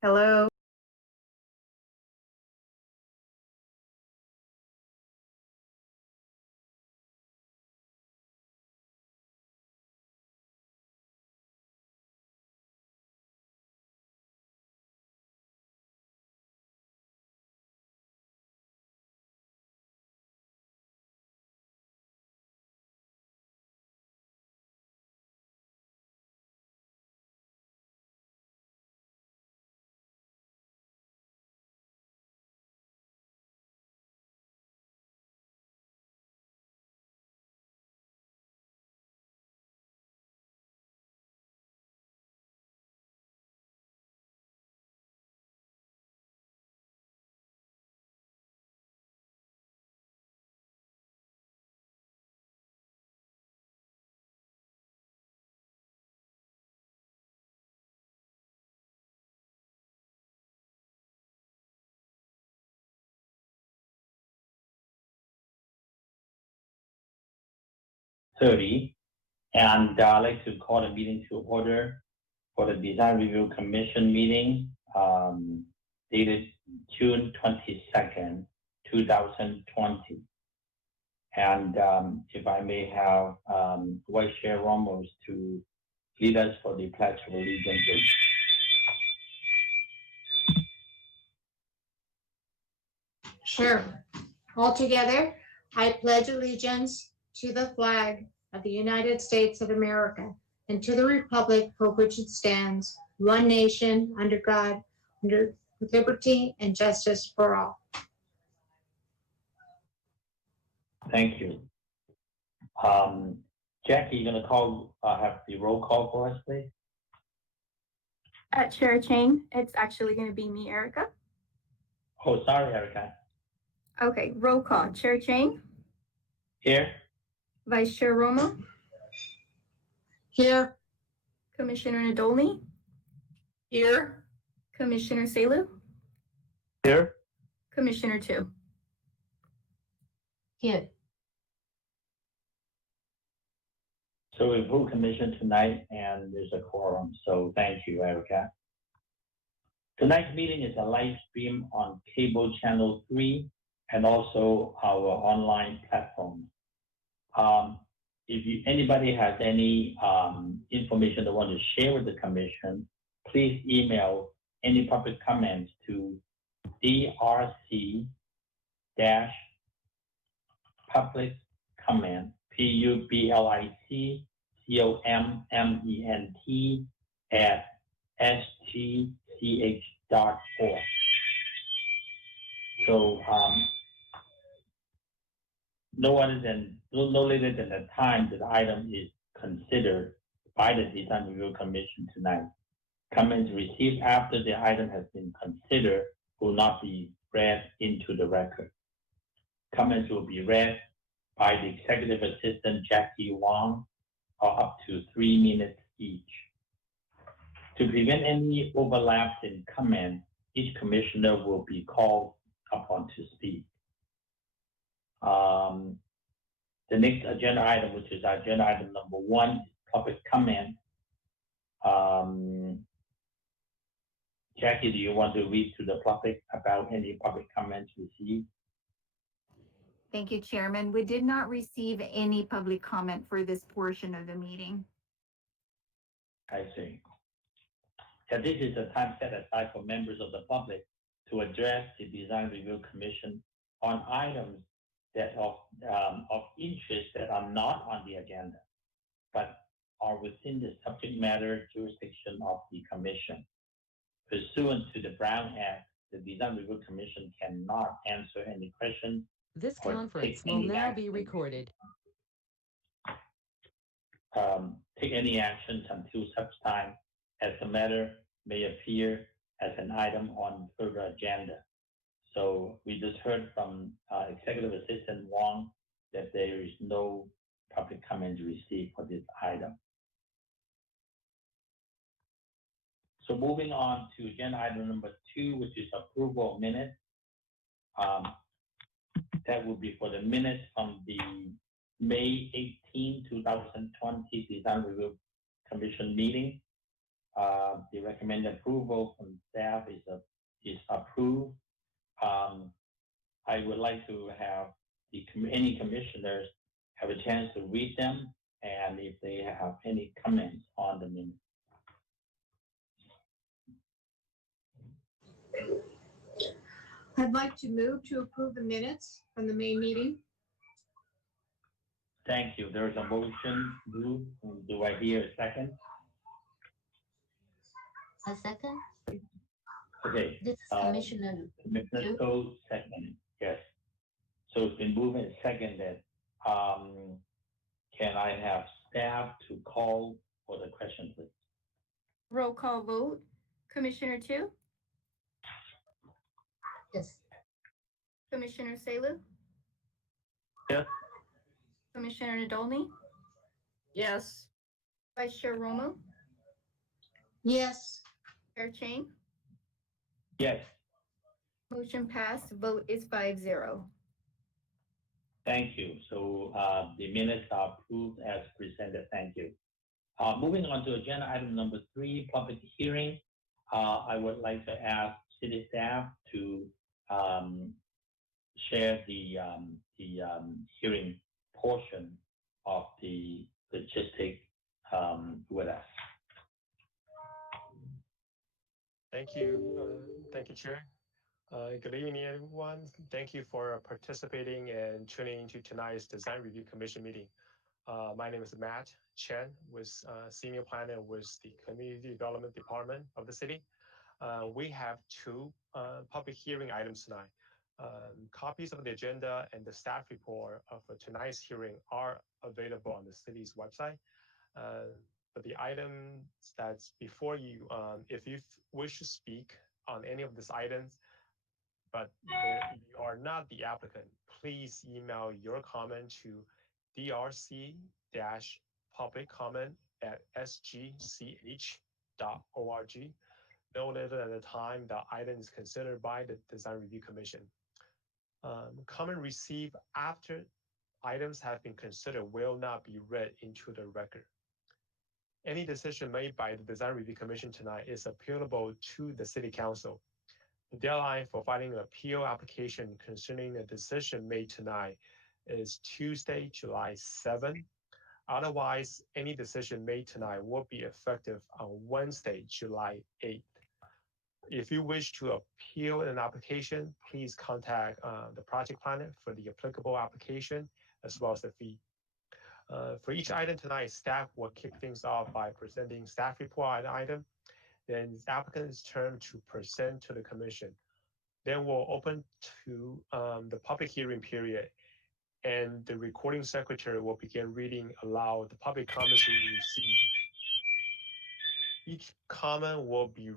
Hello. And I'd like to call the meeting to order for the Design Review Commission meeting dated June 22nd, 2020. And if I may have Vice Chair Ramos to lead us for the Pledge of Allegiance. Sure. All together, I pledge allegiance to the flag of the United States of America and to the republic for which it stands, one nation, under God, under liberty and justice for all. Thank you. Jackie, you're going to have the roll call for us, please? Chair Chang, it's actually going to be me, Erica. Oh, sorry, Erica. Okay, roll call. Chair Chang. Here. Vice Chair Romo. Here. Commissioner Nadolny. Here. Commissioner Selu. Here. Commissioner Tu. Here. So we full commission tonight and there's a quorum. So thank you, Erica. Tonight's meeting is a live stream on cable channel 3 and also our online platform. If anybody has any information they want to share with the commission, please email any public comments to drc-public comment, publiccomment @sgch.org. So no later than the time that the item is considered by the Design Review Commission tonight. Comments received after the item has been considered will not be read into the record. Comments will be read by the Executive Assistant Jackie Wong, or up to 3 minutes each. To prevent any overlaps in comment, each commissioner will be called upon to speak. The next agenda item, which is agenda item number 1, is public comment. Jackie, do you want to read to the public about any public comments received? Thank you, Chairman. We did not receive any public comment for this portion of the meeting. I see. Yeah, this is a time set aside for members of the public to address the Design Review Commission on items that of interest that are not on the agenda, but are within the subject matter jurisdiction of the Commission. Pursuant to the Brown Act, the Design Review Commission cannot answer any questions. This conference will now be recorded. Take any actions until such time as the matter may appear as an item on further agenda. So we just heard from Executive Assistant Wong that there is no public comments received for this item. So moving on to agenda item number 2, which is approval of minutes. That will be for the minutes from the May 18, 2020 Design Review Commission meeting. The recommended approval from staff is any commissioners have a chance to read them and if they have any comments on the minutes. I'd like to move to approve the minutes from the May meeting. Thank you. There is a motion moved. Do I hear a second? A second? Okay. This is Commissioner. Commissioner Stowe, second. Yes. So it's been moved and seconded. Can I have staff to call for the question, please? Roll call vote. Commissioner 2, Yes. Commissioner Saleh, Yes. Commissioner Nadolny, Yes. Vice Chair Romo, Yes. Chair Chang. Yes. Motion passed. Vote is 5-0. Thank you. So the minutes are approved as presented. Thank you. Moving on to agenda item number 3, public hearing. I would like to ask city staff to share the hearing portion of the logistic with us. Thank you. Thank you, Chair. Good evening, everyone. Thank you for participating and tuning into tonight's Design Review Commission meeting. My name is Matt Chen, with Senior Planner with the Community Development Department of the city. We have 2 public hearing items tonight. Copies of the agenda and the staff report for tonight's hearing are available on the city's website. But the item that's before you, if you wish to speak on any of these items, but you are not the applicant, please email your comment to drc-publiccomment@sgch.org. No later than the time the item is considered by the Design Review Commission. Comment received after items have been considered will not be read into the record. Any decision made by the Design Review Commission tonight is appealable to the City Council. The deadline for filing an appeal application concerning the decision made tonight is Tuesday, July 7. Otherwise, any decision made tonight will be effective on Wednesday, July 8. If you wish to appeal an application, please contact the project planner for the applicable application as well as the fee. For each item tonight, staff will kick things off by presenting staff report on the item. Then the applicant's turn to present to the commission. Then we'll open to the public hearing period, and the recording secretary will begin reading aloud the public comments we received. Each comment will be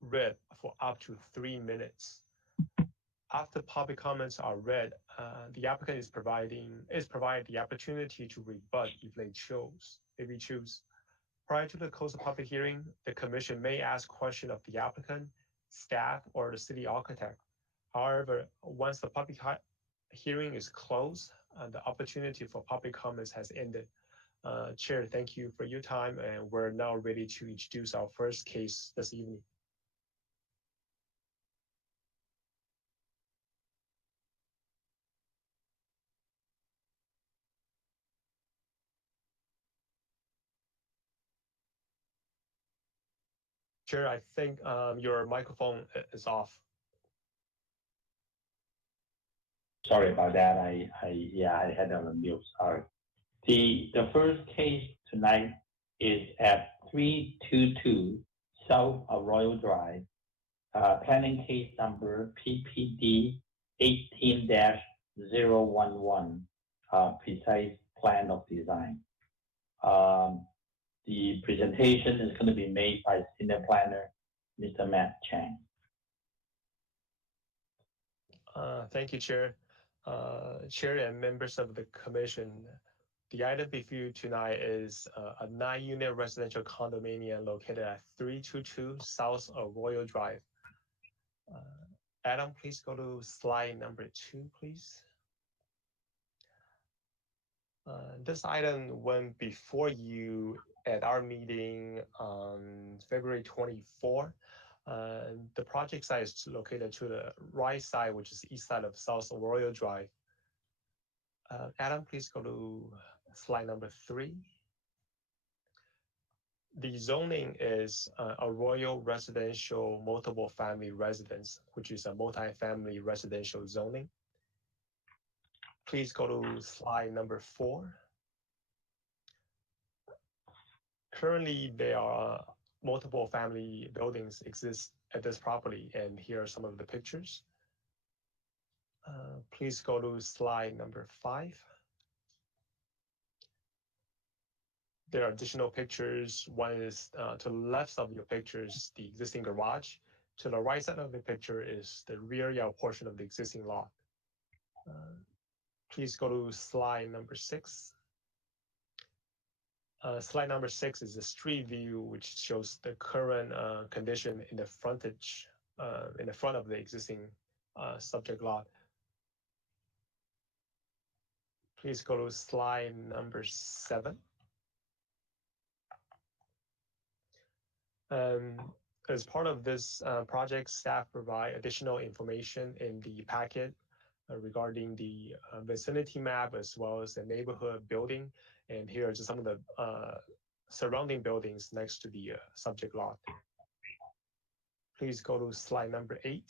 read for up to 3 minutes. After public comments are read, the applicant is provided the opportunity to rebut if they choose. Prior to the close of public hearing, the commission may ask questions of the applicant, staff, or the city architect. However, once the public hearing is closed, the opportunity for public comments has ended. Chair, thank you for your time, and we're now ready to introduce our first case this evening. Chair, I think your microphone is off. Sorry about that. I had on the mute. Sorry. The first case tonight is at 322 South Arroyo Drive, planning case number PPD 18-011, precise plan of design. The presentation is going to be made by Senior Planner, Mr. Matt Chang. Thank you, Chair. Chair and members of the commission, the item before you tonight is a 9-unit residential condominium located at 322 South Arroyo Drive. Adam, please go to slide number 2, please. This item went before you at our meeting on February 24. The project site is located to the right side, which is east side of South Arroyo Drive. Adam, please go to slide number 3. The zoning is a royal residential multiple family residence, which is a multi-family residential zoning. Please go to slide number 4. Currently, there are multiple family buildings exist at this property, and here are some of the pictures. Please go to slide number 5. There are additional pictures. One is to the left of your pictures, the existing garage. To the right side of the picture is the rear yard portion of the existing lot. Please go to slide number 6. Slide number 6 is a street view, which shows the current condition in the frontage, in the front of the existing subject lot. Please go to slide number 7. As part of this project, staff provide additional information in the packet regarding the vicinity map as well as the neighborhood building. And here are just some of the surrounding buildings next to the subject lot. Please go to slide number 8.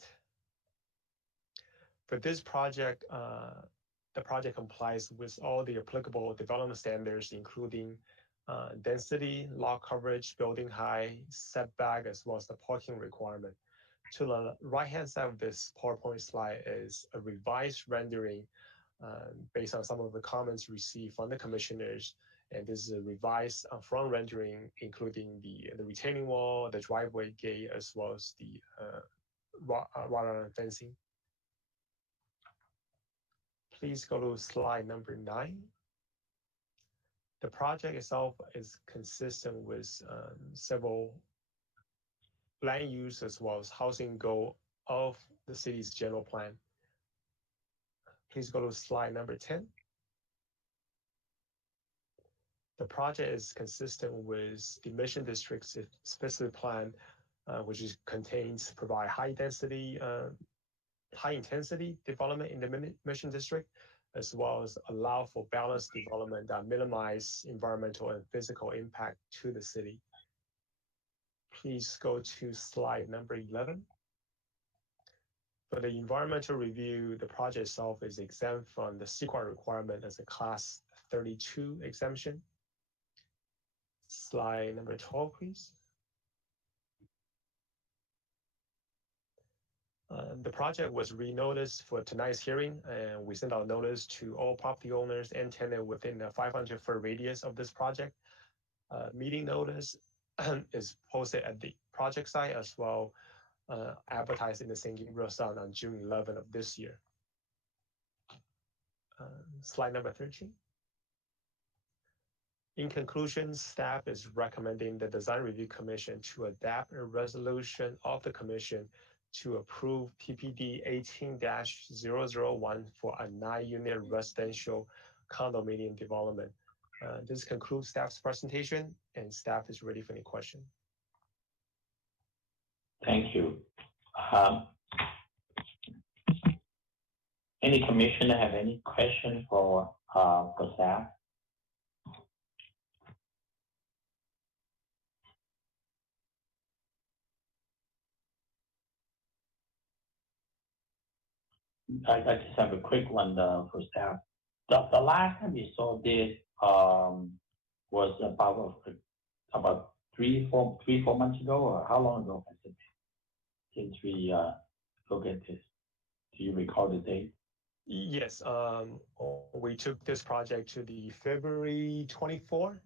For this project, the project complies with all the applicable development standards, including density, lot coverage, building height, setback, as well as the parking requirement. To the right-hand side of this PowerPoint slide is a revised rendering based on some of the comments received from the commissioners. And this is a revised front rendering, including the retaining wall, the driveway gate, as well as the wrought iron fencing. Please go to slide number 9. The project itself is consistent with several land use as well as housing goal of the city's general plan. Please go to slide number 10. The project is consistent with the mission district's specific plan, which contains provide high intensity development in the mission district, as well as allow for balanced development that minimize environmental and physical impact to the city. Please go to slide number 11. For the environmental review, the project itself is exempt from the CEQA requirement as a Class 32 exemption. Slide number 12, please. The project was renoticed for tonight's hearing, and we sent out notice to all property owners and tenants within the 500-foot radius of this project. Meeting notice is posted at the project site as well, advertised in the San Gabriel Sun on June 11 of this year. Slide number 13. In conclusion, staff is recommending the Design Review Commission to adapt a resolution of the commission to approve PPD 18-001 for a 9-unit residential condominium development. This concludes staff's presentation, and staff is ready for any question. Thank you. Any commissioner have any question for staff? I just have a quick one for staff. The last time we saw this was about three, four months ago, or how long ago has it been since we look at this? Do you recall the date? Yes, we took this project to the February 24,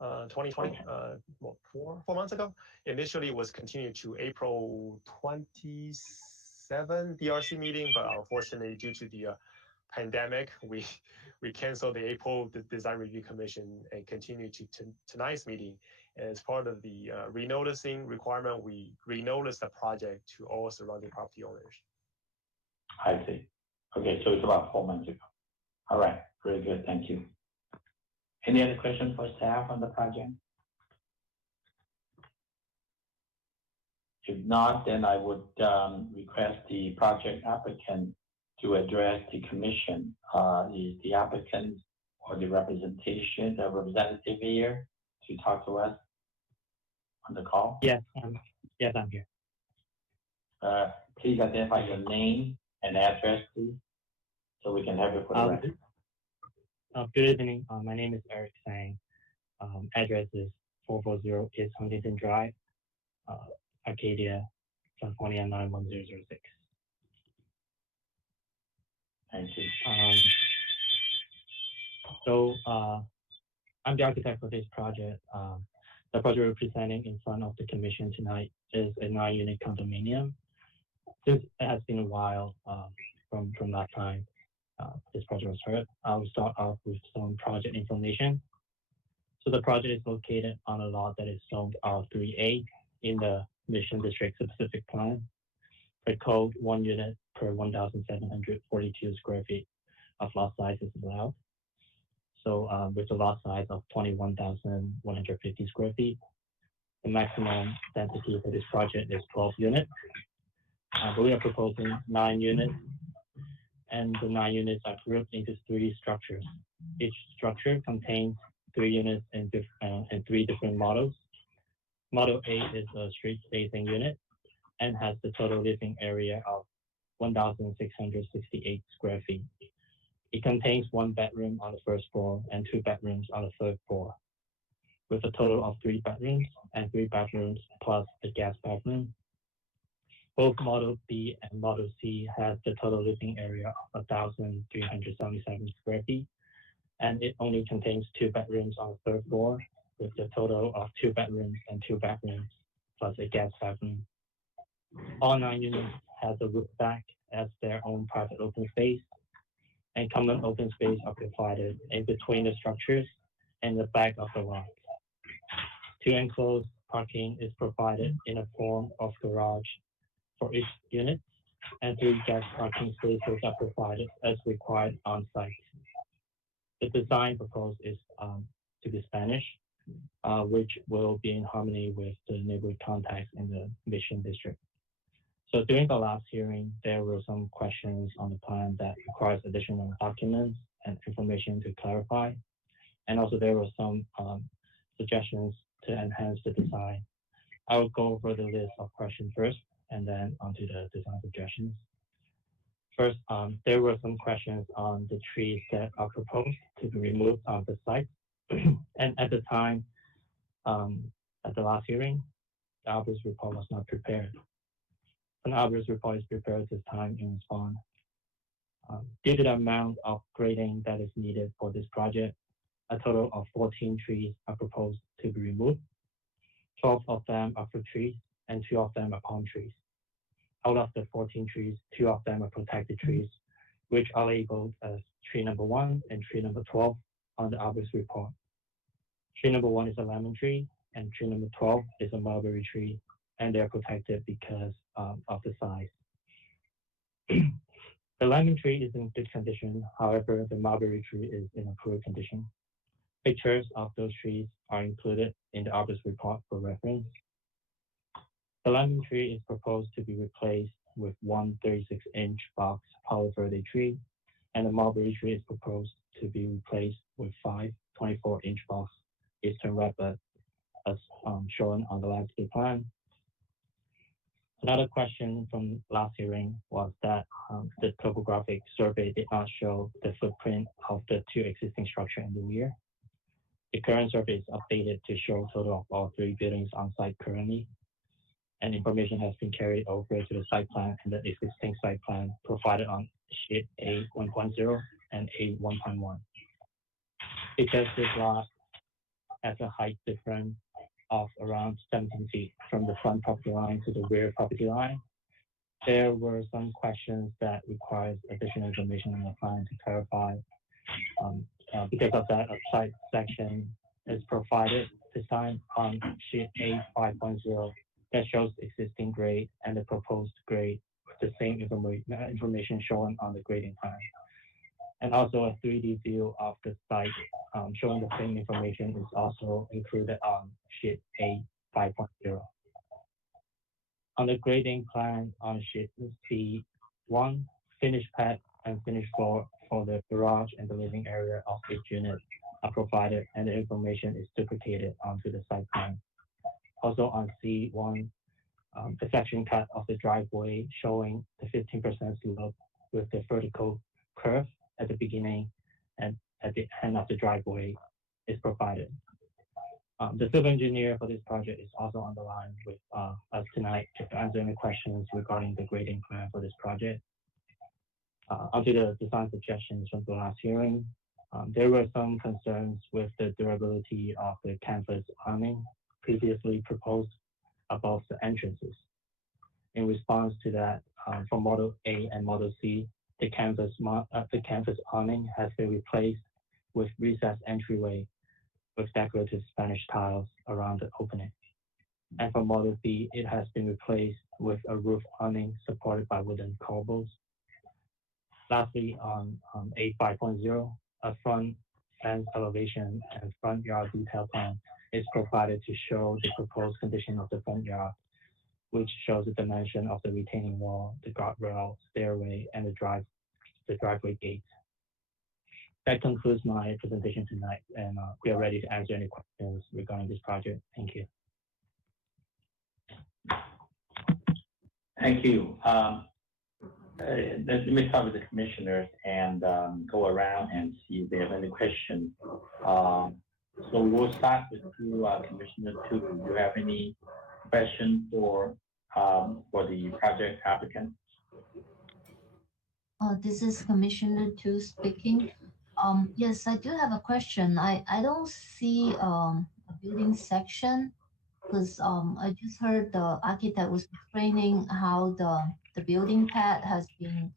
2020, well, four months ago. Initially, it was continued to April 27 DRC meeting, but unfortunately, due to the pandemic, we canceled the April Design Review Commission and continued to tonight's meeting. And as part of the renoticing requirement, we renoticed the project to all surrounding property owners. I see. Okay, so it's about 4 months ago. All right, very good, thank you. Any other questions for staff on the project? If not, then I would request the project applicant to address the commission. Is the applicant or the representative here to talk to us on the call? Yes, yes, I'm here. Please identify your name and address, please, so we can have it for the record. Good evening. My name is Eric Sang. Address is 440 East Huntington Drive, Arcadia, California 91006. Thank you. I'm the architect for this project. The project we're presenting in front of the commission tonight is a 9-unit condominium. Since it has been a while from that time this project was heard, I'll start off with some project information. So the project is located on a lot that is zoned R3A in the Mission District Specific Plan. The code 1 unit per 1,742 square feet of lot size is allowed. So with a lot size of 21,150 square feet, the maximum density for this project is 12 units. But we are proposing 9 units, and the 9 units are grouped into 3 structures. Each structure contains 3 units in 3 different models. Model A is a street-facing unit and has the total living area of 1,668 square feet. It contains 1 bedroom on the first floor and 2 bedrooms on the third floor, with a total of 3 bedrooms and 3 bathrooms plus a guest bathroom. Both Model B and Model C has the total living area of 1,377 square feet, and it only contains 2 bedrooms on the third floor, with a total of 2 bedrooms and 2 bathrooms plus a guest bathroom. All 9 units have the roof back as their own private open space, and common open space are provided in between the structures and the back of the lot. 2 enclosed parking is provided in a form of garage for each unit, and 3 guest parking spaces are provided as required on site. The design proposed is to be Spanish, which will be in harmony with the neighborhood context in the Mission District. So during the last hearing, there were some questions on the plan that requires additional documents and information to clarify. And also there were some suggestions to enhance the design. I will go over the list of questions first and then onto the design suggestions. First, there were some questions on the trees that are proposed to be removed on the site. And at the time, at the last hearing, the Argos report was not prepared. An Argos report is prepared this time in response. Due to the amount of grading that is needed for this project, a total of 14 trees are proposed to be removed. 12 of them are fruit trees and 2 of them are palm trees. Out of the 14 trees, 2 of them are protected trees, which are labeled as tree number 1 and tree number 12 on the Argos report. Tree number 1 is a lemon tree, and tree number 12 is a mulberry tree, and they're protected because of the size. The lemon tree is in good condition, however, the mulberry tree is in a poor condition. Pictures of those trees are included in the Argos report for reference. The lemon tree is proposed to be replaced with 1 36-inch box Palo Verde tree, and the mulberry tree is proposed to be replaced with 5 24-inch box Eastern Redbud, as shown on the landscape plan. Another question from last hearing was that the topographic survey did not show the footprint of the 2 existing structures in the rear. The current survey is updated to show a total of all 3 buildings on site currently, and information has been carried over to the site plan and the existing site plan provided on sheet A1.0 and A1.1. Because this lot has a height difference of around 17 feet from the front property line to the rear property line, there were some questions that requires additional information on the plan to clarify. Because of that, a site section is provided designed on sheet A5.0 that shows existing grade and the proposed grade with the same information shown on the grading plan. And also a 3D view of the site showing the same information is also included on sheet A5.0. On the grading plan on sheet C1, finished pad and finished floor for the garage and the living area of each unit are provided, and the information is duplicated onto the site plan. Also on C1, the section cut of the driveway showing the 15% slope with the vertical curve at the beginning and at the end of the driveway is provided. The civil engineer for this project is also on the line with us tonight to answer any questions regarding the grading plan for this project. Onto the design suggestions from the last hearing. There were some concerns with the durability of the canvas awning previously proposed above the entrances. In response to that, for Model A and Model C, the canvas awning has been replaced with recessed entryway with decorative Spanish tiles around the opening. And for Model B, it has been replaced with a roof awning supported by wooden corbels. Lastly, on A5.0, a front fence elevation and front yard detail plan is provided to show the proposed condition of the front yard, which shows the dimension of the retaining wall, the guardrail, stairway, and the driveway gate. That concludes my presentation tonight, and we are ready to answer any questions regarding this project. Thank you. Thank you. Let me start with the commissioners and go around and see if they have any questions. So we'll start with you, Commissioner Tu. Do you have any questions for the project applicant? This is Commissioner Tu speaking. Yes, I do have a question. I don't see a building section because I just heard the architect was explaining how the building pad has been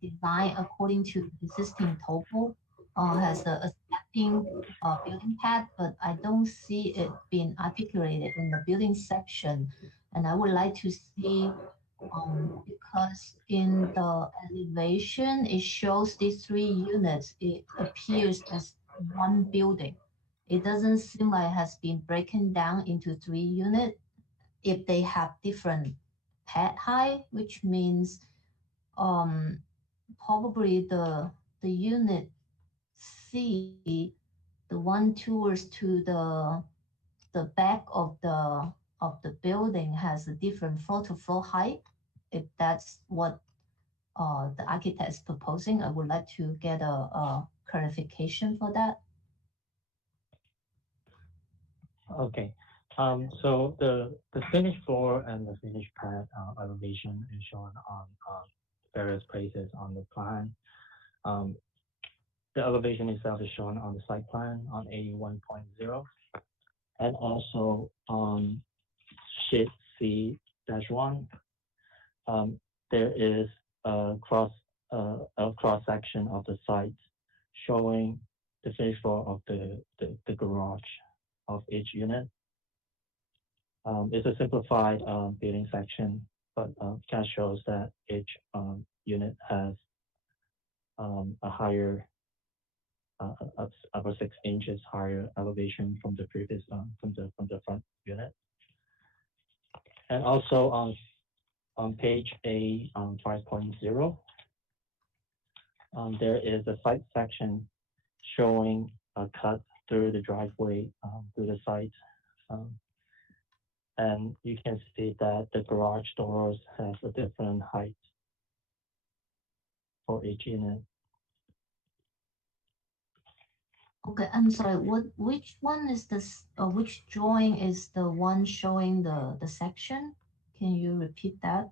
designed according to existing topo, has a stepping building pad, but I don't see it being articulated in the building section. And I would like to see, because in the elevation, it shows these 3 units, it appears as one building. It doesn't seem like it has been broken down into 3 units if they have different pad height, which means probably the unit C, the one towards to the back of the building has a different floor to floor height. If that's what the architect is proposing, I would like to get a clarification for that. Okay. So the finished floor and the finished pad elevation is shown on various places on the plan. The elevation itself is shown on the site plan on A1.0 and also on sheet C-1. There is a cross section of the site showing the finished floor of the garage of each unit. It's a simplified building section, but kind of shows that each unit has a higher, about 6 inches higher elevation from the previous from the front unit. And also on page A 5.0, there is a site section showing a cut through the driveway through the site. And you can see that the garage doors have a different height for each unit. Okay, I'm sorry. Which one is this? Which drawing is the one showing the section? Can you repeat that?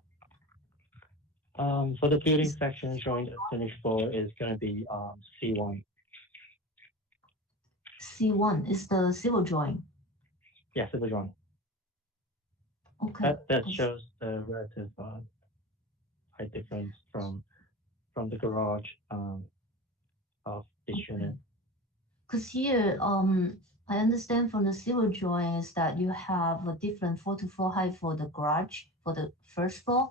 For the building section showing the finished floor is going to be C1. C1 is the civil drawing. Yes, civil drawing. Okay. That shows the relative height difference from the garage of each unit. Because here, I understand from the civil drawing is that you have a different floor to floor height for the garage for the first floor,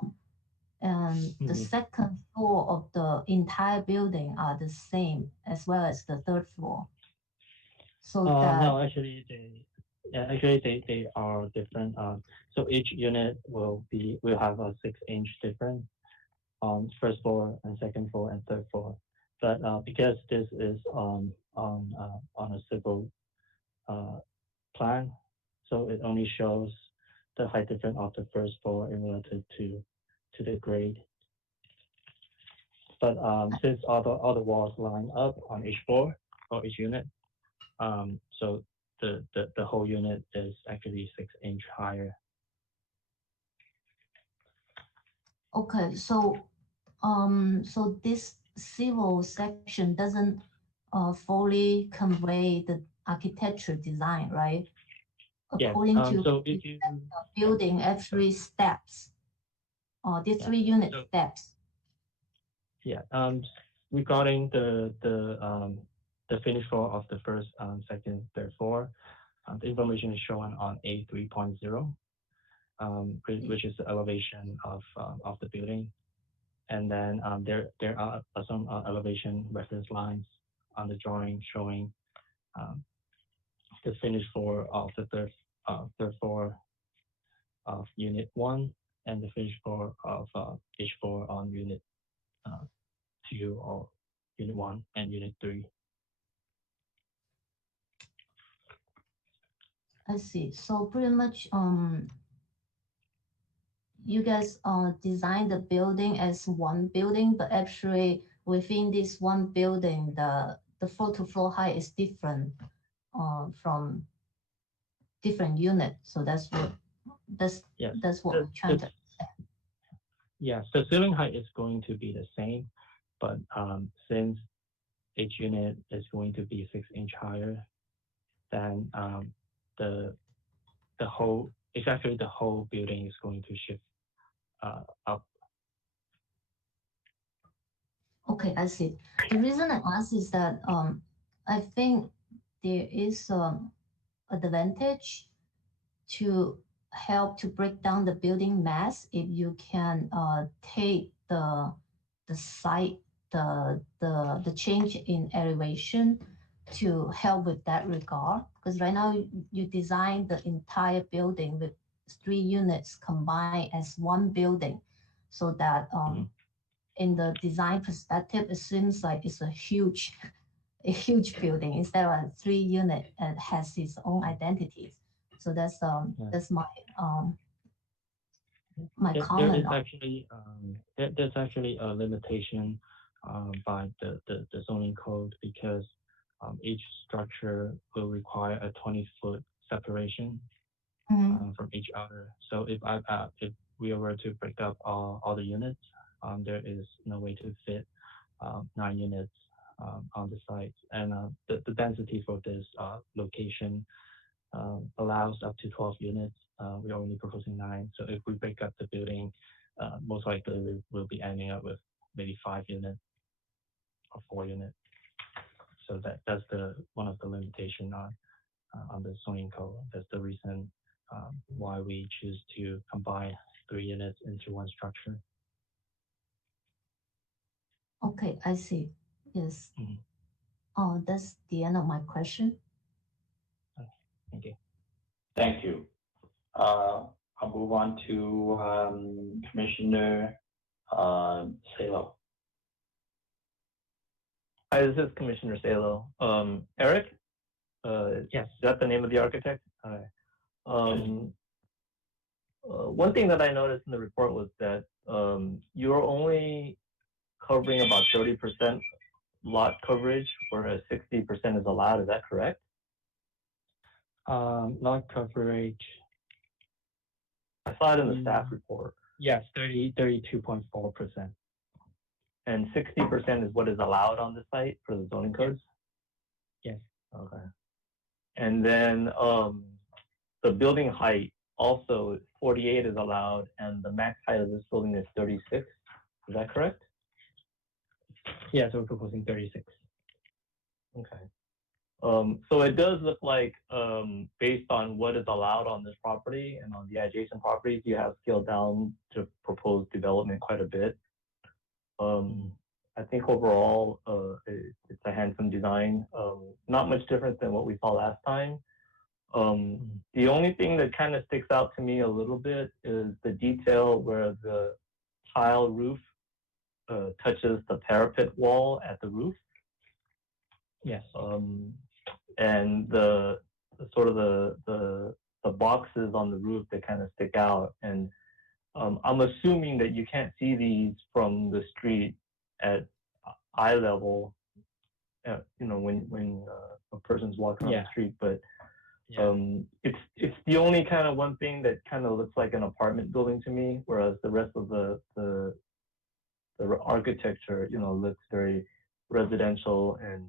and the second floor of the entire building are the same as well as the third floor. So no, actually they are different. So each unit will have a 6-inch difference on first floor and second floor and third floor. But because this is on a civil plan, so it only shows the height difference of the first floor in relative to the grade. But since all the walls line up on each floor or each unit, so the whole unit is actually 6 inch higher. Okay, so so this civil section doesn't fully convey the architecture design, right? Yes. According to So if you building actually steps, the Yeah. 3 unit So- steps. Yeah. Regarding the finished floor of the first, second, third floor, the information is shown on A3.0, which is the elevation of the building, and then there are some elevation reference lines on the drawing showing the finished floor of the third floor of Unit 1 and the finished floor of each floor on Unit 2 or Unit 1 and Unit 3. I see. So pretty much, you guys designed the building as one building, but actually within this one building, the floor to floor height is different from different units. So that's what Yes. that's what I'm trying to. Yes, the ceiling height is going to be the same, but since each unit is going to be 6 inch higher, then the whole, it's actually the whole building is going to shift up. Okay, I see. The reason I ask is that I think there is advantage to help to break down the building mass if you can take the site the change in elevation to help with that regard, because right now you design the entire building with 3 units combined as one building, so that in the design perspective it seems like it's a huge building instead of a 3 unit and has its own identities. So that's my my There comment is on. actually there's actually a limitation by the zoning code, because each structure will require a 20-foot separation from each other. So if we were to break up all the units, there is no way to fit 9 units on the site, and the density for this location allows up to 12 units. We're only proposing 9. So if we break up the building, most likely we'll be ending up with maybe 5 units or 4 units. So that's one of the limitation on the zoning code. That's the reason why we choose to combine 3 units into one structure. Okay, I see. Yes. Mhm. Oh, that's the end of my question. Thank you. Thank you. I'll move on to Commissioner Salo. Hi, this is Commissioner Salo. Eric? Yes. Is that the name of the architect? Hi. One thing that I noticed in the report was that you're only covering about 30% lot coverage, whereas 60% is allowed. Is that correct? Lot coverage. I saw it in the staff report. Yes, 32.4%. And 60% is what is allowed on the site for the zoning codes? Yes. Okay. And then the building height also 48 is allowed, and the max height of this building is 36. Is that correct? Yes, we're proposing 36. Okay. So it does look like, based on what is allowed on this property and on the adjacent properties, you have scaled down to proposed development quite a bit. I think overall, it's a handsome design. Not much different than what we saw last time. The only thing that kind of sticks out to me a little bit is the detail where the tile roof touches the parapet wall at the roof. Yes. And the sort of the boxes on the roof that kind of stick out. And I'm assuming that you can't see these from the street at eye level, when a person's walking on the street, but it's the only kind of one thing that kind of looks like an apartment building to me, whereas the rest of the architecture, looks very residential and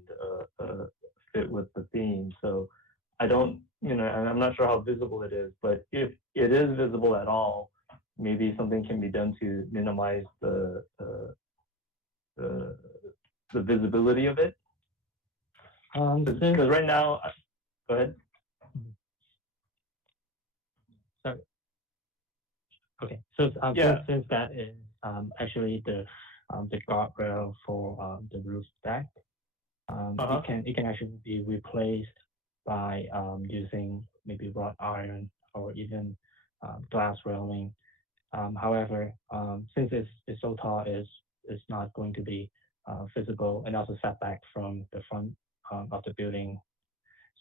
fit with the theme. So I don't, and I'm not sure how visible it is, but if it is visible at all, maybe something can be done to minimize the visibility of it. Because right now, go ahead. Sorry. Okay, so since that is actually the guardrail for the roof deck, it can actually be replaced by using maybe wrought iron or even glass railing. However, since it's so tall, it's not going to be visible, and also setback from the front of the building.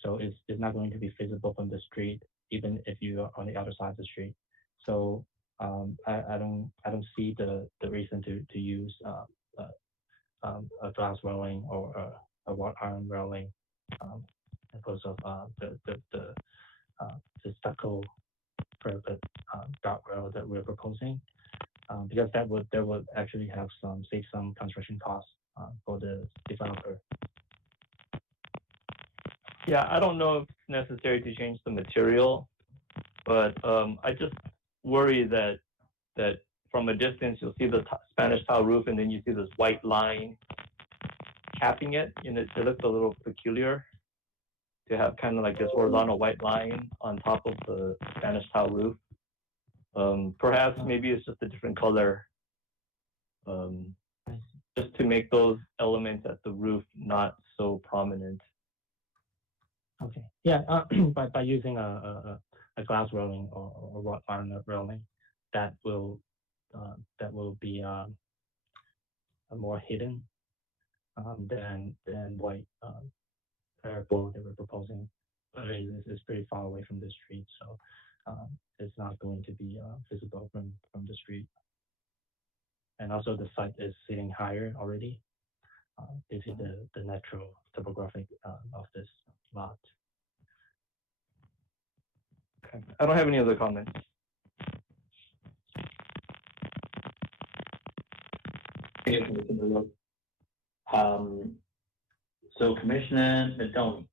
So it's not going to be visible from the street, even if you are on the other side of the street. So I don't see the reason to use a glass railing or a wrought iron railing because of the stucco parapet guardrail that we're proposing, because that would actually save some construction costs for the developer. Yeah, I don't know if it's necessary to change the material, but I just worry that from a distance you'll see the Spanish tile roof, and then you see this white line capping it, and it looks a little peculiar to have kind of like this horizontal white line on top of the Spanish tile roof. Perhaps maybe it's just a different color, just to make those elements at the roof not so prominent. Okay. Yeah. By using a glass railing or wrought iron railing, that will be more hidden than white parapet that we're proposing. It's pretty far away from the street, so it's not going to be visible from the street. And also the site is sitting higher already due to the natural topographic of this lot. Okay. I don't have any other comments. So Commissioner Nadoni,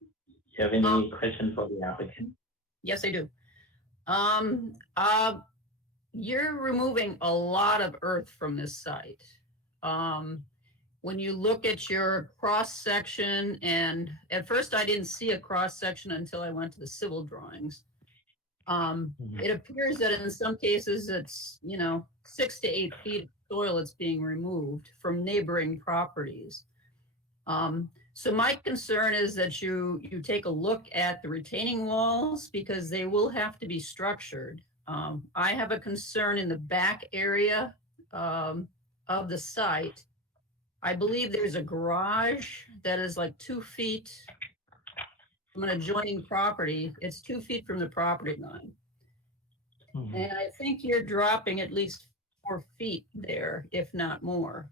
you have any questions for the applicant? Yes, I do. You're removing a lot of earth from this site. When you look at your cross section, and at first I didn't see a cross section until I went to the civil drawings. It appears that in some cases it's 6 to 8 feet of soil that's being removed from neighboring properties. So my concern is that you take a look at the retaining walls, because they will have to be structured. I have a concern in the back area of the site. I believe there's a garage that is like 2 feet from an adjoining property. It's 2 feet from the property line. And I think you're dropping at least 4 feet there, if not more.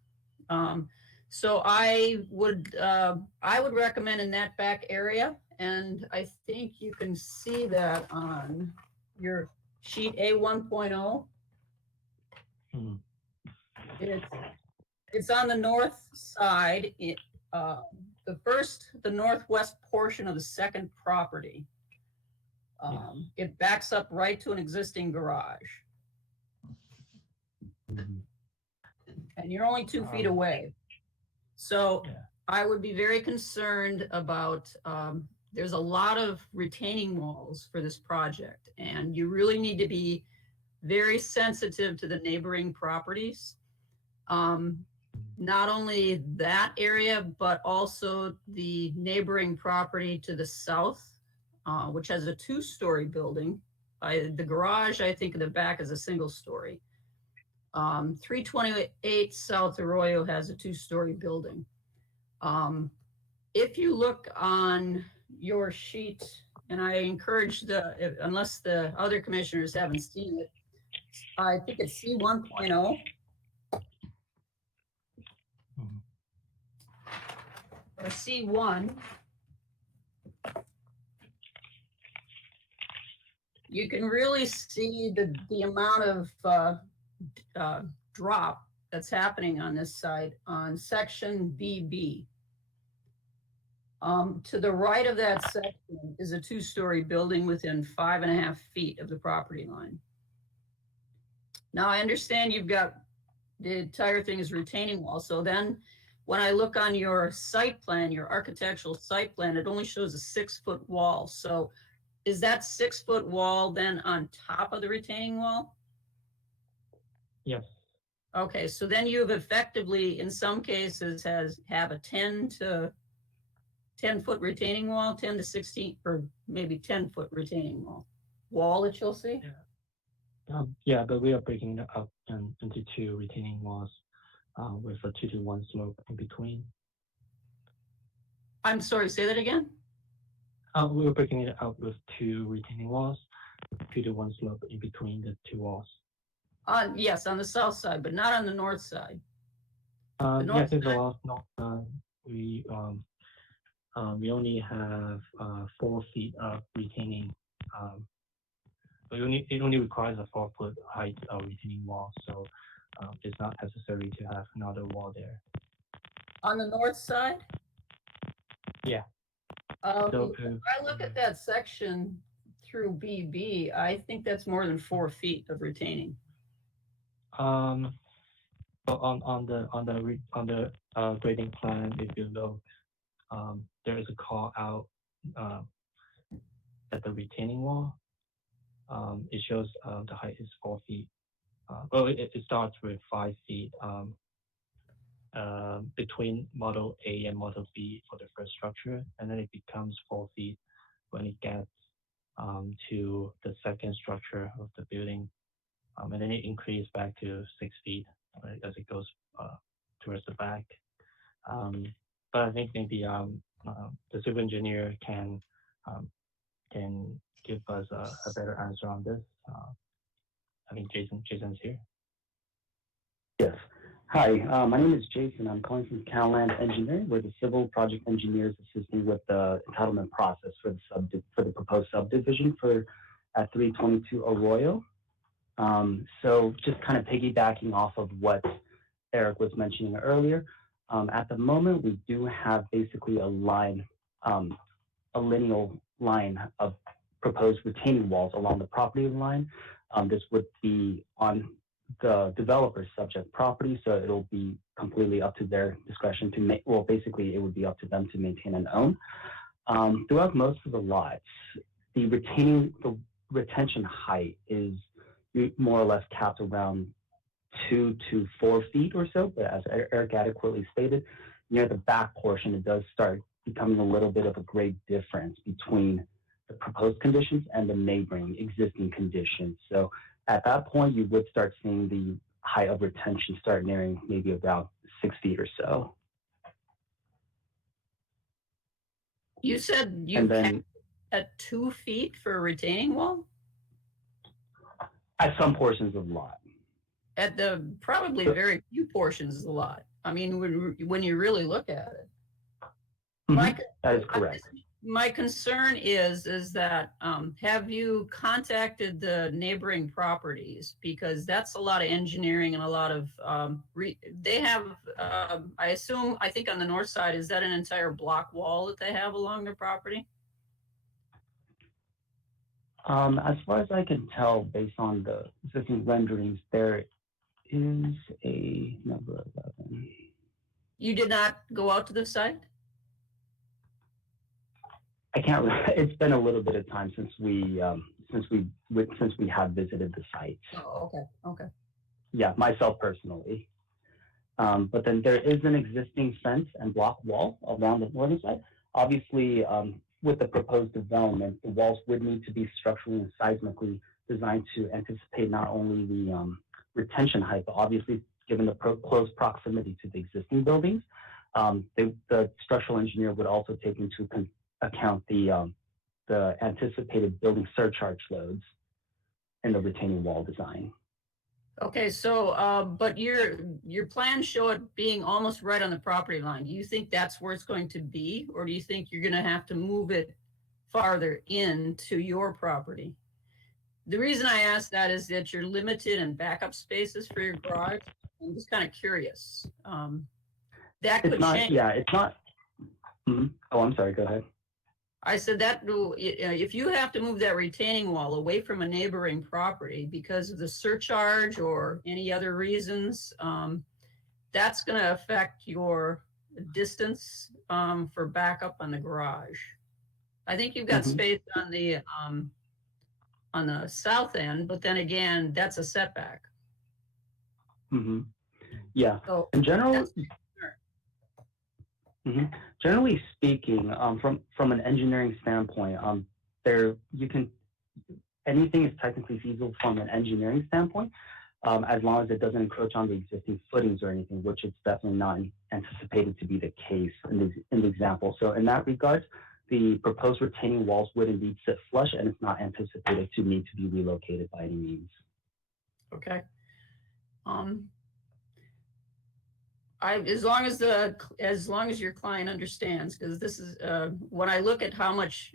So I would recommend in that back area, and I think you can see that on your sheet A1.0. It's on the north side, the northwest portion of the second property. It backs up right to an existing garage. And you're only 2 feet away. So I would be very concerned about, there's a lot of retaining walls for this project, and you really need to be very sensitive to the neighboring properties. Not only that area, but also the neighboring property to the south, which has a 2-story building. The garage, I think, in the back is a single story. 328 South Arroyo has a 2-story building. If you look on your sheet, and I encourage unless the other commissioners haven't seen it, I think it's C1.0. Or C1. You can really see the amount of drop that's happening on this site on section BB. To the right of that section is a 2-story building within 5.5 feet of the property line. Now I understand you've got the entire thing is retaining wall. So then when I look on your site plan, your architectural site plan, it only shows a 6-foot wall. So is that 6-foot wall then on top of the retaining wall? Yes. Okay, so then you've effectively, in some cases, have a 10-foot retaining wall, 10 to 16, or maybe 10-foot retaining wall that you'll see? Yeah, but we are breaking it up into 2 retaining walls with a 2-to-1 slope in between. I'm sorry, say that again? We were breaking it up with 2 retaining walls, 2-to-1 slope in between the 2 walls. Yes, on the south side, but not on the north side. Yes, in the north side, we only have 4 feet of retaining. It only requires a 4-foot height of retaining wall, so it's not necessary to have another wall there. On the north side? Yeah. If I look at that section through BB, I think that's more than 4 feet of retaining. But on the grading plan, if you look, there is a call out at the retaining wall. It shows the height is 4 feet. Well, it starts with 5 feet between model A and model B for the first structure, and then it becomes 4 feet when it gets to the second structure of the building, and then it increases back to 6 feet as it goes towards the back. But I think maybe the civil engineer can give us a better answer on this. I think Jason's here. Yes. Hi, my name is Jason. I'm calling from Cal-Land Engineering. We're the civil project engineers assisting with the entitlement process for the proposed subdivision at 322 Arroyo. So just kind of piggybacking off of what Eric was mentioning earlier, at the moment we do have basically a line, a lineal line of proposed retaining walls along the property line. This would be on the developer's subject property, so it'll be completely up to their discretion to make, well, basically it would be up to them to maintain and own. Throughout most of the lots, the retention height is more or less capped around 2 to 4 feet or so, but as Eric adequately stated, near the back portion, it does start becoming a little bit of a great difference between the proposed conditions and the neighboring existing conditions. So at that point, you would start seeing the height of retention start nearing maybe about 6 feet or so. You said you capped at 2 feet for a retaining wall? At some portions of the lot. At the probably very few portions of the lot. I mean, when you really look at it. That is correct. My concern is that have you contacted the neighboring properties? Because that's a lot of engineering and a lot of, they have, I think on the north side, is that an entire block wall that they have along their property? As far as I can tell, based on the existing renderings, there is a number 11. You did not go out to the site? I can't. It's been a little bit of time since we have visited the site. Oh, okay. Yeah, myself personally. But then there is an existing fence and block wall around the northern side. Obviously, with the proposed development, the walls would need to be structurally and seismically designed to anticipate not only the retention height, but obviously, given the close proximity to the existing buildings, the structural engineer would also take into account the anticipated building surcharge loads in the retaining wall design. Okay, so, but your plans show it being almost right on the property line. Do you think that's where it's going to be, or do you think you're gonna have to move it farther into your property? The reason I ask that is that you're limited in backup spaces for your garage. I'm just kind of curious. That could change. Yeah, it's not. Oh, I'm sorry, go ahead. I said that if you have to move that retaining wall away from a neighboring property because of the surcharge or any other reasons, that's going to affect your distance for backup on the garage. I think you've got space on the south end, but then again, that's a setback. Yeah. So in general, generally speaking, from an engineering standpoint, anything is technically feasible from an engineering standpoint, as long as it doesn't encroach on the existing footings or anything, which it's definitely not anticipated to be the case in the example. So in that regard, the proposed retaining walls would indeed sit flush, and it's not anticipated to need to be relocated by any means. Okay. As long as your client understands, because this is when I look at how much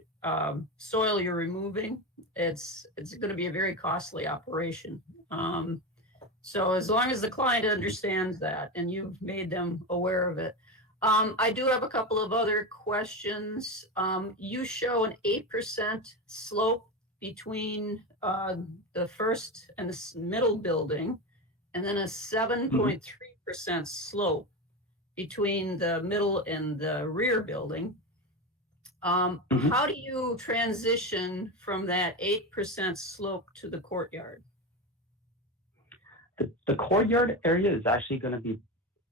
soil you're removing, it's going to be a very costly operation. So as long as the client understands that and you've made them aware of it. I do have a couple of other questions. You show an 8% slope between the first and the middle building, and then a 7.3% slope between the middle and the rear building. How do you transition from that 8% slope to the courtyard? The courtyard area is actually going to be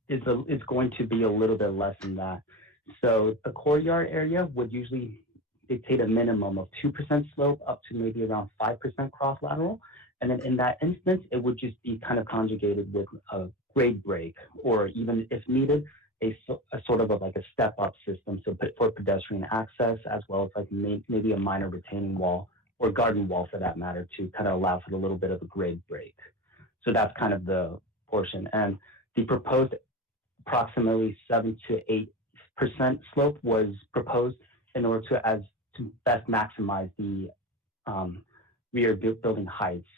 is going to be a little bit less than that. So the courtyard area would usually dictate a minimum of 2% slope up to maybe around 5% cross lateral. And then in that instance, it would just be kind of conjugated with a grade break, or even if needed, a sort of like a step up system. So for pedestrian access, as well as like maybe a minor retaining wall or garden wall for that matter, to kind of allow for a little bit of a grade break. So that's kind of the portion. And the proposed approximately 7 to 8% slope was proposed in order to best maximize the rear building heights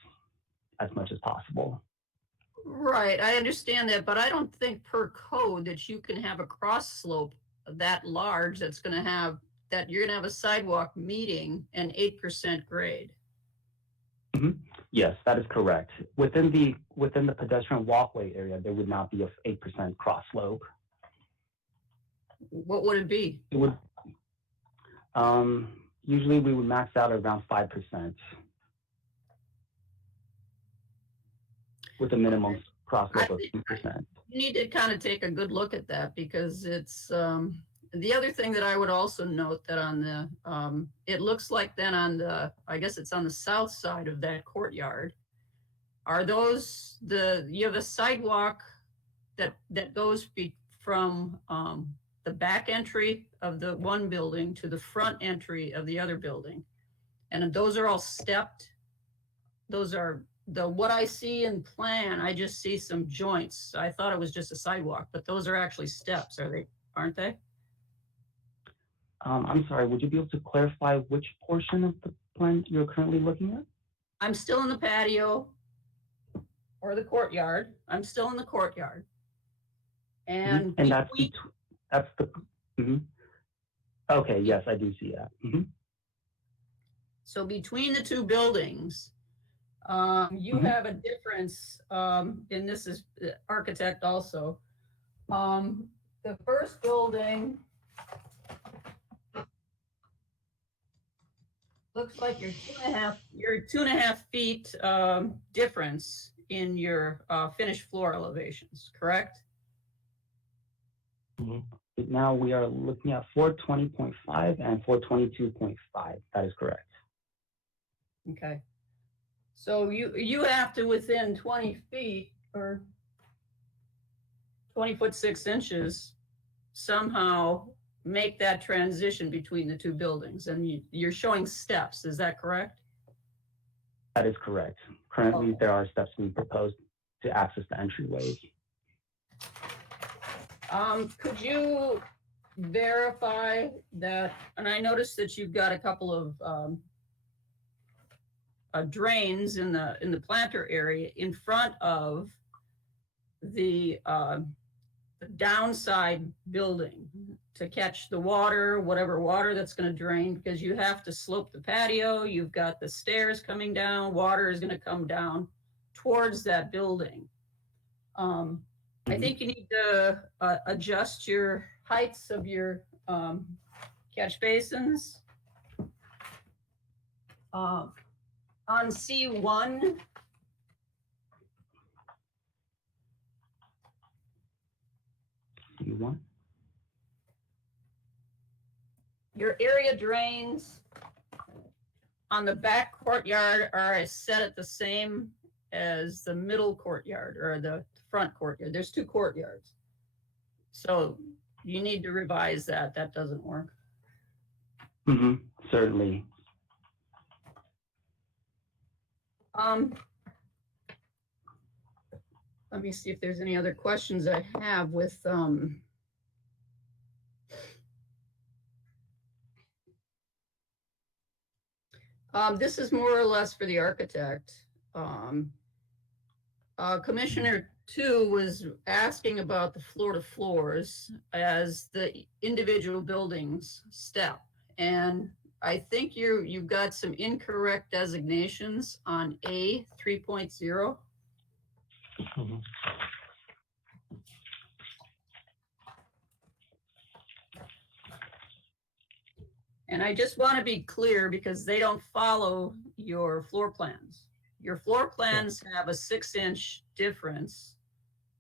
as much as possible. Right, I understand that, but I don't think per code that you can have a cross slope that large that you're going to have a sidewalk meeting an 8% grade. Yes, that is correct. Within the pedestrian walkway area, there would not be a 8% cross slope. What would it be? It would usually we would max out around 5% with a minimum cross slope of 2%. You need to kind of take a good look at that, because it's the other thing that I would also note that on the it looks like then on the, I guess it's on the south side of that courtyard, are those you have a sidewalk that goes from the back entry of the one building to the front entry of the other building, and those are all stepped. Those are what I see in plan. I just see some joints. I thought it was just a sidewalk, but those are actually steps. Aren't they? I'm sorry, would you be able to clarify which portion of the plan you're currently looking at? I'm still in the patio or the courtyard. I'm still in the courtyard. And that's the okay, yes, I do see that. So between the two buildings, you have a difference, and this is architect also. The first building looks like you're 2.5 feet difference in your finished floor elevations, correct? Now we are looking at 420.5 and 422.5. That is correct. Okay. So you have to within 20 feet or 20 foot 6 inches somehow make that transition between the two buildings, and you're showing steps, is that correct? That is correct. Currently, Okay. there are steps being proposed to access the entryways. Could you verify that, and I noticed that you've got a couple of drains in the planter area in front of the downside building to catch the water, whatever water that's going to drain, because you have to slope the patio, you've got the stairs coming down, water is going to come down towards that building. I think you need to adjust your heights of your catch basins. On C1, C1? your area drains on the back courtyard are set at the same as the middle courtyard or the front courtyard. There's two courtyards. So you need to revise that. That doesn't work. Mm-hmm. Certainly. Let me see if there's any other questions I have with this is more or less for the architect. Commissioner 2 was asking about the floor to floors as the individual buildings step. And I think you've got some incorrect designations on A 3.0. Mhm. And I just want to be clear because they don't follow your floor plans. Your floor plans have a 6-inch difference,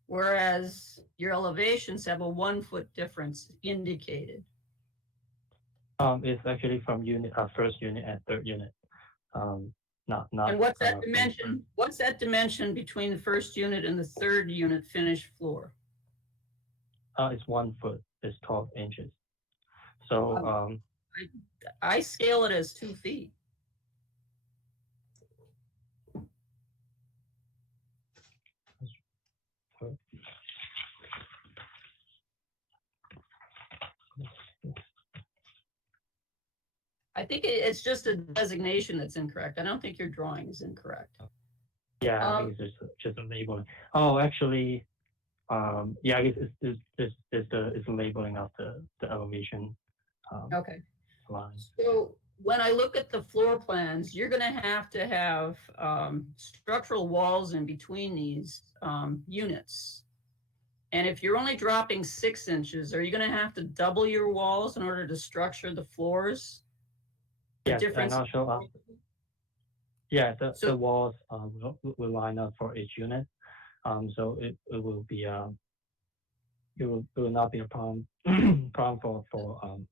whereas your elevations have a 1 foot difference indicated. It's actually from first unit and third unit. Not. And what's that from dimension? What's that dimension between the first unit and the third unit finished floor? It's 1 foot. It's 12 inches. So I scale it as 2 feet. I think it's just a designation that's incorrect. I don't think your drawing is incorrect. yeah, I think it's just a labeling. Oh, actually, yeah, I guess it's the labeling of the elevation. Okay. Line. So when I look at the floor plans, you're going to have structural walls in between these units. And if you're only dropping 6 inches, are you going to have to double your walls in order to structure the floors? Yes, and also, yeah, the walls will line up for each unit. So it will be it will not be a problem for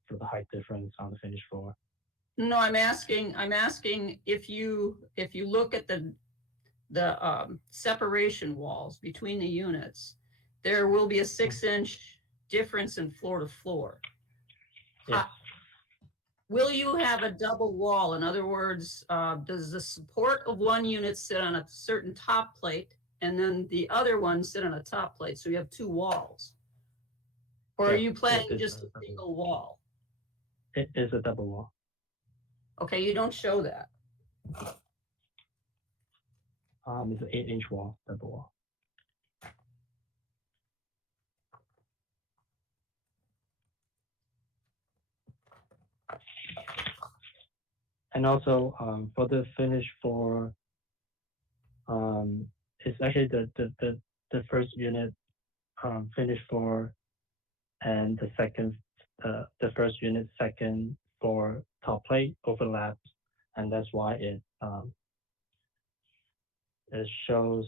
the height difference on the finished floor. No, I'm asking if you look at the separation walls between the units, there will be a 6-inch difference in floor to floor. Yes. Will you have a double wall? In other words, does the support of one unit sit on a certain top plate and then the other one sit on a top plate? So you have 2 walls. Or are you planning just a single wall? It is a double wall. Okay, you don't show that. It's an 8-inch wall, double wall. And also for the finish floor, it's actually the first unit finished floor and the first unit second floor top plate overlaps, and that's why it shows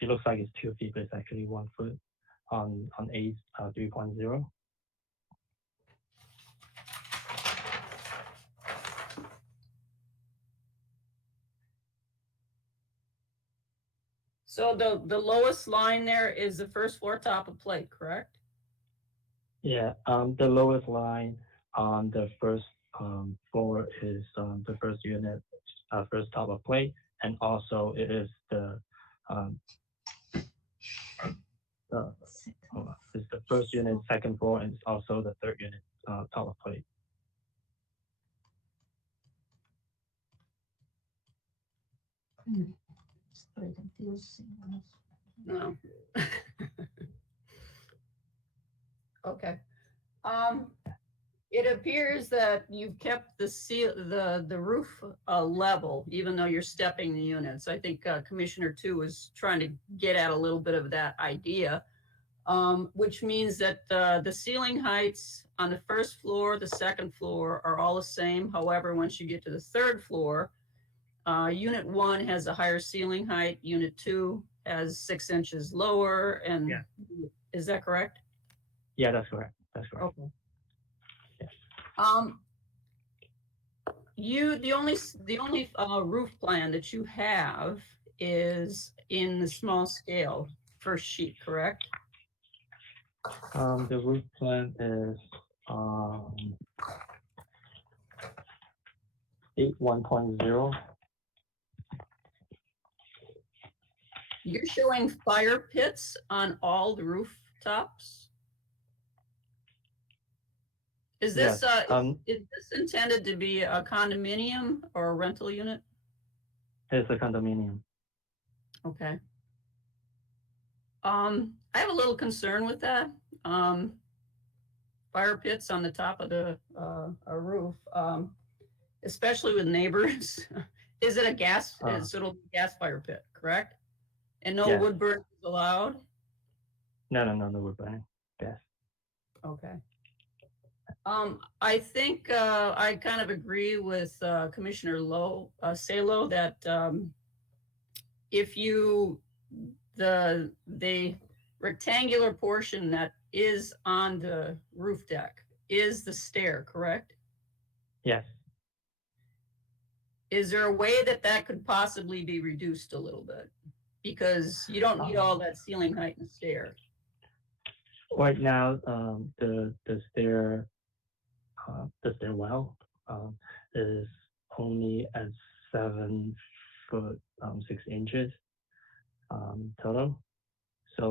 it looks like it's 2 feet, but it's actually 1 foot on A 3.0. So the lowest line there is the first floor top of plate, correct? Yeah, the lowest line on the first floor is the first unit, first top of plate, and also it is the hold on, it's the first unit, second floor, and it's also the third unit, top of plate. It's very confusing. No. Okay. It appears that you've kept the roof level, even though you're stepping the units. I think Commissioner 2 was trying to get at a little bit of that idea, which means that the ceiling heights on the first floor, the second floor are all the same. However, once you get to the third floor, Unit 1 has a higher ceiling height, Unit 2 has 6 inches lower, and Yeah. Is that correct? Yeah, that's correct. That's correct. Okay. Yeah. The only roof plan that you have is in the small scale first sheet, correct? The roof plan is 81.0. You're showing fire pits on all the rooftops? Is this Yes, is this intended to be a condominium or a rental unit? It's a condominium. Okay. I have a little concern with that. Fire pits on the top of the a roof, especially with neighbors. Is it a gas? So it'll be a gas fire pit, correct? And no Yeah. wood burn is allowed? No, no wood burning. Yes. Okay. I think I kind of agree with Commissioner Salo that if you the rectangular portion that is on the roof deck is the stair, correct? Yes. Is there a way that that could possibly be reduced a little bit? Because you don't need all that ceiling height and stair. Right now, the stairwell is only at 7 foot 6 inches total. So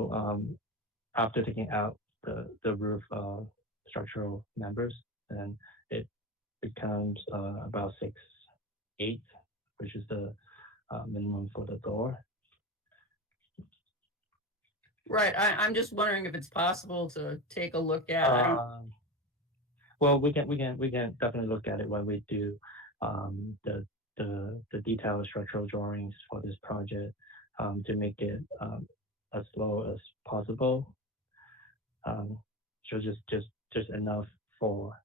after taking out the roof structural members, then it becomes about 6'8", which is the minimum for the door. Right. I'm just wondering if it's possible to take a look at. Well, we can definitely look at it when we do the detailed structural drawings for this project to make it as low as possible. So just enough for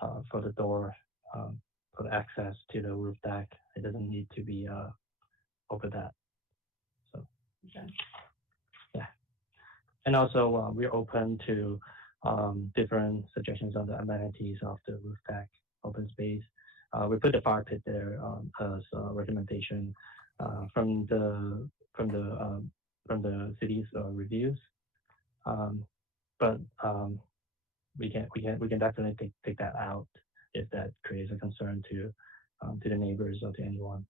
the door, for the access to the roof deck. It doesn't need to be over that. So Okay. yeah, and also we're open to different suggestions on the amenities of the roof deck, open space. We put the fire pit there as a recommendation from the city's reviews. But we can definitely take that out if that creates a concern to the neighbors or to anyone.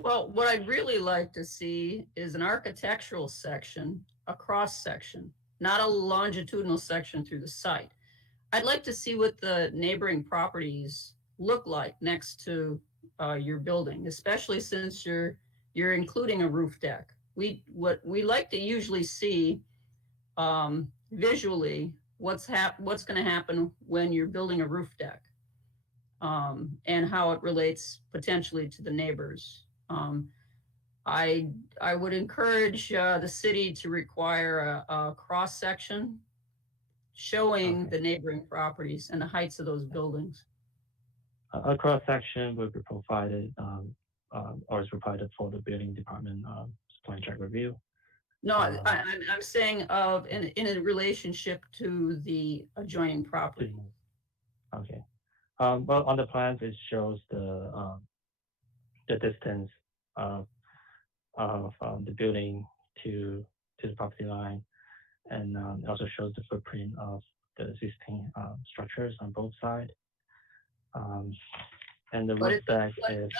Well, what I'd really like to see is an architectural section, a cross section, not a longitudinal section through the site. I'd like to see what the neighboring properties look like next to your building, especially since you're including a roof deck. What we like to usually see visually what's going to happen when you're building a roof deck, and how it relates potentially to the neighbors. I would encourage the city to require a cross section showing the neighboring properties and the heights of those buildings. A cross section will be provided or is provided for the building department plan check review. No, I'm saying in a relationship to the adjoining property. Okay. Well, on the plans it shows the distance of the building to the property line, and it also shows the footprint of the existing structures on both sides. And the roof deck is.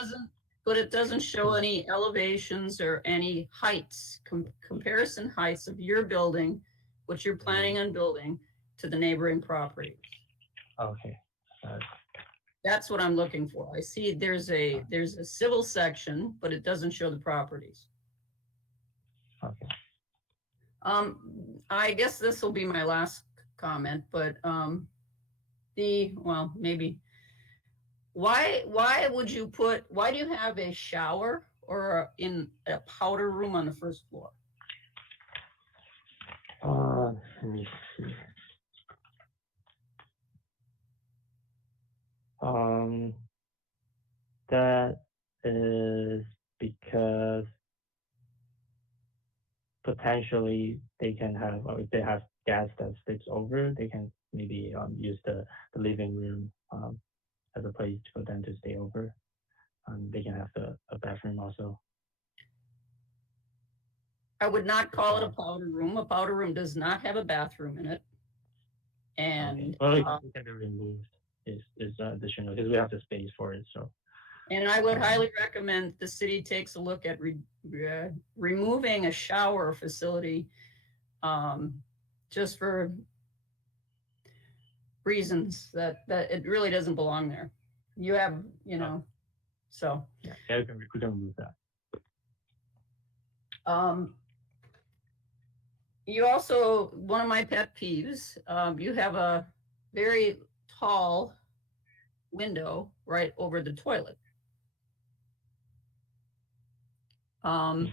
But it doesn't show any elevations or any heights, comparison heights of your building, what you're planning on building, to the neighboring property. Okay. That's what I'm looking for. I see there's a civil section, but it doesn't show the properties. Okay. I guess this will be my last comment, but maybe. Why do you have a shower or in a powder room on the first floor? Let me see. That is because potentially they can have, or if they have gas that sticks over, they can maybe use the living room as a place for them to stay over. They can have a bathroom also. I would not call it a powder room. A powder room does not have a bathroom in it. And well, it can be removed. Is additional because we have the space for it. So. And I would highly recommend the city takes a look at removing a shower facility, just for reasons that it really doesn't belong there. You have, so. Yeah, we can remove that. You also, one of my pet peeves, you have a very tall window right over the toilet. I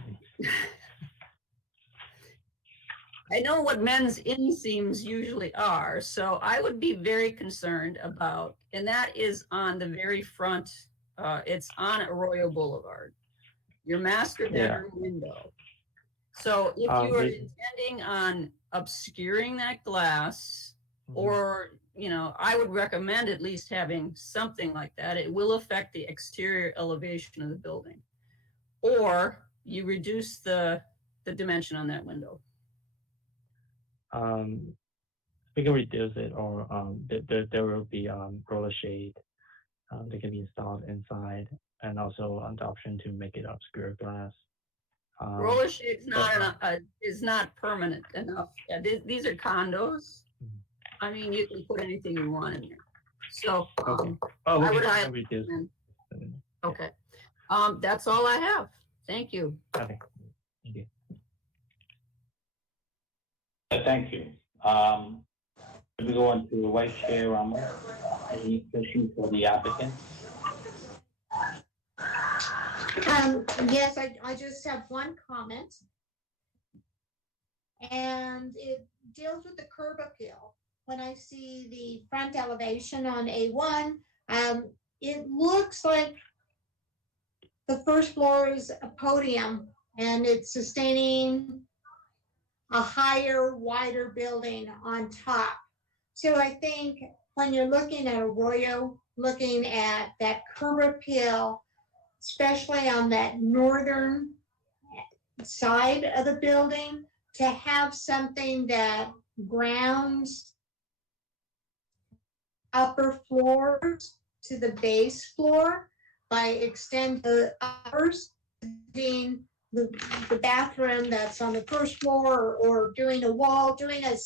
know what men's inseams usually are, so I would be very concerned about, and that is on the very front, it's on Arroyo Boulevard, your master bedroom window. So if you are intending on obscuring that glass, or, I would recommend at least having something like that. It will affect the exterior elevation of the building. Or you reduce the dimension on that window. We can reduce it, or there will be roller shade that can be installed inside, and also the option to make it obscure glass. Roller shade is not permanent enough. Yeah, these are condos. I mean, you can put anything you want in there. So I would highly recommend. Okay. That's all I have. Thank you. Okay. Thank you. Thank you. We go on to Vice Chair Ramos. Any questions for the applicant? Yes, I just have one comment. And it deals with the curb appeal. When I see the front elevation on A1, it looks like the first floor is a podium and it's sustaining a higher, wider building on top. So I think when you're looking at Arroyo, looking at that curb appeal, especially on that northern side of the building, to have something that grounds upper floors to the base floor by extending the uppers, being the bathroom that's on the first floor, or doing a wall, doing a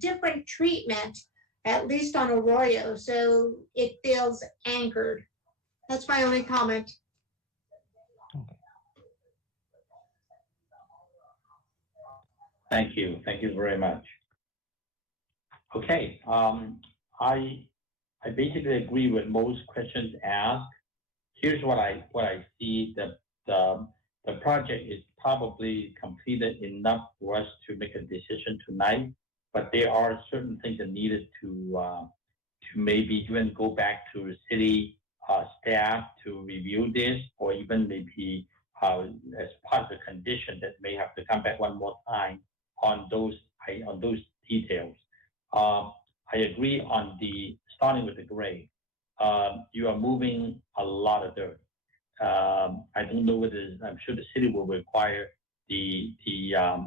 different treatment, at least on Arroyo, so it feels anchored. That's my only comment. Thank you. Thank you very much. Okay. I basically agree with most questions asked. Here's what I see. The project is probably completed enough for us to make a decision tonight, but there are certain things that needed to maybe even go back to city staff to review this, or even maybe as part of the condition that may have to come back one more time on those details. I agree on starting with the grade. You are moving a lot of dirt. I I don't know whether, I'm sure the city will require the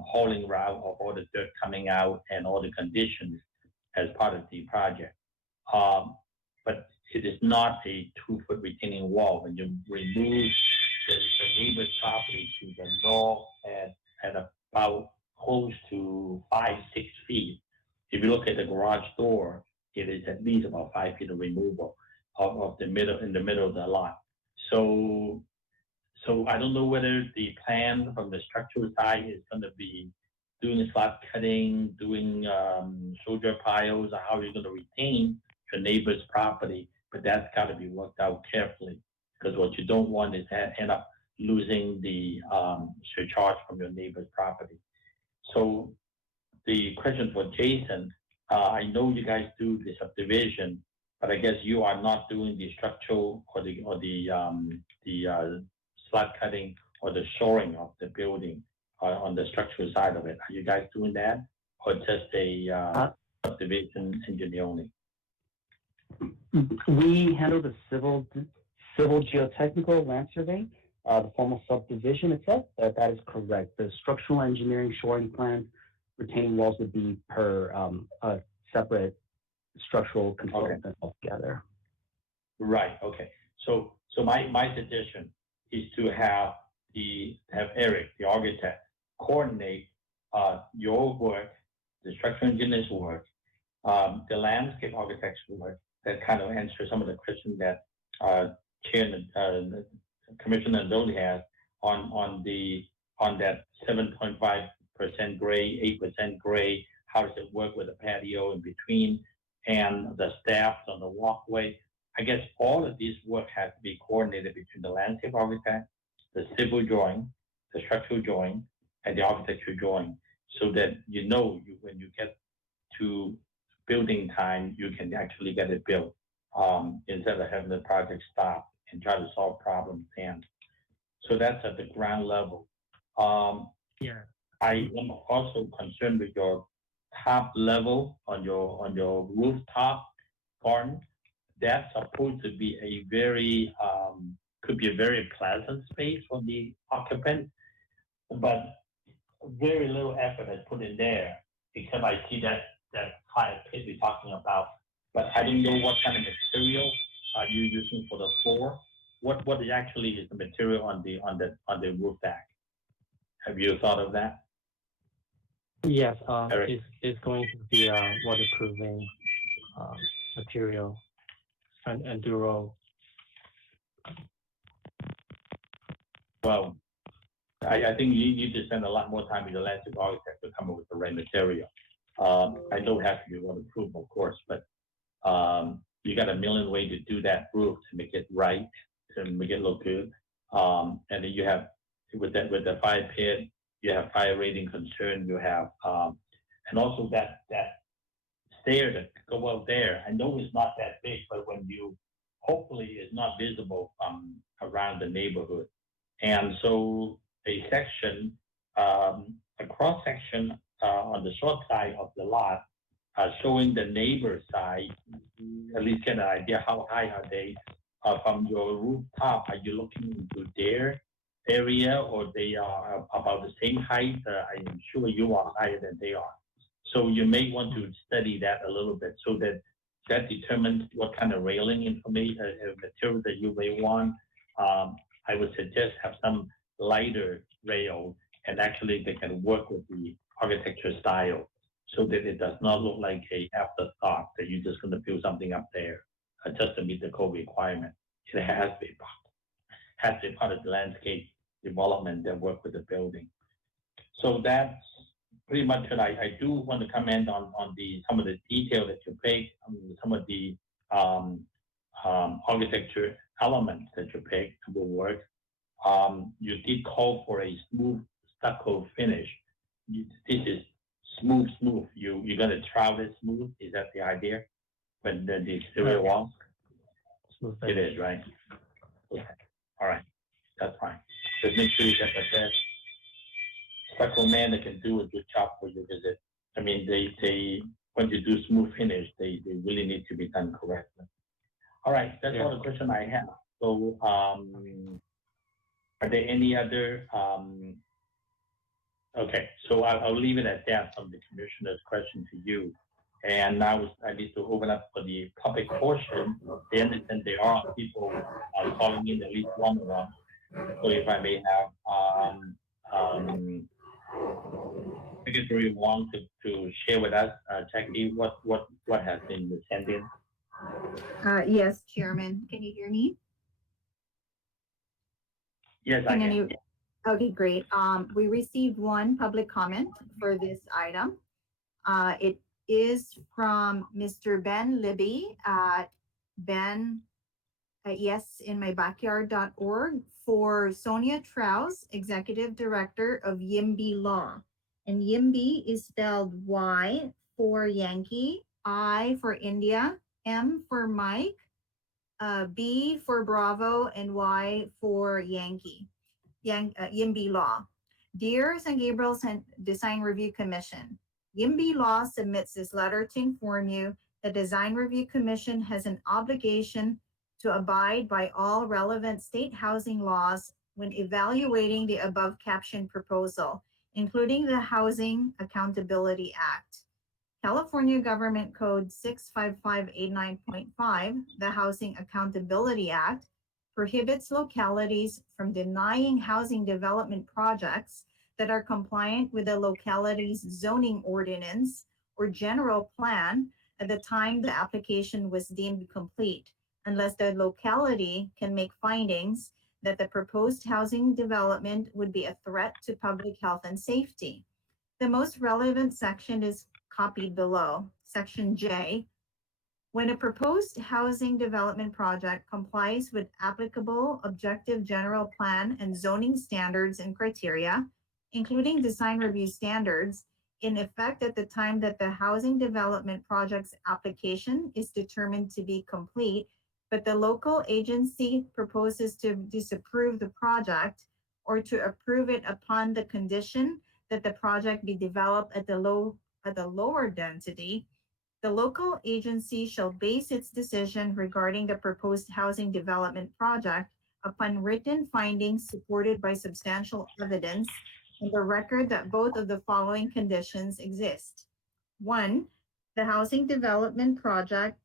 hauling route of all the dirt coming out and all the conditions as part of the project. But it is not a 2-foot retaining wall. When you remove the neighbor's property to the north at about close to 5-6 feet, if you look at the garage door, it is at least about 5 feet of removal of the middle, in the middle of the lot. So I don't know whether the plan from the structural side is going to be doing slab cutting, doing shoulder piles, or how you're going to retain your neighbor's property, but that's got to be worked out carefully, because what you don't want is to end up losing the surcharge from your neighbor's property. So the question for Jason, I know you guys do the subdivision, but I guess you are not doing the structural or the slab cutting or the shoring of the building on the structural side of it. Are you guys doing that, or just a subdivision engineer only? We handle the civil geotechnical land survey, the formal subdivision itself. That is correct. The structural engineering shoring plans, retaining walls would be per a separate structural consultant altogether. Right. Okay. So my suggestion is to have Eric, the architect, coordinate your work, the structural engineer's work, the landscape architect's work, that kind of answer some of the questions that Chairman Commissioner Dolly has on that 7.5% gray, 8% gray. How does it work with the patio in between and the steps on the walkway? I guess all of this work has to be coordinated between the landscape architect, the civil drawing, the structural drawing, and the architecture drawing, so that when you get to building time, you can actually get it built instead of having the project stop and try to solve problems then. So that's at the ground level. I am also concerned with your top level on your rooftop garden. That's supposed to be a very could be a very pleasant space for the occupant, but very little effort is put in there, except I see that fire pit we're talking about. But I don't know what kind of material are you using for the floor. What actually is the material on the roof deck? Have you thought of that? Yes, it's going to be waterproofing material and duro. Well, I think you need to spend a lot more time with the landscape architect to come up with the right material. I know it has to be waterproof, of course, but you got a million ways to do that roof to make it right, to make it look good. And then you have with the fire pit, you have fire rating concern. You have and also that stair that go out there. I know it's not that big, but when you hopefully it's not visible around the neighborhood. And so a section, a cross section on the short side of the lot, showing the neighbor side, at least get an idea how high are they from your rooftop. Are you looking into their area, or they are about the same height? I'm sure you are higher than they are. So you may want to study that a little bit, so that determines what kind of railing information, material that you may want. I would suggest have some lighter rail, and actually they can work with the architecture style, so that it does not look like a afterthought that you're just going to build something up there just to meet the code requirement. It has to be part of the landscape development that work with the building. So that's pretty much it. I do want to comment on some of the detail that you pick, some of the architecture elements that you pick will work. You did call for a smooth stucco finish. This is smooth. You're gonna trowel it smooth. Is that the idea? When the exterior wall? It is, right? Okay. All right. That's fine. Just make sure you get the best stucco man that can do a good job for your visit. I mean, they when you do smooth finish, they really need to be done correctly. All right, that's all the question I have. So Are there any other, okay, so I'll leave it at that from the commissioner's question to you. And now I need to open up for the public portion. I understand there are people calling in at least one of them. So if I may have Secretary Wong to share with us, Jackie, what has been sent in? Yes, Chairman, can you hear me? Yes, I can. Okay, great. We received one public comment for this item. It is from Mr. Ben Libby at Ben yesinmybackyard.org for Sonia Trouse, Executive Director of YIMBY Law. And YIMBY is spelled Y for Yankee, I for India, M for Mike, B for Bravo, and Y for Yankee. YIMBY Law. Dear San Gabriel Design Review Commission, YIMBY Law submits this letter to inform you the Design Review Commission has an obligation to abide by all relevant state housing laws when evaluating the above captioned proposal, including the Housing Accountability Act. California Government Code 65589.5, the Housing Accountability Act, prohibits localities from denying housing development projects that are compliant with the locality's zoning ordinance or general plan at the time the application was deemed complete, unless the locality can make findings that the proposed housing development would be a threat to public health and safety. The most relevant section is copied below, Section J. When a proposed housing development project complies with applicable objective general plan and zoning standards and criteria, including design review standards, in effect at the time that the housing development project's application is determined to be complete, but the local agency proposes to disapprove the project or to approve it upon the condition that the project be developed at the lower density, the local agency shall base its decision regarding the proposed housing development project upon written findings supported by substantial evidence and the record that both of the following conditions exist. One, the housing development project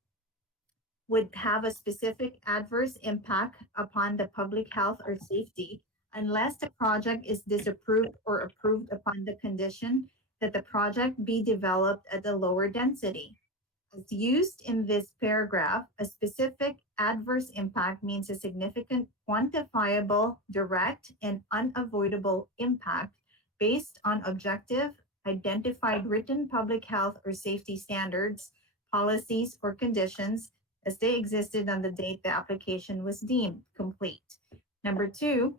would have a specific adverse impact upon the public health or safety unless the project is disapproved or approved upon the condition that the project be developed at a lower density. As used in this paragraph, a specific adverse impact means a significant, quantifiable, direct, and unavoidable impact based on objective, identified written public health or safety standards, policies, or conditions as they existed on the date the application was deemed complete. Number two,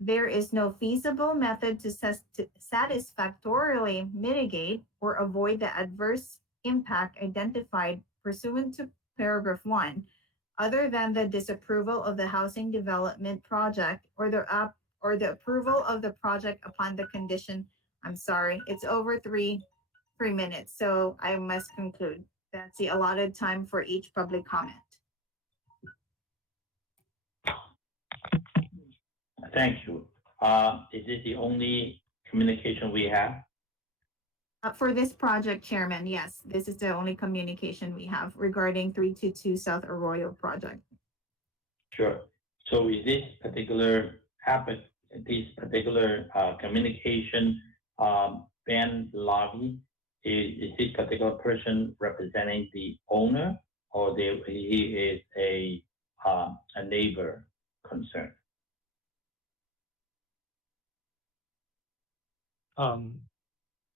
there is no feasible method to satisfactorily mitigate or avoid the adverse impact identified pursuant to paragraph 1, other than the disapproval of the housing development project or the approval of the project upon the condition. I'm sorry, it's over three minutes, so I must conclude. That's the allotted time for each public comment. Thank you. Is this the only communication we have? For this project, Chairman, yes, this is the only communication we have regarding 322 South Arroyo project. Sure. So is this particular communication, Ben Lobby, is this particular person representing the owner, or he is a neighbor concern?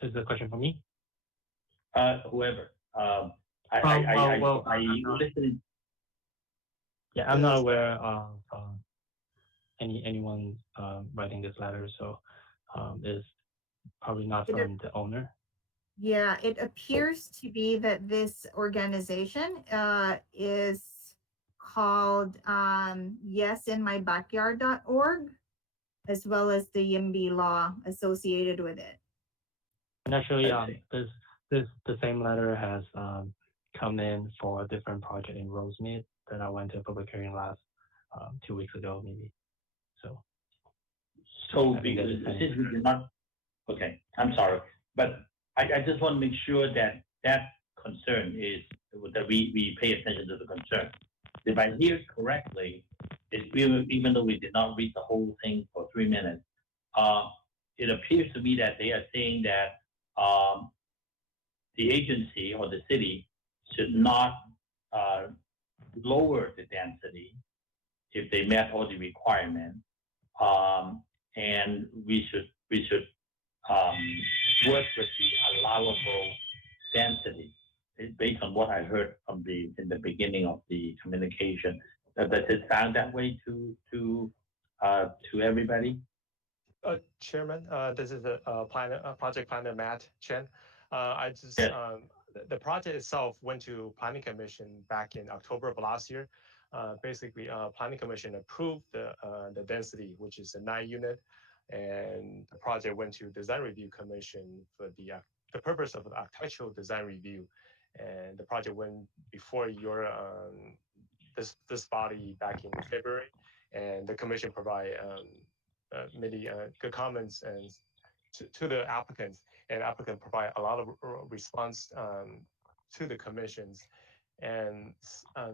Is the question for me? Whoever. I'm listened. Yeah, I'm not aware of anyone writing this letter, so it's probably not from the owner. Yeah, it appears to be that this organization is called yesinmybackyard.org, as well as the YIMBY law associated with it. And actually, the same letter has come in for a different project in Rosemead that I went to a public hearing last 2 weeks ago, maybe. So So I think because that's fine. since we did not, okay, I'm sorry, but I just want to make sure that that concern is, that we pay attention to the concern. If I hear correctly, even though we did not read the whole thing for 3 minutes, it appears to me that they are saying that the agency or the city should not lower the density if they met all the requirements, and we should work with the allowable density. Based on what I heard from in the beginning of the communication, does it sound that way to everybody? Chairman, this is the project planner Matt Chen. I just Yes. The project itself went to Planning Commission back in October of last year. Basically, Planning Commission approved the density, which is a 9-unit, and the project went to Design Review Commission for the purpose of the architectural design review, and the project went before your this body back in February, and the commission provide many good comments and to the applicants, and applicant provide a lot of response to the commissions, and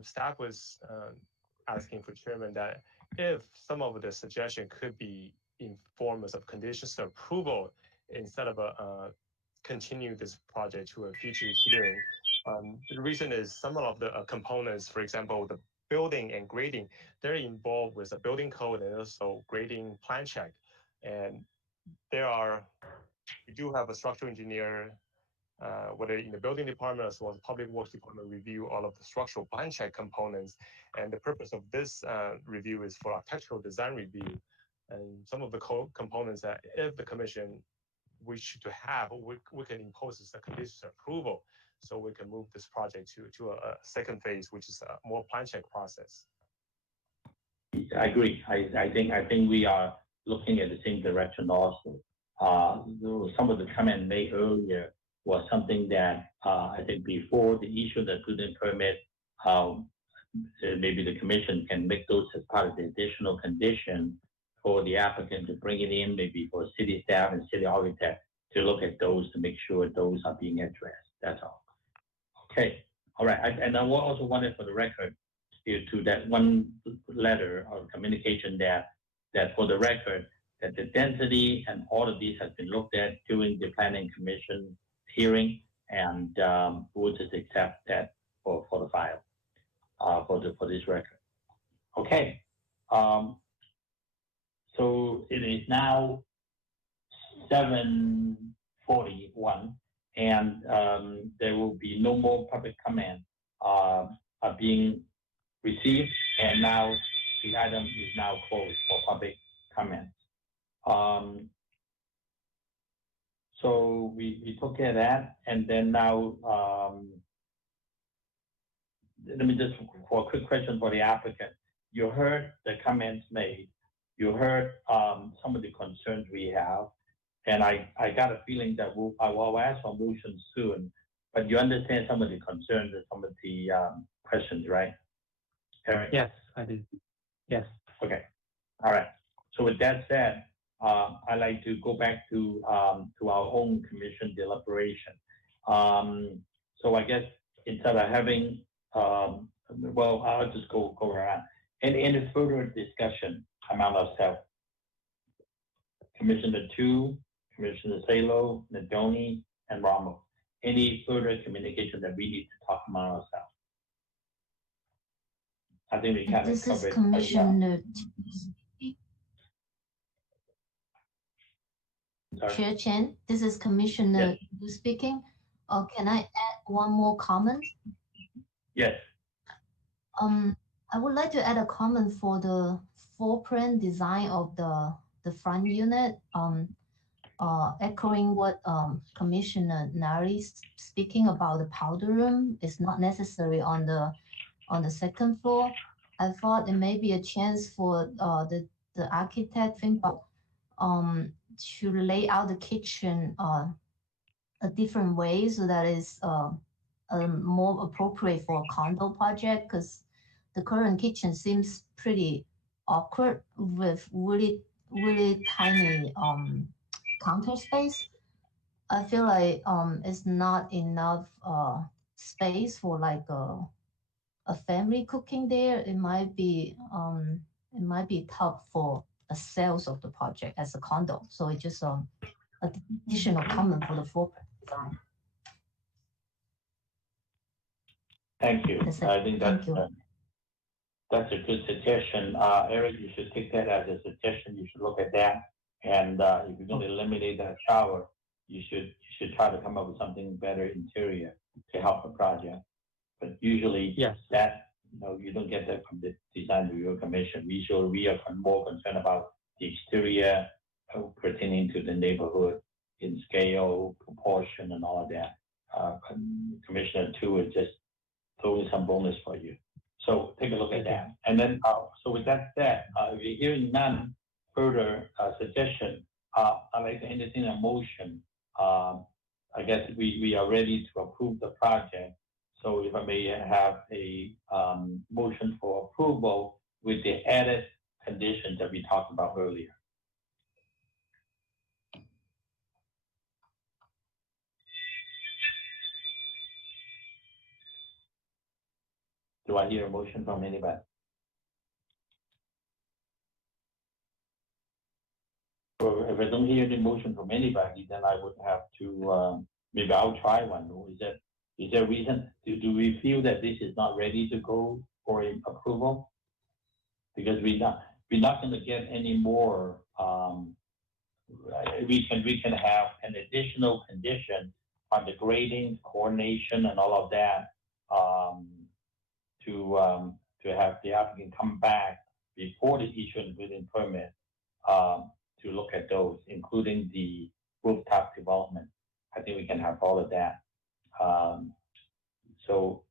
staff was asking for chairman that if some of the suggestion could be in forms of conditions of approval instead of continue this project to a future hearing. The reason is some of the components, for example, the building and grading, they're involved with the building code and also grading plan check. And we do have a structural engineer, whether in the building department as well as public works department, review all of the structural plan check components. And the purpose of this review is for architectural design review. And some of the components that if the commission wish to have, we can impose as a condition of approval, so we can move this project to a second phase, which is a more plan check process. I agree. I think we are looking at the same direction also. Some of the comment made earlier was something that I think before the issue of the building permit, maybe the commission can make those as part of the additional condition for the applicant to bring it in, maybe for city staff and city architect to look at those to make sure those are being addressed. That's all. Okay. All right. And I also wanted for the record to that one letter or communication that for the record that the density and all of these has been looked at during the planning commission hearing, and we'll just accept that for the file for this record. Okay. So it is now 7:41, and there will be no more public comment are being received, and now the item is now closed for public comments. So we took care of that, and then now let me just, for a quick question for the applicant. You heard the comments made. You heard some of the concerns we have, and I got a feeling that I will ask for motion soon, but you understand some of the concerns and some of the questions, right, Eric? Yes, I do. Yes. Okay. All right. So with that said, I'd like to go back to our own commission deliberation. So I guess instead of having, well, I'll just go around. Any further discussion among ourselves? Commissioner Tu, Commissioner Salo, Nadoni, and Ramos. Any further communication that we need to talk among ourselves? I think we kind of This covered is Commissioner Chair Chen. This is Commissioner Yu speaking. Can I add one more comment? Yes. I would like to add a comment for the floor plan design of the front unit. Echoing what Commissioner Nari is speaking about the powder room is not necessary on the second floor. I thought it may be a chance for the architect think about to lay out the kitchen a different way so that is more appropriate for a condo project, because the current kitchen seems pretty awkward with really really tiny counter space. I feel like it's not enough space for like a family cooking there. It might be tough for the sales of the project as a condo. So it's just additional comment for the floor plan design. Thank you. That's it. I think Thank you. that's a good suggestion. Eric, you should take that as a suggestion. You should look at that. And if you're going to eliminate that shower, you should try to come up with something better interior to help the project. But usually, Yes. that you don't get that from the design review commission. Usually, we are more concerned about the exterior pertaining to the neighborhood in scale, proportion, and all of that. Commissioner 2 is just throwing some bonus for you. So take a look at that. And then, so with that said, if you're hearing none further suggestion, I'd like to entertain a motion. I guess we are ready to approve the project. So if I may have a motion for approval with the added conditions that we talked about earlier. Do I hear a motion from anybody? Or if I don't hear any motion from anybody, then I would have to, maybe I'll try one. Is there a reason? Do we feel that this is not ready to go for approval? Because we're not going to get any more. We can have an additional condition on the grading, coordination, and all of that to have the applicant come back before the issue of the building permit to look at those, including the rooftop development. I think we can have all of that. So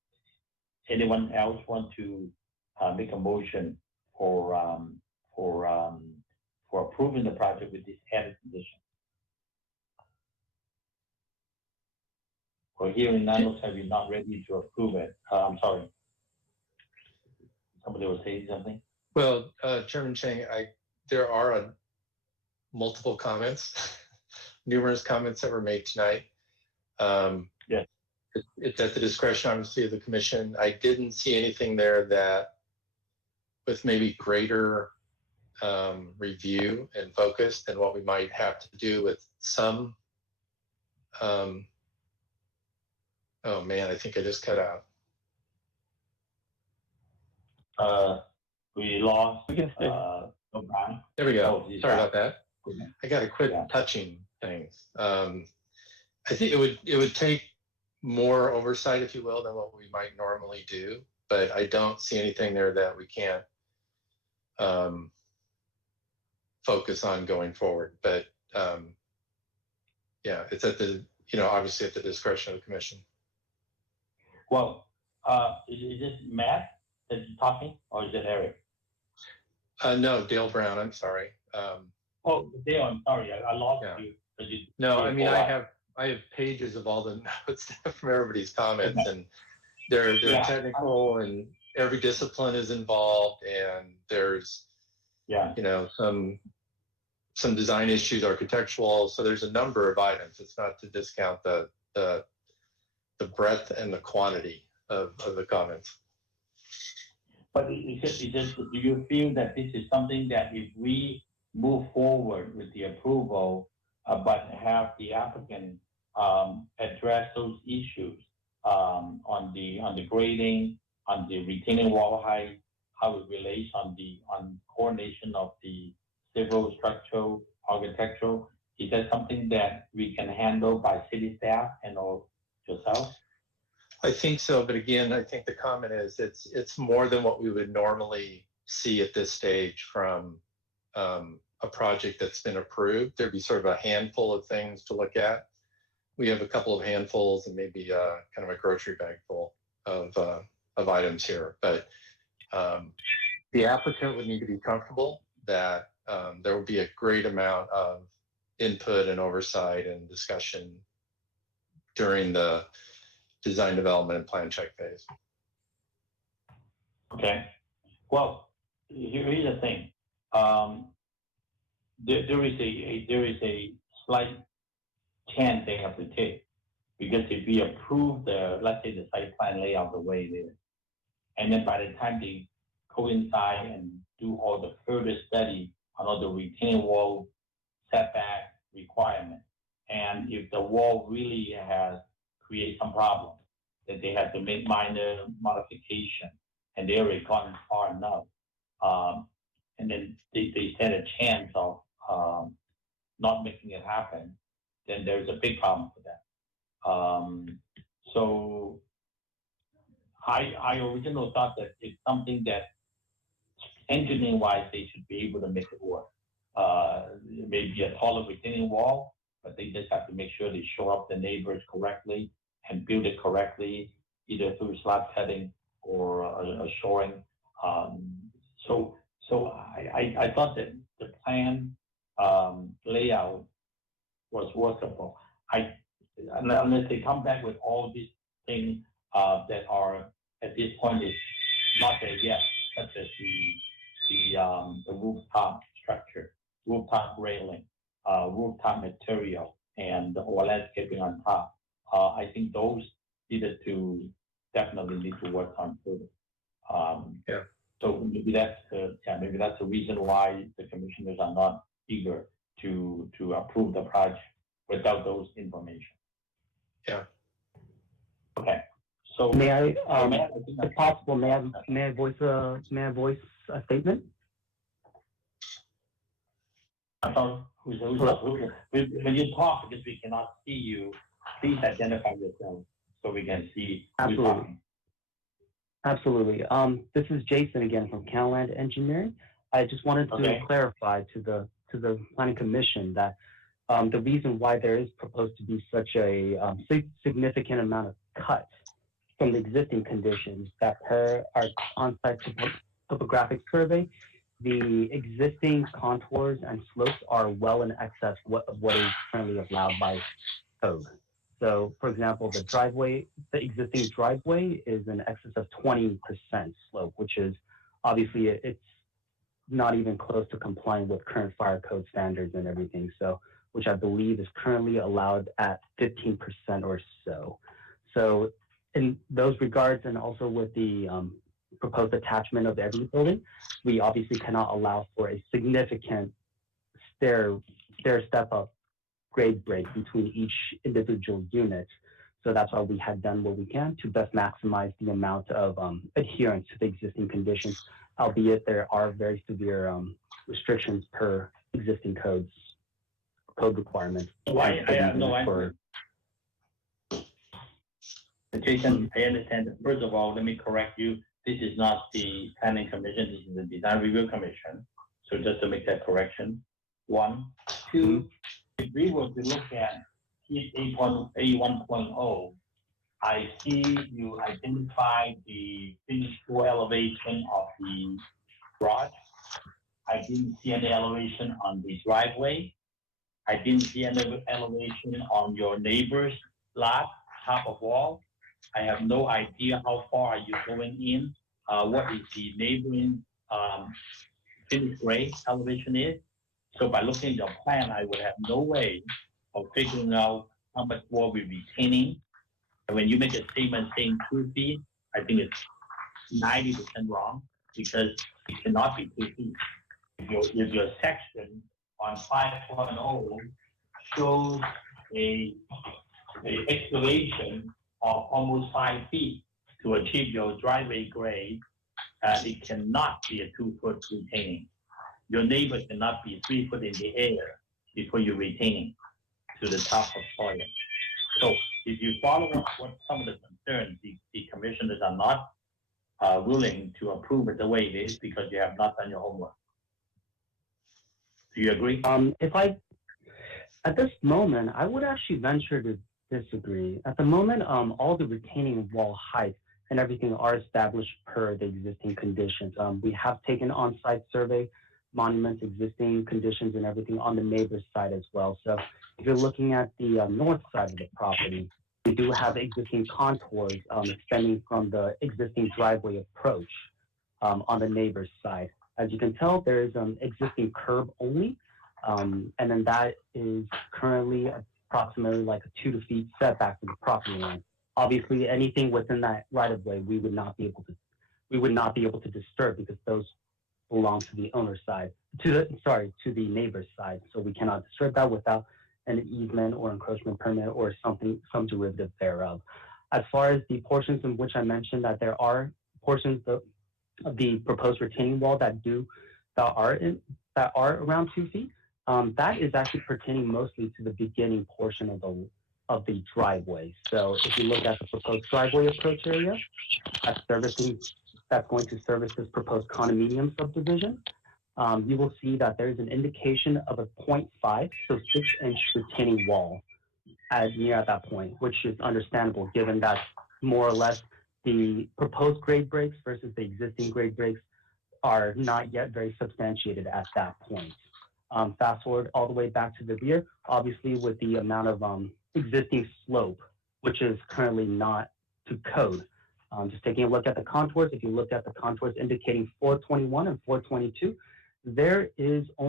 anyone else want to make a motion for approving the project with this added condition? Or hearing none, looks like we're not ready to approve it. I'm sorry. Somebody was saying something? Well, Chairman Chang, there are multiple comments, numerous comments that were made tonight. Yeah. It's at the discretion, obviously, of the commission. I didn't see anything there that, with maybe greater review and focus than what we might have to do with some. Oh man, I think I just cut out. We lost. There we go. Sorry about that. I got to quit touching things. I think it would take more oversight, if you will, than what we might normally do. But I don't see anything there that we can't focus on going forward. But yeah, it's at the obviously at the discretion of the commission. Well, is this Matt that's talking, or is it Eric? No, Dale Brown. I'm sorry. Oh, Dale, I'm sorry. I lost you. No, I mean I have pages of all the notes from everybody's comments, and they're technical, and every discipline is involved, and there's some design issues, architectural. So there's a number of items. It's not to discount the breadth and the quantity of the comments. But it's just, do you feel that this is something that if we move forward with the approval, but have the applicant address those issues on the grading, on the retaining wall height, how it relates on coordination of the civil, structural, architectural, is that something that we can handle by city staff and or yourself? I think so, but again, I think the comment is it's more than what we would normally see at this stage from a project that's been approved. There'd be sort of a handful of things to look at. We have a couple of handfuls and maybe kind of a grocery bag full of items here, but the applicant would need to be comfortable that there will be a great amount of input and oversight and discussion during the design development and plan check phase. Okay. Well, here's the thing. there is a slight chance they have to take, because if we approve let's say the site plan layout the way it is, and then by the time they coincide and do all the further study on all the retaining wall setback requirement, and if the wall really has created some problem, that they have to make minor modification, and they already gone far enough, and then they stand a chance of not making it happen, then there's a big problem for them. So I originally thought that it's something that engineering-wise they should be able to make it work. Maybe a taller retaining wall, but they just have to make sure they show up the neighbors correctly and build it correctly, either through slab cutting or a shoring. So I thought that the plan layout was workable. Unless they come back with all these things that are at this point is not there yet, such as the rooftop structure, rooftop railing, rooftop material, and or landscaping on top. I think those needed to definitely need to work on further. Yeah. So maybe that's the reason why the commissioners are not eager to approve the project without those information. Yeah. Okay. So May I, if possible, may I voice a statement? I'm sorry, when you talk, because we cannot see you, please identify yourself so we can see who's talking. Absolutely. This is Jason again from County Engineering. I just wanted to clarify to the Planning Commission that the reason why there is proposed to be such a significant amount of cuts from the existing conditions that per our on-site topographic survey, the existing contours and slopes are well in excess of what is currently allowed by code. So, for example, the existing driveway is in excess of 20% slope, which is obviously it's not even close to complying with current fire code standards and everything. So, which I believe is currently allowed at 15% or so. So, in those regards, and also with the proposed attachment of every building, we obviously cannot allow for a significant stair step up grade break between each individual unit. So that's why we had done what we can to best maximize the amount of adherence to the existing conditions, albeit there are very severe restrictions per existing code requirements. Jason, I understand. First of all, let me correct you. This is not the Planning Commission. This is the Design Review Commission. So just to make that correction. 1, 2, if we were to look at A1.0, I see you identified the finished floor elevation of the garage. I didn't see any elevation on the driveway. I didn't see any elevation on your neighbor's lot, top of wall. I have no idea how far are you going in, what is the neighboring finished grade elevation is. So by looking at your plan, I would have no way of figuring out how much wall we're retaining. And when you make a statement saying 2 feet, I think it's 90% wrong, because it cannot be 2 feet. If your section on 5.0 shows a excavation of almost 5 feet to achieve your driveway grade, it cannot be a 2-foot retaining. Your neighbor cannot be 3 foot in the air before you're retaining to the top of soil. So if you follow up what some of the concerns, the commissioners are not willing to approve it the way it is because you have not done your homework. Do you agree? At this moment, I would actually venture to disagree. At the moment, all the retaining wall height and everything are established per the existing conditions. We have taken on-site survey, monuments, existing conditions, and everything on the neighbor's side as well. So if you're looking at the north side of the property, we do have existing contours extending from the existing driveway approach on the neighbor's side. As you can tell, there is existing curb only And then that is currently approximately like a 2 feet setback from the property line. Obviously, anything within that right of way, we would not be able to disturb because those belong to the owner's side, to the neighbor's side. So we cannot disturb that without an easement or encroachment permit or some derivative thereof. As far as the portions in which I mentioned that there are portions of the proposed retaining wall that are around 2 feet, that is actually pertaining mostly to the beginning portion of the driveway. So if you look at the proposed driveway approach area, that's going to service this proposed condominium subdivision. You will see that there is an indication of a 0.5, so 6-inch retaining wall near at that point, which is understandable given that more or less the proposed grade breaks versus the existing grade breaks are not yet very substantiated at that point. Fast forward all the way back to the rear, obviously with the amount of existing slope, which is currently not to code. Just taking a look at the contours, if you look at the contours indicating 421 and 422, there is a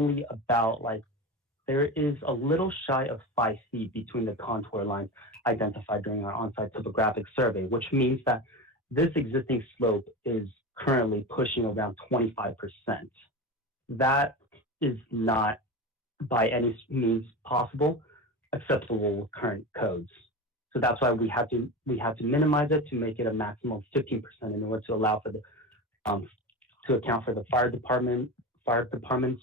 little shy of 5 feet between the contour lines identified during our on-site topographic survey, which means that this existing slope is currently pushing around 25%. That is not by any means possible acceptable with current codes. So that's why we have to minimize it to make it a maximum of 15% in order to allow for the to account for the fire department's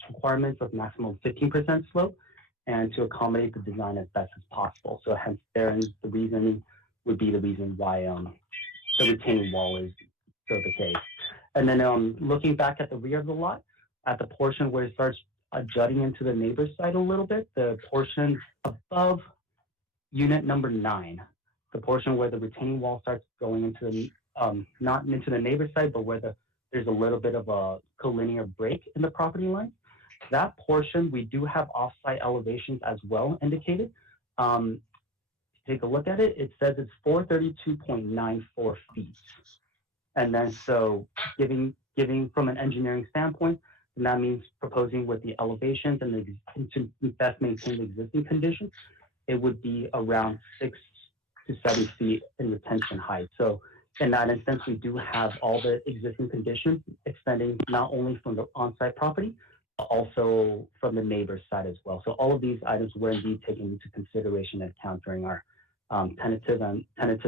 requirements of maximum 15% slope and to accommodate the design as best as possible. So hence therein the reason why the retaining wall is so the case. And then looking back at the rear of the lot, at the portion where it starts jutting into the neighbor's side a little bit, the portion above unit number 9, the portion where the retaining wall starts going into the, not into the neighbor's side, but where there's a little bit of a collinear break in the property line. That portion, we do have off-site elevations as well indicated. Take a look at it, it says it's 432.94 feet. And then so giving from an engineering standpoint, and that means proposing with the elevations and to best maintain the existing condition, it would be around 6 to 7 feet in retention height. So in that instance, we do have all the existing conditions extending not only from the on-site property, but also from the neighbor's side as well. So all of these items were indeed taken into consideration and account during our tentative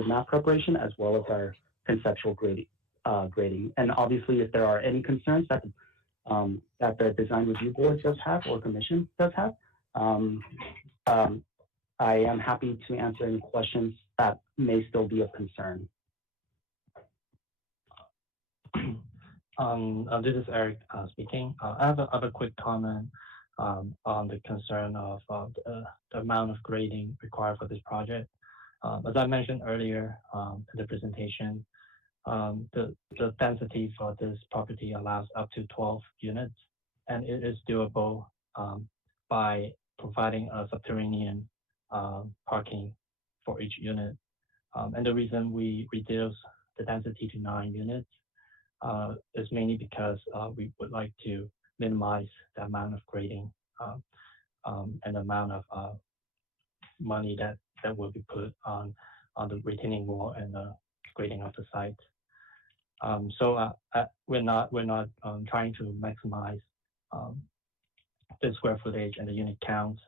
map preparation, as well as our conceptual grading. And obviously, if there are any concerns that the design review board does have or commission does have, I am happy to answer any questions that may still be of concern. This is Eric speaking. I have a quick comment on the concern of the amount of grading required for this project. As I mentioned earlier in the presentation, the density for this property allows up to 12 units, and it is doable by providing a subterranean parking for each unit. And the reason we reduce the density to 9 units is mainly because we would like to minimize the amount of grading and the amount of money that will be put on the retaining wall and the grading of the site. So we're not trying to maximize the square footage and the unit count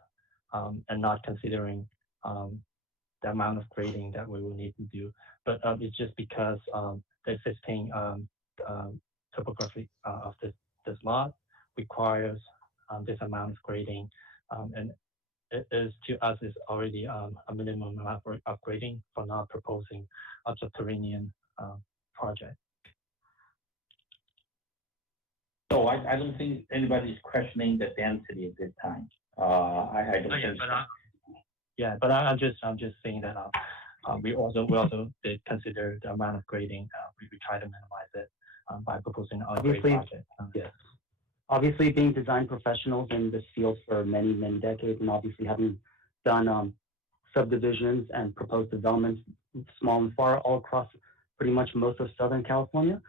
and not considering the amount of grading that we will need to do. But it's just because the existing topography of this lot requires this amount of grading, and it is to us is already a minimum amount of upgrading for not proposing a subterranean project. So I don't think anybody's questioning the density at this time. I don't think so. But I'm just saying that we also did consider the amount of grading. We try to minimize it by proposing a grade project. Yes. Obviously, being design professionals in this field for many, many decades, and obviously having done subdivisions and proposed developments, small and far, all across pretty much most of Southern California,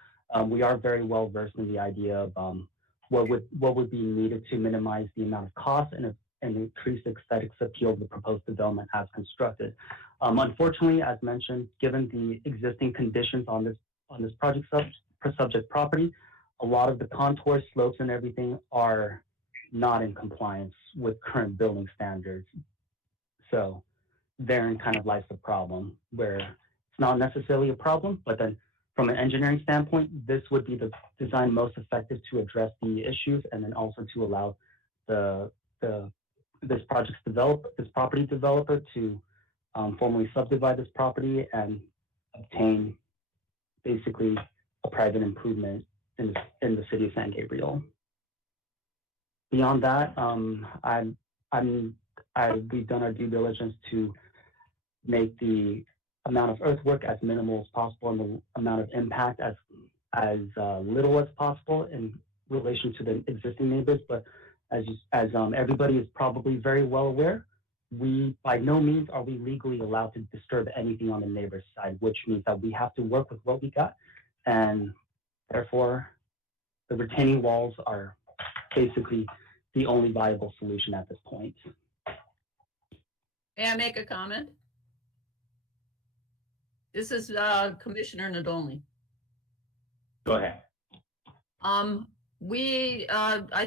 we are very well versed in the idea of what would be needed to minimize the amount of cost and increase the aesthetics appeal of the proposed development as constructed. Unfortunately, as mentioned, given the existing conditions on this project subject property, a lot of the contours, slopes, and everything are not in compliance with current building standards. So therein kind of lies the problem, where it's not necessarily a problem, but then from an engineering standpoint, this would be the design most effective to address the issues, and then also to allow this property developer to formally subdivide this property and obtain basically a private improvement in the city of San Gabriel. Beyond that, we've done our due diligence to make the amount of earthwork as minimal as possible and the amount of impact as little as possible in relation to the existing neighbors. But as everybody is probably very well aware, by no means are we legally allowed to disturb anything on the neighbor's side, which means that we have to work with what we got, and therefore the retaining walls are basically the only viable solution at this point. May I make a comment? This is Commissioner Nadolny. Go ahead. I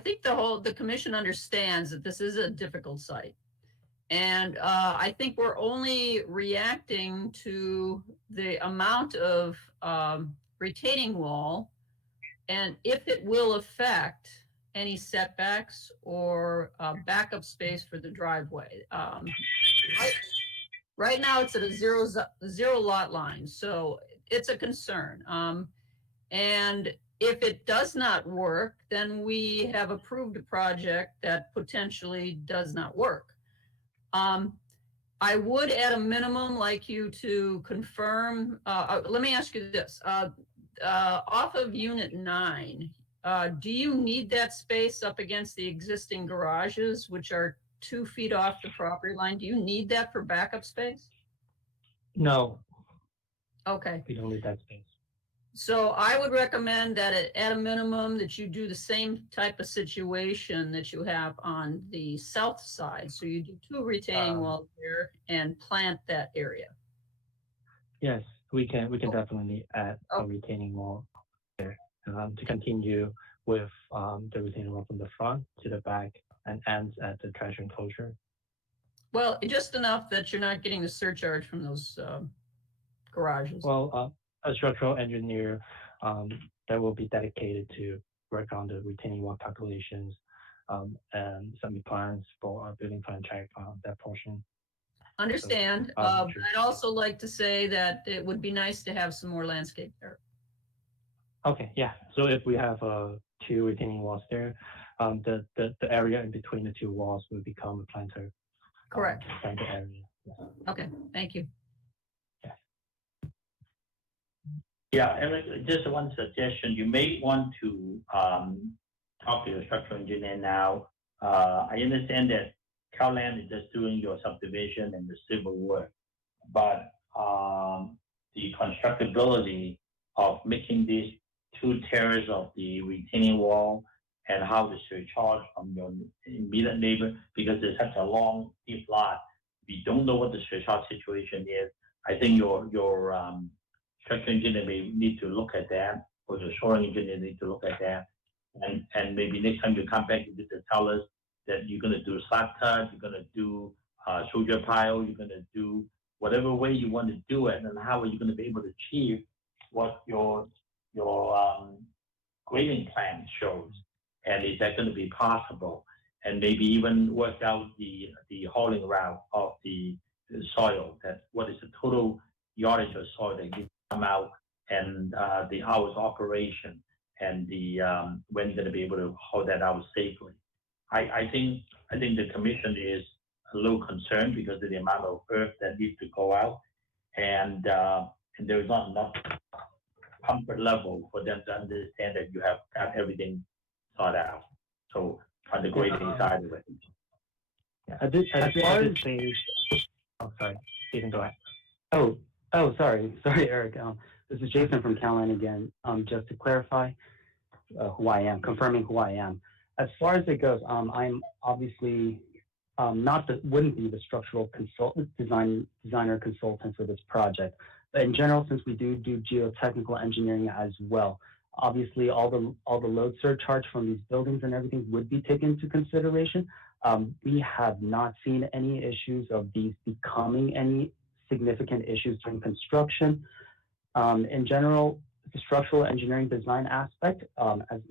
think the commission understands that this is a difficult site. And I think we're only reacting to the amount of retaining wall and if it will affect any setbacks or backup space for the driveway. Right now it's at a zero lot line, so it's a concern. And if it does not work, then we have approved a project that potentially does not work. I would at a minimum like you to confirm, let me ask you this, off of unit 9, do you need that space up against the existing garages, which are 2 feet off the property line? Do you need that for backup space? No. Okay. We don't need that space. So I would recommend that at a minimum that you do the same type of situation that you have on the south side. So you do 2 retaining walls there and plant that area. Yes, we can definitely add a retaining wall there to continue with the retaining wall from the front to the back and ends at the trash enclosure. Well, just enough that you're not getting the surcharge from those garages. Well, a structural engineer that will be dedicated to work on the retaining wall calculations and submit plans for our building plan check on that portion. Understand. So, but I'd also like to say that it would be nice to have some more landscape there. Okay, yeah. So if we have 2 retaining walls there, the area in between the 2 walls will become a planter. Correct. Planter area. Yeah. Okay, thank you. Yeah, and just one suggestion, you may want to talk to your structural engineer now. I understand that CalLand is just doing your subdivision and the civil work, but the constructability of making these 2 tiers of the retaining wall and how to surcharge from your immediate neighbor, because it's such a long, deep lot, we don't know what the surcharge situation is. I think your structural engineer may need to look at that, or the shoring engineer need to look at that, and maybe next time you come back, you need to tell us that you're going to do slab cut, you're going to do soldier pile, you're going to do whatever way you want to do it, and how are you going to be able to achieve what your grading plan shows, and is that going to be possible? And maybe even work out the hauling route of the soil, that what is the total yardage of soil that you come out, and the hours of operation, and the when you're going to be able to haul that out safely. I think the commission is a little concerned because of the amount of earth that needs to go out, and there is not enough comfort level for them to understand that you have got everything thought out. So on the grading side of it. At this stage, oh, sorry, Stephen, go ahead. Oh, sorry, Eric. This is Jason from CalLand again. Just to clarify, who I am, confirming who I am. As far as it goes, I'm obviously wouldn't be the structural designer consultant for this project. But in general, since we do geotechnical engineering as well, obviously all the load surcharge from these buildings and everything would be taken into consideration. We have not seen any issues of these becoming any significant issues during construction. In general, the structural engineering design aspect, as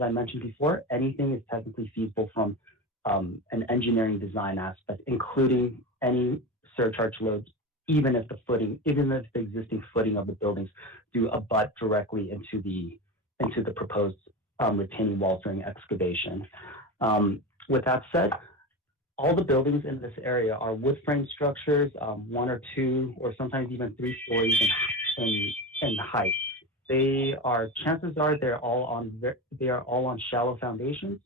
I mentioned before, anything is technically feasible from an engineering design aspect, including any surcharge loads, even if the existing footing of the buildings do abut directly into the proposed retaining wall during excavation. With that said, all the buildings in this area are wood frame structures, 1 or 2, or sometimes even 3 stories in height. Chances are they are all on shallow foundations.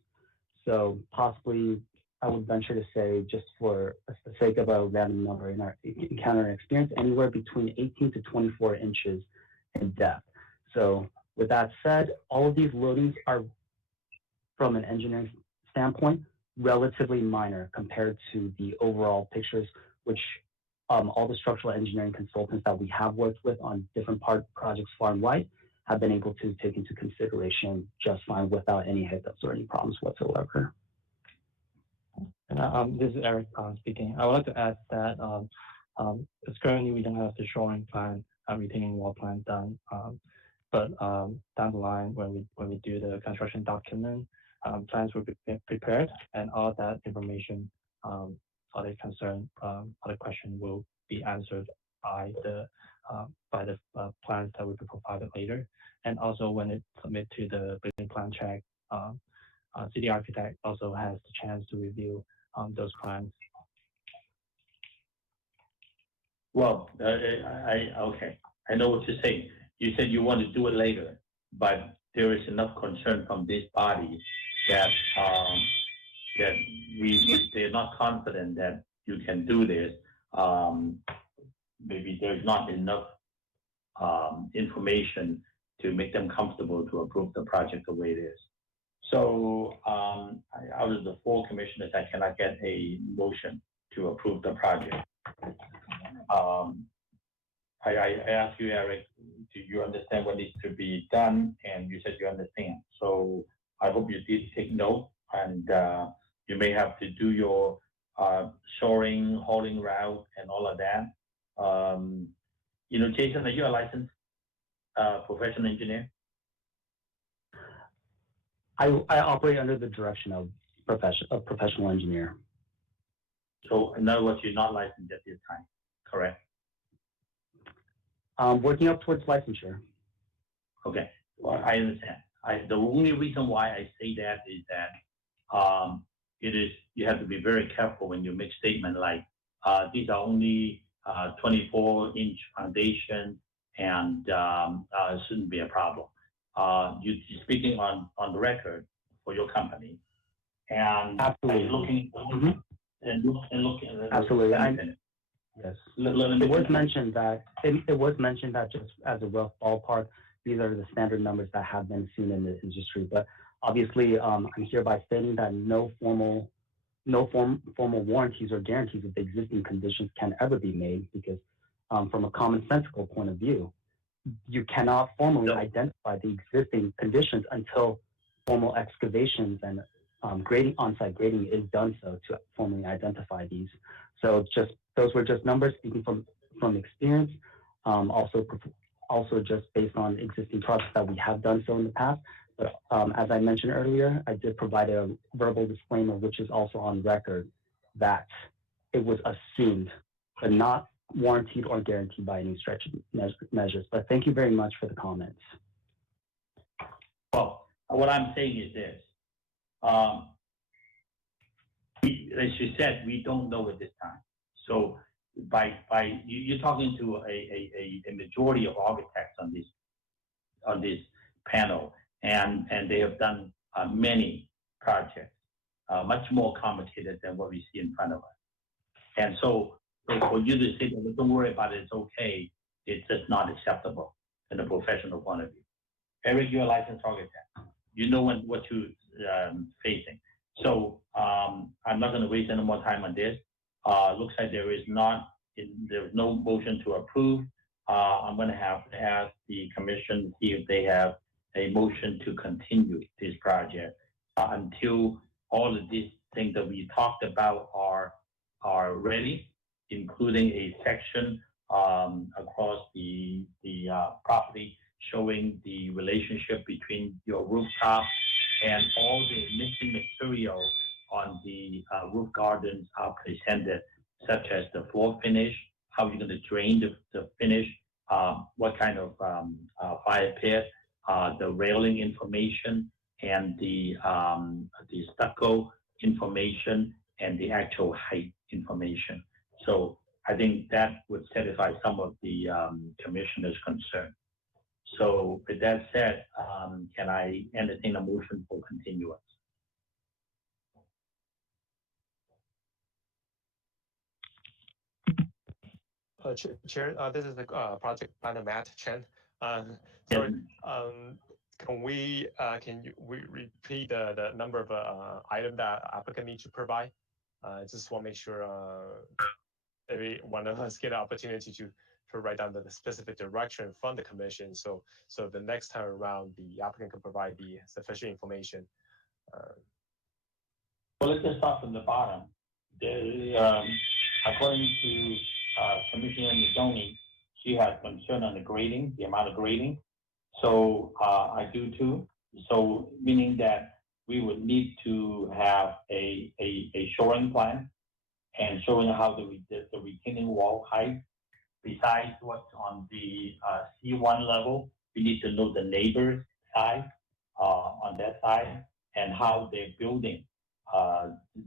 So possibly, I would venture to say, just for the sake of a random number in our encounter and experience, anywhere between 18 to 24 inches in depth. So with that said, all of these loadings are, from an engineering standpoint, relatively minor compared to the overall pictures, which all the structural engineering consultants that we have worked with on different projects far and wide have been able to take into consideration just fine without any hiccups or any problems whatsoever. And this is Eric speaking. I would like to add that because currently we don't have the shoring plan, retaining wall plan done, but down the line when we do the construction document, plans will be prepared, and all that information, all the concern, all the question will be answered by the plans that will be provided later. And also when it submit to the building plan check, city architect also has the chance to review those plans. Well, okay, I know what you're saying. You said you want to do it later, but there is enough concern from this body that they're not confident that you can do this. Maybe there's not enough information to make them comfortable to approve the project the way it is. So out of the 4 commissioners, I cannot get a motion to approve the project. I asked you, Eric, do you understand what needs to be done? And you said you understand. So I hope you did take note, and you may have to do your shoring, hauling route, and all of that. Jason, are you a licensed professional engineer? I operate under the direction of professional engineer. So in other words, you're not licensed at this time, correct? Working up towards licensure. Okay, well, I understand. The only reason why I say that is that you have to be very careful when you make statements like these are only 24-inch foundation and shouldn't be a problem. You're speaking on the record for your company, and absolutely looking and looking. Absolutely. Yes. It was mentioned that just as a rough ballpark, these are the standard numbers that have been seen in the industry. But obviously, I'm hereby stating that no formal warranties or guarantees of the existing conditions can ever be made, because from a commonsensical point of view, you cannot formally identify the existing conditions until formal excavations and on-site grading is done so to formally identify these. So those were just numbers speaking from experience, also just based on existing projects that we have done so in the past. But as I mentioned earlier, I did provide a verbal disclaimer, which is also on record, that it was assumed, but not warranted or guaranteed by any stretch of measures. But thank you very much for the comments. Well, what I'm saying is this. As you said, we don't know at this time. So you're talking to a majority of architects on this panel, and they have done many projects, much more complicated than what we see in front of us. And so for you to say, well, don't worry about it, it's okay, it's just not acceptable in a professional point of view. Eric, you're a licensed architect. you know what you're facing. So I'm not going to waste any more time on this. Looks like there's no motion to approve. I'm going to have to ask the commission see if they have a motion to continue this project until all of these things that we talked about are ready, including a section across the property showing the relationship between your rooftop and all the missing material on the roof gardens are presented, such as the floor finish, how you're going to drain the finish, what kind of fire pit, the railing information, and the stucco information, and the actual height information. So I think that would satisfy some of the commissioners' concern. So with that said, can I entertain a motion for continuance? Chair, this is the project planner Matt Chen. Sorry, can we repeat the number of item that applicant needs to provide? Just want to make sure every one of us get an opportunity to write down the specific direction from the commission. So the next time around, the applicant can provide the sufficient information. Well, let's just start from the bottom. According to Commissioner Zoning, she has concern on the grading, the amount of grading. So I do too. So meaning that we would need to have a shoring plan and showing how the retaining wall height. Besides what's on the C1 level, we need to know the neighbor's side on that side and how they're building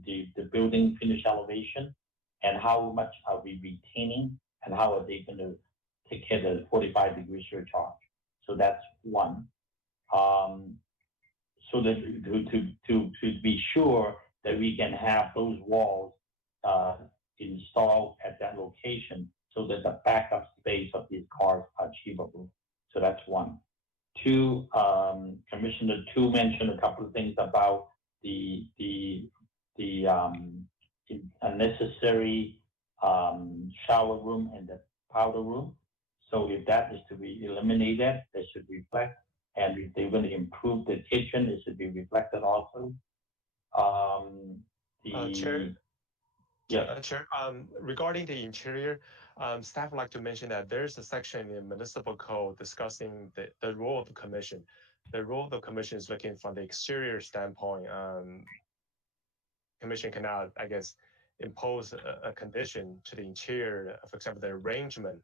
the building finish elevation and how much are we retaining and how are they going to take care of the 45-degree surcharge. So that's one. So that to be sure that we can have those walls installed at that location so that the backup space of these cars are achievable. So that's one. Two, Commissioner Two mentioned a couple of things about the unnecessary shower room and the powder room. So if that is to be eliminated, that should reflect. And if they're going to improve the kitchen, it should be reflected also. Chair, regarding the interior, staff would like to mention that there's a section in municipal code discussing the role of the commission. The role of the commission is looking from the exterior standpoint. Commission cannot, I guess, impose a condition to the interior, for example, the arrangement.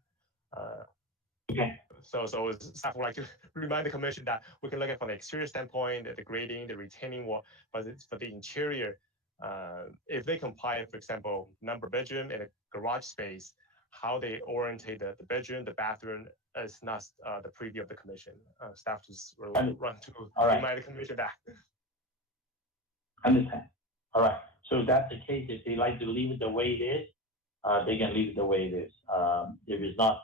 So staff would like to remind the commission that we can look at from the exterior standpoint, the grading, the retaining wall, but for the interior, if they comply, for example, number bedroom and a garage space, how they orientate the bedroom, the bathroom is not the preview of the commission. Staff just run to remind the commission that. Understand. All right. So if that's the case, if they like to leave it the way it is, they can leave it the way it is. If it's not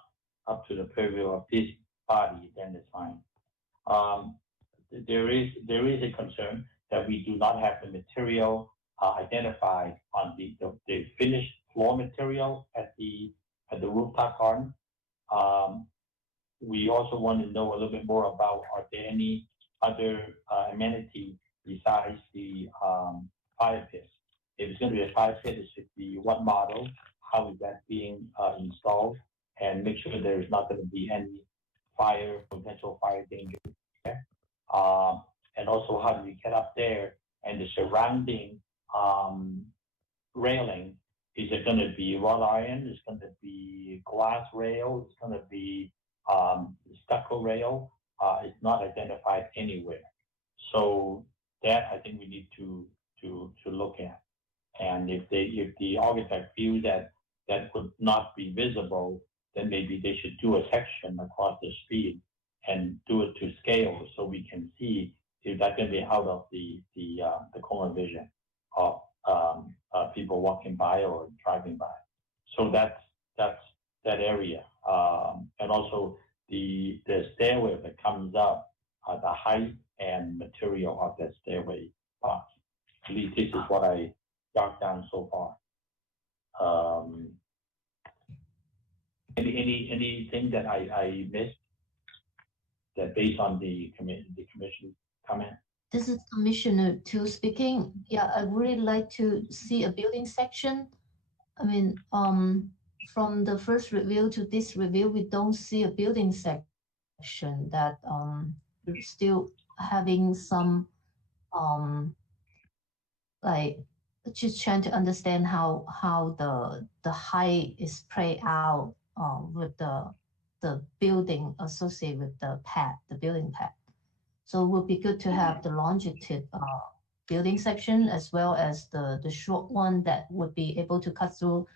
up to the purview of this body, then it's fine. There is a concern that we do not have the material identified on the finished floor material at the rooftop garden. We also want to know a little bit more about are there any other amenities besides the fire pit. If it's going to be a fire pit, it should be what model, how is that being installed, and make sure there is not going to be any potential fire danger there. And also how do we get up there and the surrounding railing, is it going to be wrought iron, is it going to be glass rail, it's going to be stucco rail, it's not identified anywhere. So that I think we need to look at. And if the architect feels that would not be visible, then maybe they should do a section across the street and do it to scale so we can see if that can be out of the corner vision of people walking by or driving by. So that's that area. And also the stairway that comes up the height and material of that stairway box. At least this is what I jot down so far. Anything that I missed that based on the commission comment? This is Commissioner Two speaking. Yeah, I would really like to see a building section. I mean, from the first review to this review, we don't see a building section that we're still having some like just trying to understand how the height is spread out with the building associated with the pad, the building pad. So it would be good to have the longitude building section as well as the short one that would be able to cut through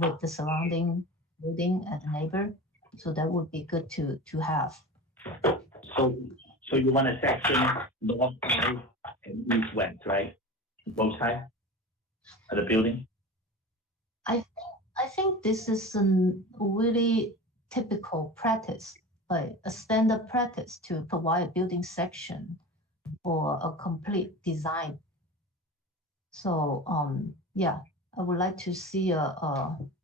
with the surrounding building at the neighbor. So that would be good to have. So you want a section north, south, and east, west, right? Both sides of the building? I think this is a really typical practice, like a standard practice to provide a building section for a complete design. So yeah, I would like to see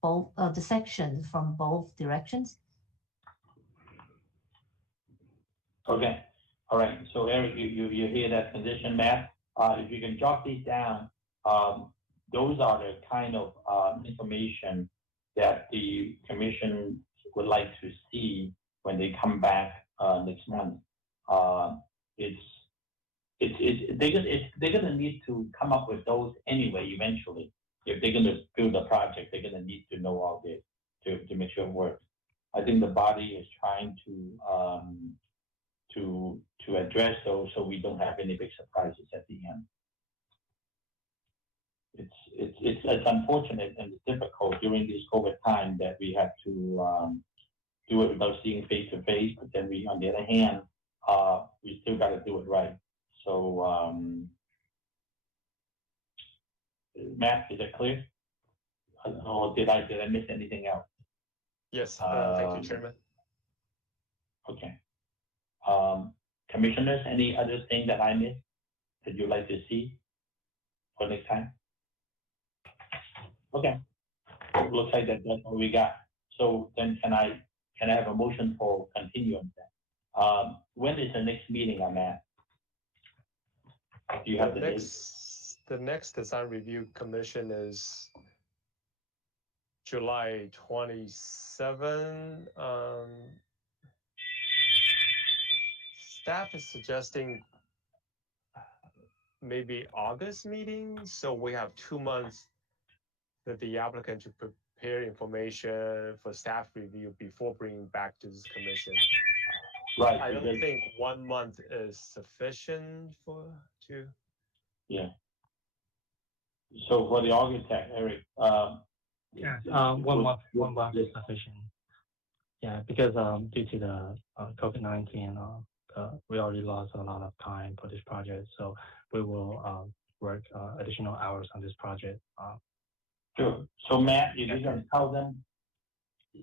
both the sections from both directions. Okay, all right. So Eric, you hear that condition map? If you can jot these down, those are the kind of information that the commission would like to see when they come back next month. They're gonna need to come up with those anyway eventually. If they're gonna build a project, they're gonna need to know all this to make sure it works. I think the body is trying to address those so we don't have any big surprises at the end. It's unfortunate and it's difficult during this COVID time that we have to do it without seeing face to face, but then we, on the other hand, we still got to do it right. So, Matt, is that clear? Or did I miss anything else? Yes, thank you, Chairman. Okay. Commissioners, any other thing that I missed that you'd like to see for next time? Okay. Looks like that's what we got. So then can I have a motion for continuance then? When is the next meeting on that? Do you have the date? The next design review commission is July 27. Staff is suggesting maybe August meeting, so we have 2 months that the applicant to prepare information for staff review before bringing back to this commission. Right. I don't think 1 month is sufficient to. Yeah. So for the architect, Eric, yeah, 1 month is sufficient. Yeah, because due to the COVID-19, we already lost a lot of time for this project, so we will work additional hours on this project. Sure. So Matt, if you can tell them,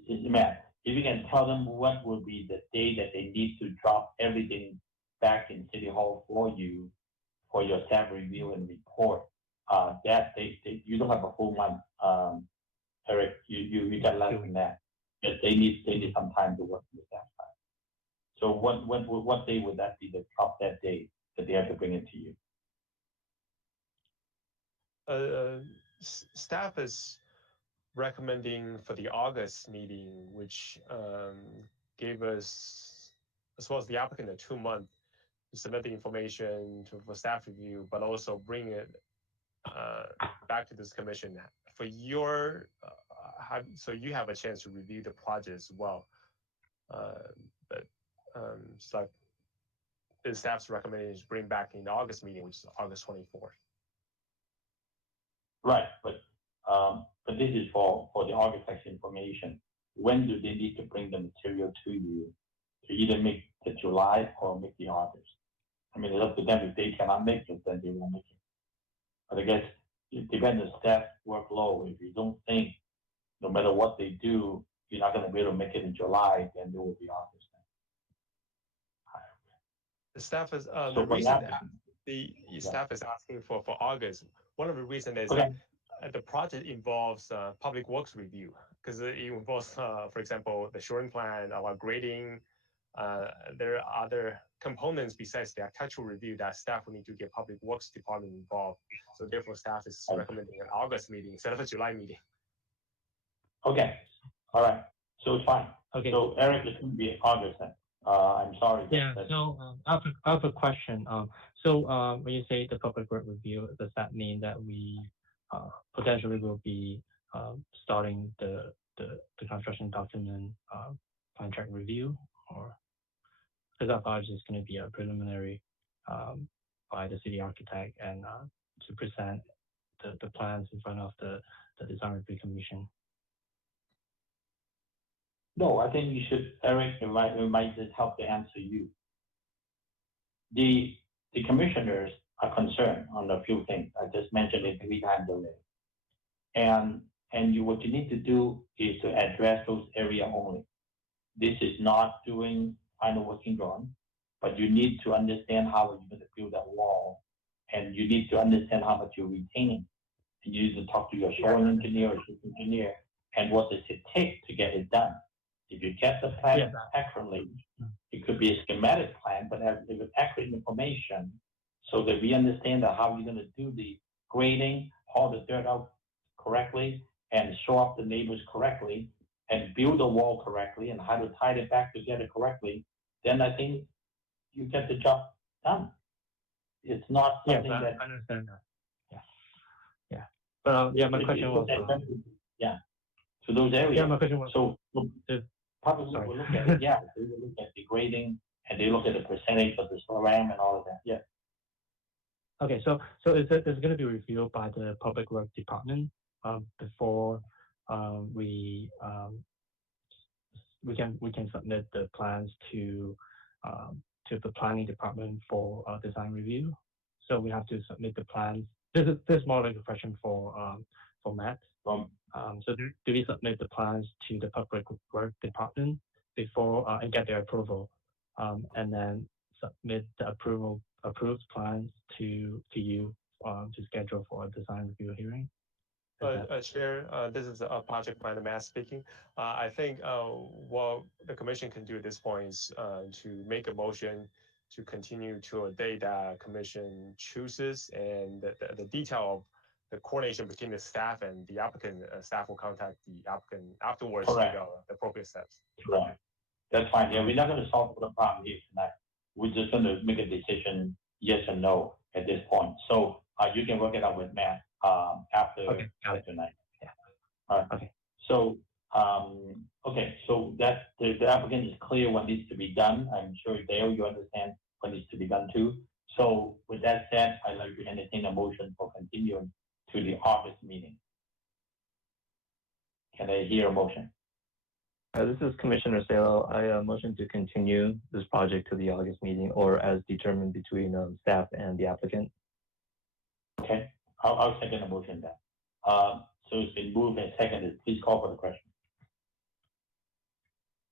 Matt, if you can tell them what would be the day that they need to drop everything back in City Hall for you, for your staff review and report, that you don't have a full month, Eric. You got less than that. Yes, they need some time to work with that side. So what day would that be? The drop that day that they have to bring it to you? Staff is recommending for the August meeting, which gave us, as well as the applicant, a 2 month to submit the information for staff review, but also bring it back to this commission for your, so you have a chance to review the project as well. So the staff's recommendation is bring back in the August meeting, which is August 24th. Right, but this is for the architect's information. When do they need to bring the material to you to either make the July or make the August? I mean, it's up to them. If they cannot make it, then they won't make it. But I guess it depends on staff workload. If you don't think, no matter what they do, you're not going to be able to make it in July, then there will be August. The staff is, So the what reason happened? the staff is asking for August, one of the reasons is Okay. that the project involves public works review, because it involves, for example, the shoring plan, our grading. There are other components besides the architectural review that staff will need to get public works department involved. So therefore, staff is recommending an August meeting instead of a July meeting. Okay, all right, so it's fine. Okay. So Eric, it's going to be August then. I'm sorry. Yeah, so I have a question. When you say the public work review, does that mean that we potentially will be starting the construction document contract review, or because I thought it's going to be a preliminary by the city architect and to present the plans in front of the design review commission? No, I think you should, Eric, it might just help to answer you. The commissioners are concerned on a few things. I just mentioned it 3 times already. And what you need to do is to address those areas only. This is not doing final working drawing, but you need to understand how you're going to build that wall, and you need to understand how much you're retaining. And you need to talk to your shoring engineer or chief engineer, and what does it take to get it done. If you get the plan accurately, it could be a schematic plan, but with accurate information, so that we understand how you're going to do the grading, haul the dirt out correctly, and show up the neighbors correctly, and build the wall correctly, and how to tie it back together correctly, then I think you get the job done. It's not something that. I understand that. Yeah. But my question was. So those areas. Yeah, my question was. So probably we'll look at it. Yeah, they will look at the grading, and they look at the percentage of the SORAM and all of that. Yeah. Okay, so is going to be reviewed by the public works department before we can submit the plans to the planning department for design review. So we have to submit the plans. This is more like a question for Matt. So do we submit the plans to the public works department before and get their approval, and then submit the approved plans to you to schedule for a design review hearing? Chair, this is a project planner, Matt speaking. I think what the commission can do at this point is to make a motion to continue to a date that commission chooses, and the detail of the coordination between the staff and the applicant, staff will contact the applicant afterwards to the appropriate steps. Right. That's fine. Yeah, we're not going to solve the problem here tonight. We're just going to make a decision, yes or no, at this point. So you can work it out with Matt after tonight. Yeah. All right. Okay. So so that the applicant is clear what needs to be done. I'm sure Dale, you understand what needs to be done too. So with that said, I'd like to entertain a motion for continuing to the August meeting. Can I hear a motion? This is Commissioner Salo. I motion to continue this project to the August meeting, or as determined between staff and the applicant. Okay, I'll second the motion then. So it's been moved and seconded. Please call for the question.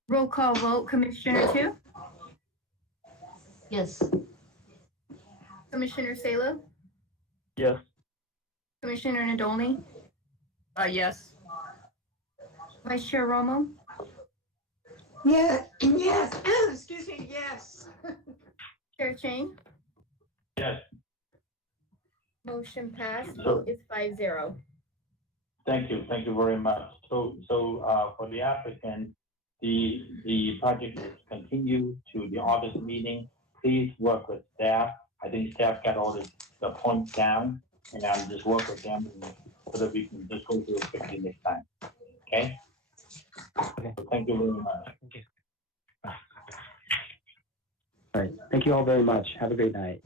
Roll call vote, Commissioner Chu, Yes. Commissioner Salo, Yes. Commissioner Nadolny, Yes. Vice Chair Romo, Yes, excuse me, yes. Chair Chang. Yes. Motion passed, vote is 5-0. Thank you very much. So for the applicant, the project is continued to the August meeting. Please work with staff. I think staff got all the points down, and I'll just work with them so that we can just go through it quickly next time. Okay? Okay. So thank you very much. Thank you. All right. Thank you all very much. Have a great night.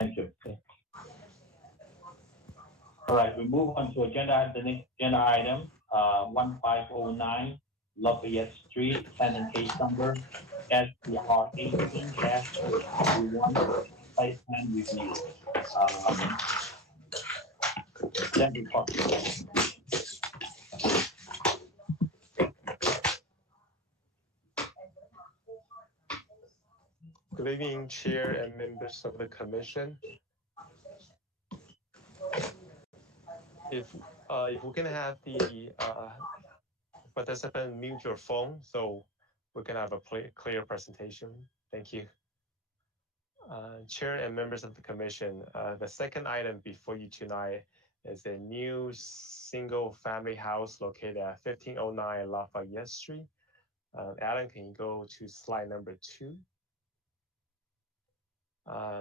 Thank you. Okay. All right, we move on to the next agenda item, 1509 Lafayette Street, tenant case number SPR 18-41, site plan review. Let me talk to you. Good evening, Chair and members of the Commission. If we can have the participant mute your phone, so we can have a clear presentation. Thank you. Chair and members of the Commission, the second item before you tonight is a new single-family house located at 1509 Lafayette Street. Alan, can you go to slide number 2?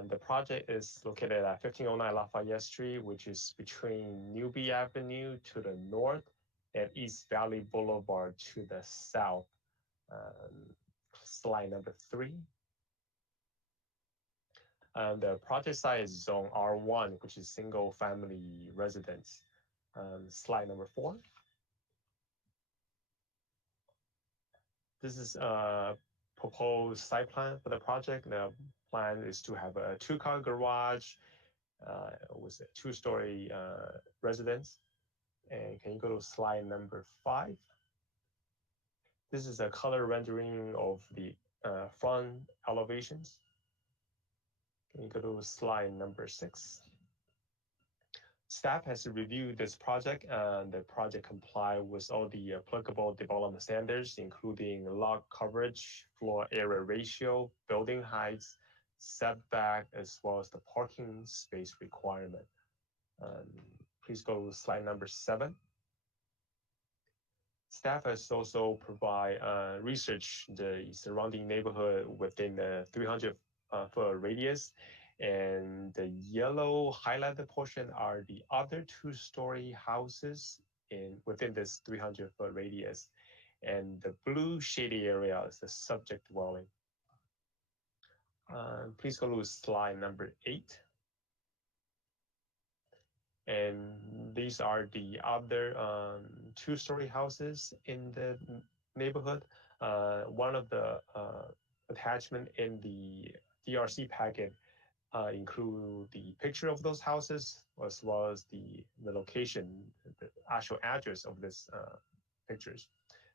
The project is located at 1509 Lafayette Street, which is between Newbie Avenue to the north and East Valley Boulevard to the south. Slide number 3. The project site is zone R1, which is single family residence. Slide number 4. This is a proposed site plan for the project. The plan is to have a 2-car garage with a 2-story residence. And can you go to slide number 5? This is a color rendering of the front elevations. Can you go to slide number 6? Staff has reviewed this project, and the project complies with all the applicable development standards, including lot coverage, floor area ratio, building heights, setback, as well as the parking space requirement. Please go to slide number 7. Staff has also provided research the surrounding neighborhood within the 300-foot radius, and the yellow highlighted portion are the other 2-story houses within this 300-foot radius, and the blue shady area is the subject dwelling. Please go to slide number 8. And these are the other 2-story houses in the neighborhood. One of the attachment in the DRC packet include the picture of those houses, as well as the location, the actual address of this pictures.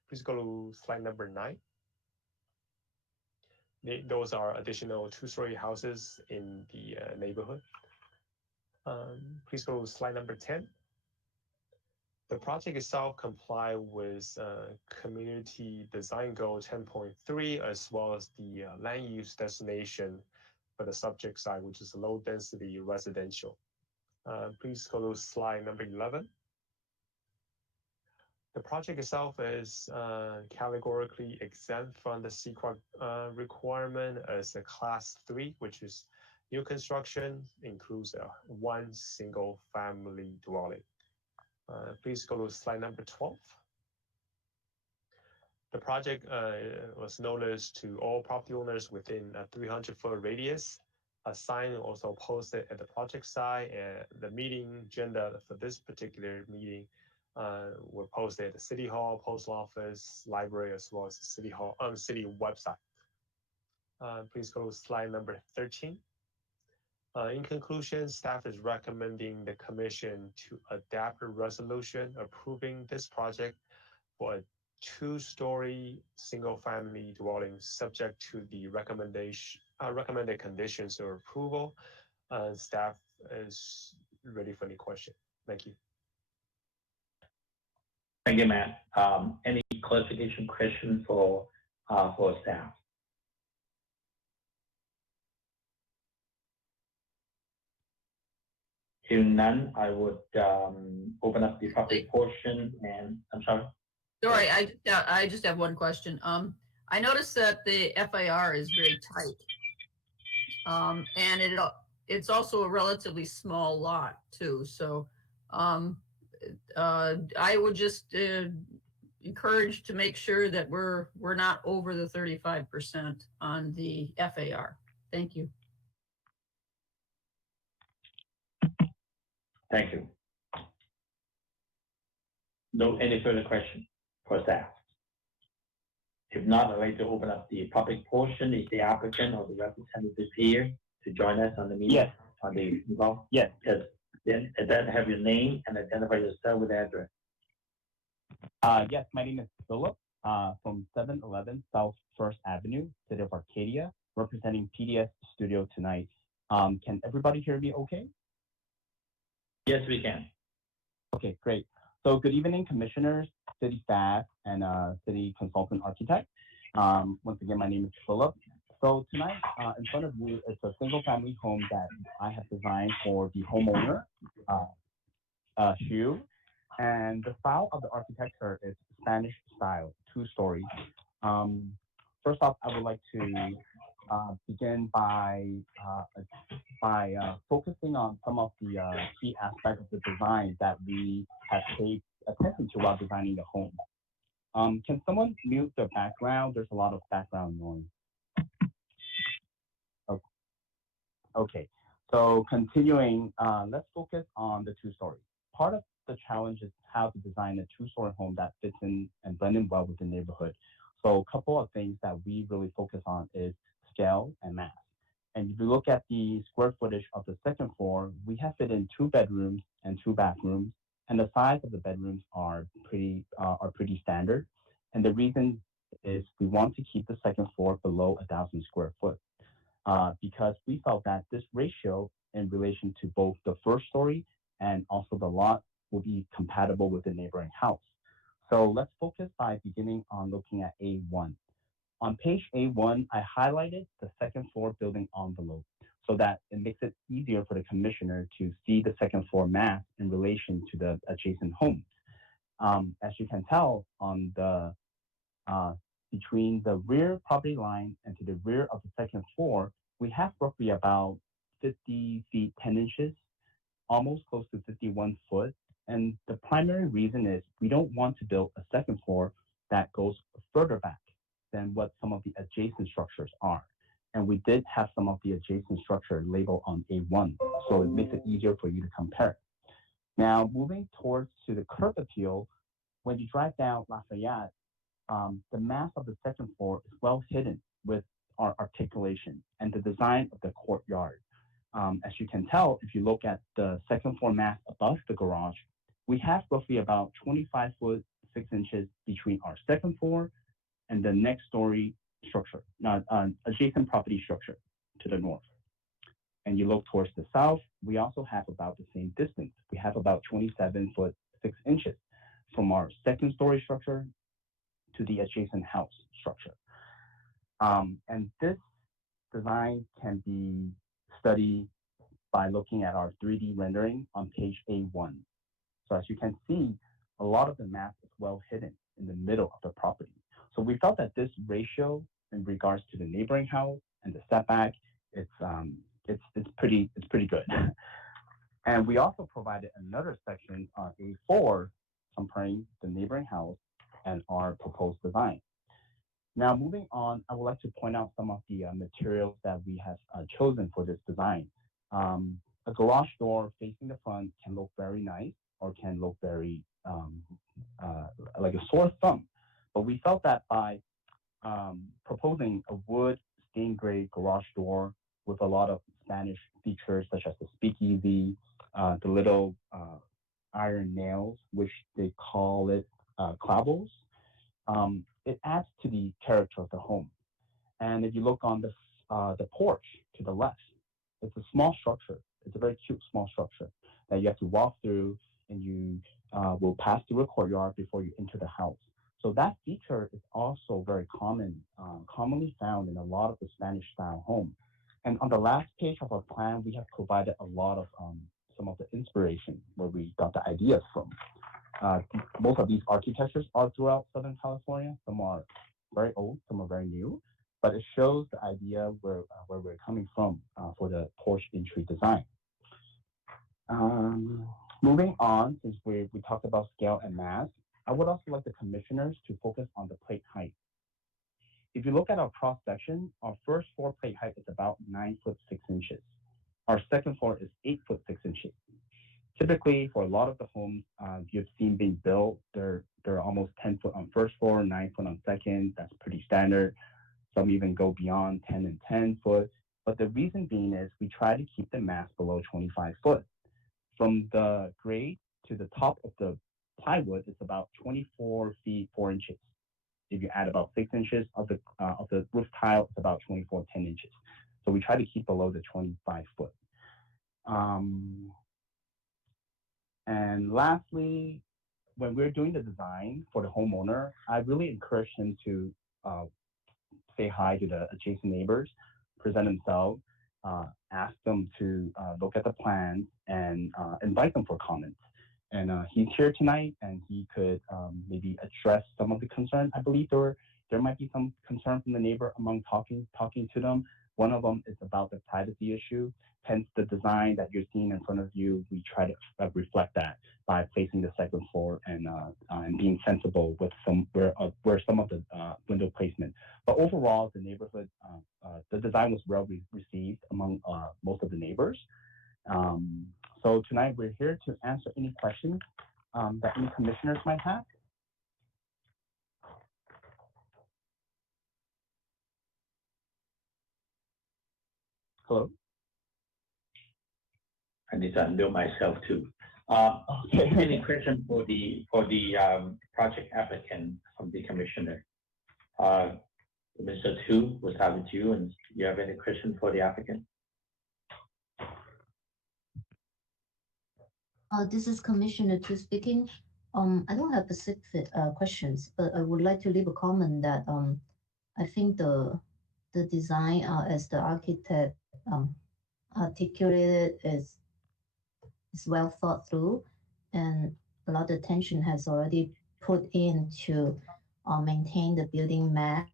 Please go to slide number 9. Those are additional 2-story houses in the neighborhood. Please go to slide number 10. The project itself complies with Community Design Goal 10.3, as well as the land use destination for the subject site, which is low density residential. Please go to slide number 11. The project itself is categorically exempt from the SEQA requirement as a class 3, which is new construction, includes one single family dwelling. Please go to slide number 12. The project was noticed to all property owners within a 300-foot radius. A sign also posted at the project site, and the meeting agenda for this particular meeting were posted at the City Hall, Post Office, Library, as well as the City Hall City website. Please go to slide number 13. In conclusion, staff is recommending the Commission to adopt a resolution approving this project for a 2-story single-family dwelling, subject to the recommended conditions of approval. Staff is ready for any question. Thank you. Thank you, Matt. Any clarification question for staff? Hearing none, I would open up the public portion, and I'm sorry. Sorry, I just have one question. I noticed that the FAR is very tight, and it's also a relatively small lot too. So I would just encourage to make sure that we're not over the 35% on the FAR. Thank you. Thank you. No, any further questions for staff? If not, I'd like to open up the public portion. Is the applicant or the representative here to join us on the meeting? Yes. On the involved? Yes. Yes. Then have your name and identify yourself with address. Yes, my name is Philip from 711 South First Avenue, City of Arcadia. We're representing PDS Studio tonight. Can everybody hear me okay? Yes, we can. Okay, great. So good evening, commissioners, city staff, and city consultant architect. Once again, my name is Philip. So tonight, in front of you, it's a single-family home that I have designed for the homeowner, Hugh. And the style of the architecture is Spanish style, 2-story. First off, I would like to begin by focusing on some of the key aspects of the design that we have paid attention to while designing the home. Can someone mute the background? There's a lot of background noise. Okay, so continuing, let's focus on the 2-story. Part of the challenge is how to design a 2-story home that fits in and blend in well with the neighborhood. So a couple of things that we really focus on is scale and mass. And if you look at the square footage of the second floor, we have fit in 2 bedrooms and 2 bathrooms, and the size of the bedrooms are pretty standard. And the reason is we want to keep the second floor below 1,000 square foot because we felt that this ratio in relation to both the first story and also the lot will be compatible with the neighboring house. So let's focus by beginning on looking at A1. On page A1, I highlighted the second floor building envelope so that it makes it easier for the commissioner to see the second floor mass in relation to the adjacent homes. As you can tell, on the between the rear property line and to the rear of the second floor, we have roughly about 50 feet 10 inches, almost close to 51 foot. And the primary reason is we don't want to build a second floor that goes further back than what some of the adjacent structures are. And we did have some of the adjacent structure labeled on A1, so it makes it easier for you to compare. Now, moving towards to the curb appeal, when you drive down Lafayette, the mass of the second floor is well hidden with our articulation and the design of the courtyard. As you can tell, if you look at the second floor mass above the garage, we have roughly about 25 foot 6 inches between our second floor and the next story structure, adjacent property structure to the north. And you look towards the south, we also have about the same distance. We have about 27 foot 6 inches from our second story structure to the adjacent house structure. And this design can be studied by looking at our 3D rendering on page A1. So as you can see, a lot of the mass is well hidden in the middle of the property. So we felt that this ratio in regards to the neighboring house and the setback, it's pretty good. And we also provided another section on A4 comparing the neighboring house and our proposed design. Now, moving on, I would like to point out some of the materials that we have chosen for this design. A garage door facing the front can look very nice or can look very like a sore thumb. But we felt that by proposing a wood stained gray garage door with a lot of Spanish features such as the speakeasy, the little iron nails, which they call it clavos, it adds to the character of the home. And if you look on the porch to the left, it's a small structure. It's a very cute small structure that you have to walk through, and you will pass through a courtyard before you enter the house. So that feature is also very commonly found in a lot of the Spanish style home. And on the last page of our plan, we have provided a lot of some of the inspiration where we got the ideas from. Most of these architectures are throughout Southern California. Some are very old, some are very new, but it shows the idea where we're coming from for the porch entry design. Moving on, since we talked about scale and mass, I would also like the commissioners to focus on the plate height. If you look at our cross section, our first floor plate height is about 9 foot 6 inches. Our second floor is 8 foot 6 inches. Typically, for a lot of the homes you've seen being built, they're almost 10 foot on first floor, 9 foot on second. That's pretty standard. Some even go beyond 10 and 10 foot. But the reason being is we try to keep the mass below 25 foot. From the grade to the top of the plywood, it's about 24 feet 4 inches. if you add about 6 inches of the roof tile, it's about 24 10 inches. So we try to keep below the 25 foot. And lastly, when we're doing the design for the homeowner, I really encourage him to say hi to the adjacent neighbors, present themselves, ask them to look at the plans, and invite them for comments. And he's here tonight, and he could maybe address some of the concerns. I believe there might be some concern from the neighbor among talking to them. One of them is about the privacy issue. Hence, the design that you're seeing in front of you, we try to reflect that by placing the second floor and being sensible with where some of the window placement. But overall, the neighborhood, the design was well received among most of the neighbors. So tonight we're here to answer any questions that any commissioners might have. Hello. I need to unmute myself too. Any question for the project applicant from the commissioner? Mr. Tu, we'll start with you, and do you have any question for the applicant? This is Commissioner Tu speaking. I don't have specific questions, but I would like to leave a comment that I think the design as the architect articulated is well thought through, and a lot of attention has already put in to maintain the building mass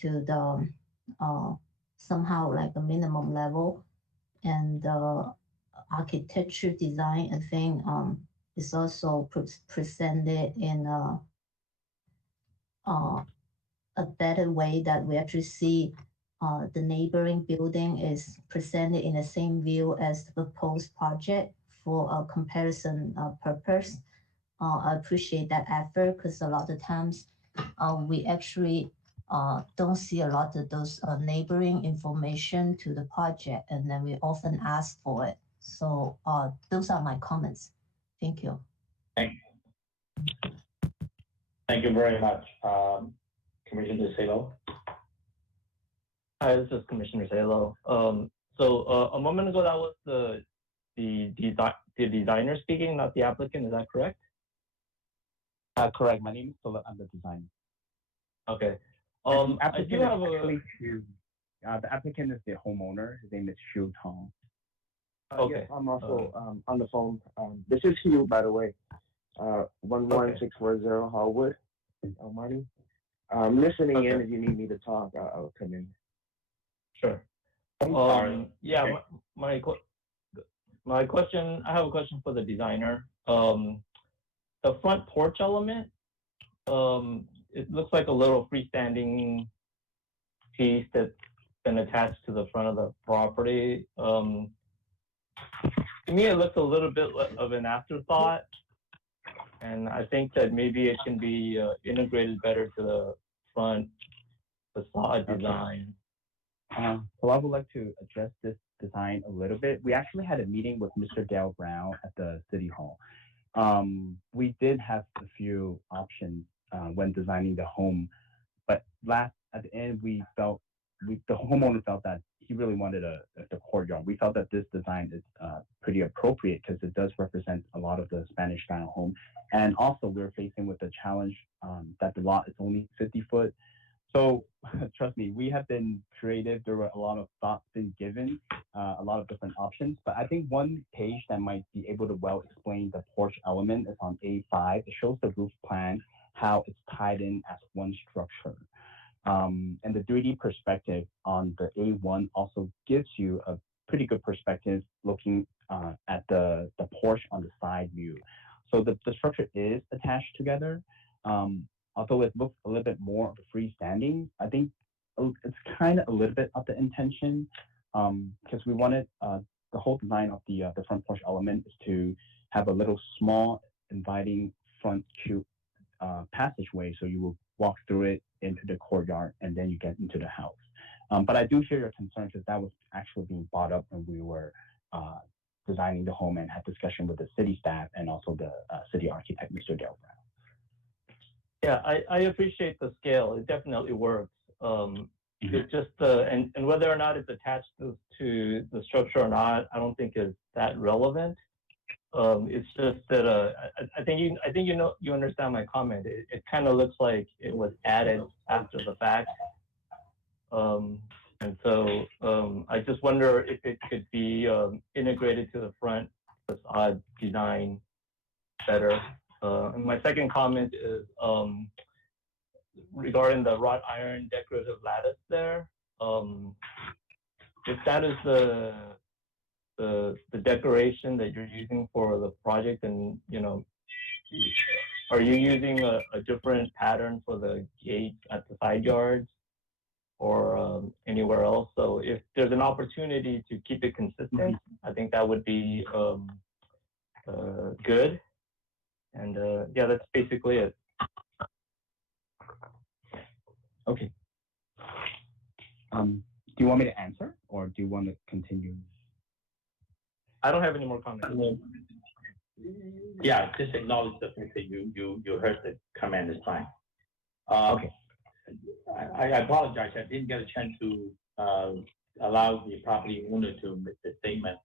to the somehow like a minimum level, and architecture design, I think, is also presented in a better way, that we actually see the neighboring building is presented in the same view as the proposed project for a comparison purpose. I appreciate that effort, because a lot of times we actually don't see a lot of those neighboring information to the project, and then we often ask for it. So those are my comments. Thank you. Thank you very much. Commissioner Salo. Hi, this is Commissioner Salo. So a moment ago, that was the designer speaking, not the applicant. Is that correct? Correct. My name is Philip. I'm the designer. Okay. I do have the applicant is the homeowner. His name is Xiu Tong. Okay. Yes, I'm also on the phone. This is Hugh, by the way. 11640 Hallwood, Marty. I'm listening in. If you need me to talk, I'll come in. Sure. Yeah, my question. I have a question for the designer. The front porch element. It looks like a little freestanding piece that's been attached to the front of the property. To me, it looks a little bit of an afterthought, and I think that maybe it can be integrated better to the front facade design. So I would like to address this design a little bit. We actually had a meeting with Mr. Dale Brown at the City Hall. We did have a few options when designing the home, but at the end, the homeowner felt that he really wanted the courtyard. We felt that this design is pretty appropriate because it does represent a lot of the Spanish style home. And also we're facing with the challenge that the lot is only 50 foot. So trust me, we have been creative. There were a lot of thoughts been given, a lot of different options. But I think one page that might be able to well explain the porch element is on A5. It shows the roof plan, how it's tied in as one structure. And the 3D perspective on the A1 also gives you a pretty good perspective looking at the porch on the side view. So the structure is attached together. Although it looks a little bit more of a freestanding, I think it's kind of a little bit of the intention because we wanted the whole design of the front porch element is to have a little small inviting front cube passageway, so you will walk through it into the courtyard and then you get into the house. But I do share your concern because that was actually being brought up when we were designing the home and had discussion with the city staff and also the city architect, Mr. Dale Brown. Yeah, I appreciate the scale. It definitely works. It's just and whether or not it's attached to the structure or not, I don't think is that relevant. It's just that I think you understand my comment. It kind of looks like it was added after the fact, and so I just wonder if it could be integrated to the front facade design better. And my second comment is regarding the wrought iron decorative lattice there. If that is the decoration that you're using for the project, and are you using a different pattern for the gates at the side yards or anywhere else? So if there's an opportunity to keep it consistent, I think that would be good. And yeah, that's basically it. Okay. Do you want me to answer, or do you want to continue? I don't have any more comments. Yeah, just acknowledge the fact that you heard the comment is fine. Okay. I apologize. I didn't get a chance to allow the property owner to make the statement.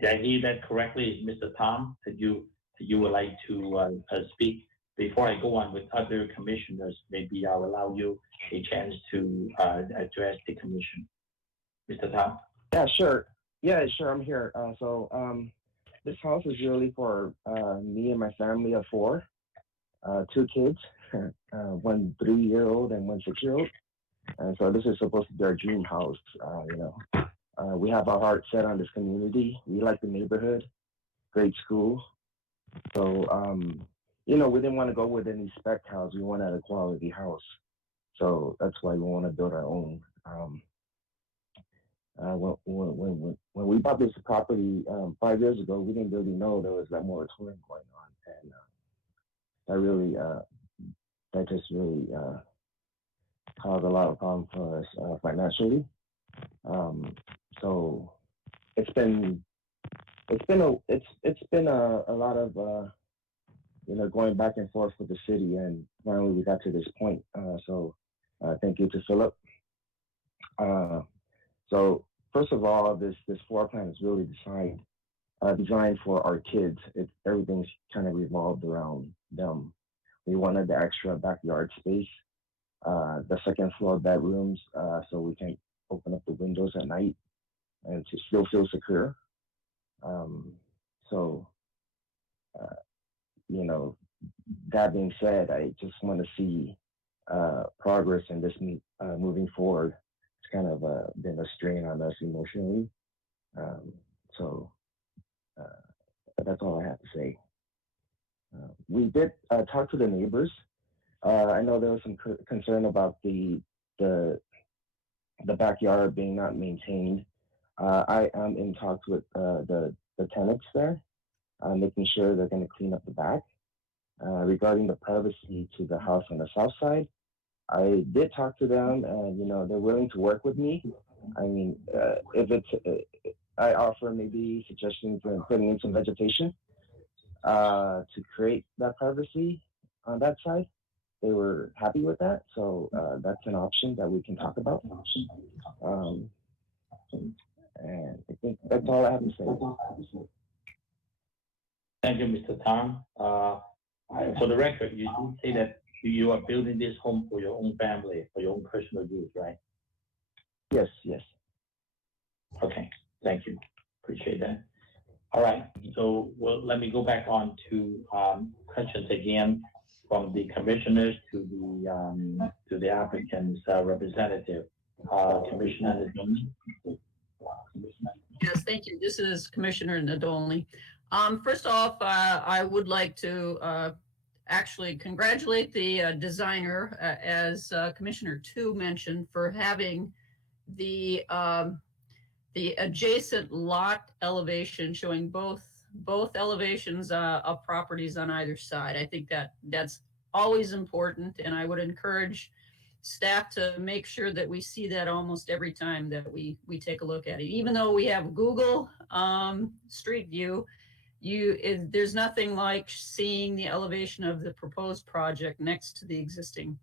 Did I hear that correctly, Mr. Tom? That you would like to speak before I go on with other commissioners? Maybe I'll allow you a chance to address the commission. Mr. Tom? Yeah, sure. Yeah, sure. I'm here. This house is really for me and my family of 4, 2 kids, one 3-year-old and one 6-year-old. And so this is supposed to be our dream house. We have our heart set on this community. We like the neighborhood, great school. So, we didn't want to go with any spec house. We wanted a quality house. So that's why we want to build our own. When we bought this property 5 years ago, we didn't really know there was that moratorium going on, and that just really caused a lot of problems for us financially. So it's been a lot of going back and forth with the city, and finally we got to this point. So thank you to Philip. So first of all, this floor plan is really designed for our kids. Everything's kind of revolved around them. We wanted the extra backyard space, the second floor bedrooms, so we can open up the windows at night and to still feel secure. That being said, I just want to see progress in this moving forward. It's kind of been a strain on us emotionally. That's all I have to say. We did talk to the neighbors. I know there was some concern about the backyard being not maintained. I am in talks with the tenants there, making sure they're going to clean up the back. Regarding the privacy to the house on the south side, I did talk to them, and they're willing to work with me. I mean, I offer maybe suggestions for putting in some vegetation to create that privacy on that side. They were happy with that, so that's an option that we can talk about. And I think that's all I have to say. Thank you, Mr. Tom. For the record, you did say that you are building this home for your own family, for your own personal use, right? Yes. Okay, thank you. Appreciate that. All right, so let me go back on to questions again from the commissioners to the applicant's representative. Commissioner Nadolny. Yes, thank you. This is Commissioner Nadolny. First off, I would like to actually congratulate the designer, as Commissioner Tu mentioned, for having the adjacent lot elevation showing both elevations of properties on either side. I think that's always important, and I would encourage staff to make sure that we see that almost every time that we take a look at it. Even though we have Google Street View, there's nothing like seeing the elevation of the proposed project next to the existing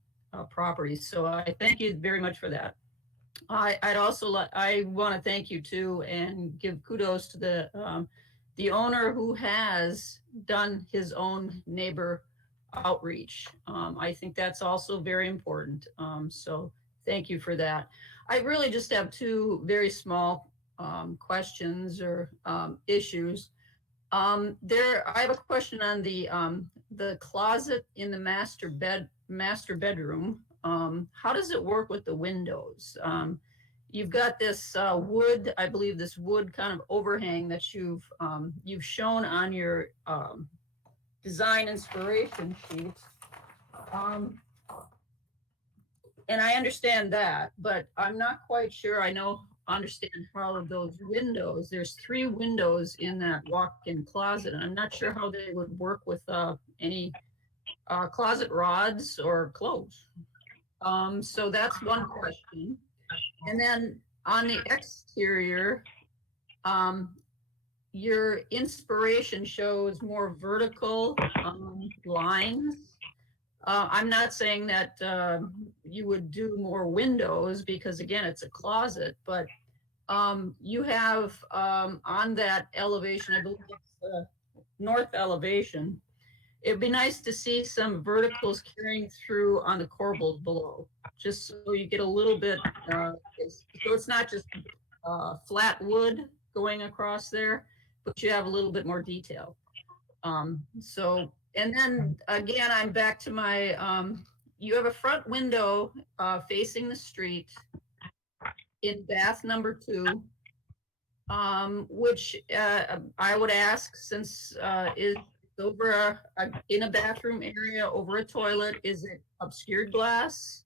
property. So I thank you very much for that. I want to thank you too and give kudos to the owner who has done his own neighbor outreach. I think that's also very important. So thank you for that. I really just have two very small questions or issues. I have a question on the closet in the master bedroom. How does it work with the windows? You've got this wood, I believe this wood kind of overhang that you've shown on your design inspiration sheet. And I understand that, but I'm not quite sure understand how those windows, there's 3 windows in that walk-in closet, and I'm not sure how they would work with any closet rods or clothes. So that's one question. And then on the exterior, your inspiration shows more vertical lines. I'm not saying that you would do more windows because again, it's a closet, but you have on that elevation, I believe it's the north elevation, it'd be nice to see some verticals carrying through on the corbels below, just so you get a little bit, so it's not just flat wood going across there, but you have a little bit more detail. And then again, I'm back to my, you have a front window facing the street in bath number 2, which I would ask, since is over in a bathroom area over a toilet, is it obscured glass?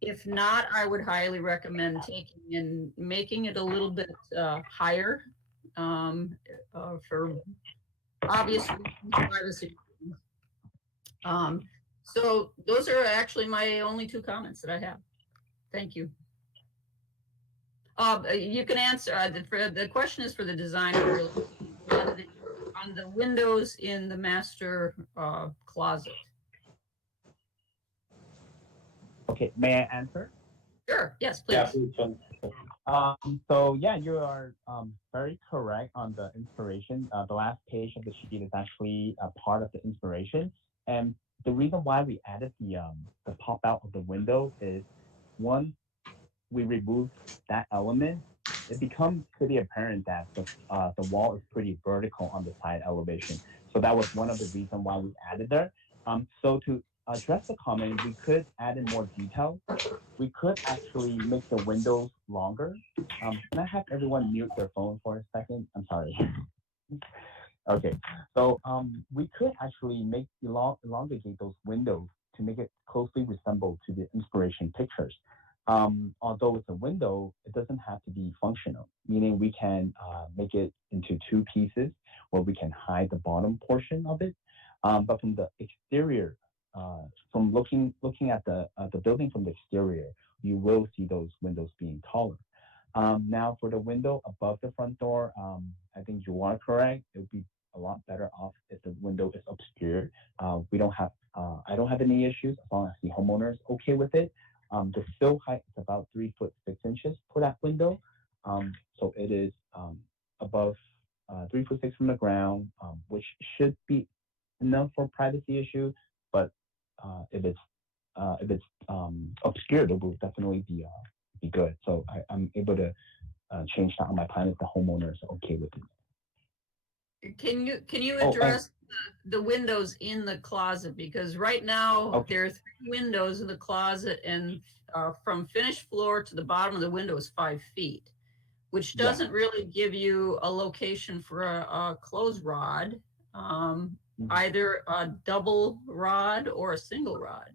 If not, I would highly recommend taking and making it a little bit higher for obvious privacy. So those are actually my only 2 comments that I have. Thank you. You can answer, the question is for the designer, really, on the windows in the master closet. Okay, may I answer? Sure, yes, please. Yeah, please, John. So yeah, you are very correct on the inspiration. The last page of the sheet is actually a part of the inspiration. And the reason why we added the pop out of the window is, one, we removed that element. It becomes pretty apparent that the wall is pretty vertical on the side elevation. So that was one of the reasons why we added there. So to address the comment, we could add in more detail. We could actually make the windows longer. Can I have everyone mute their phone for a second? I'm sorry. Okay, so we could actually elongate those windows to make it closely resemble to the inspiration pictures. Although it's a window, it doesn't have to be functional, meaning we can make it into 2 pieces where we can hide the bottom portion of it. But from the exterior, from looking at the building from the exterior, you will see those windows being taller. Now for the window above the front door, I think you are correct. It would be a lot better off if the window is obscured. I don't have any issues as long as the homeowner is okay with it. The sill height is about 3 foot 6 inches for that window. So it is above 3 foot 6 from the ground, which should be enough for privacy issue. But if it's obscured, it will definitely be good. So I'm able to change that on my plan if the homeowner is okay with it. Can you address the windows in the closet? Because right now there are 3 windows in the closet, and from finished floor to the bottom of the window is 5 feet, which doesn't really give you a location for a clothes rod, either a double rod or a single rod.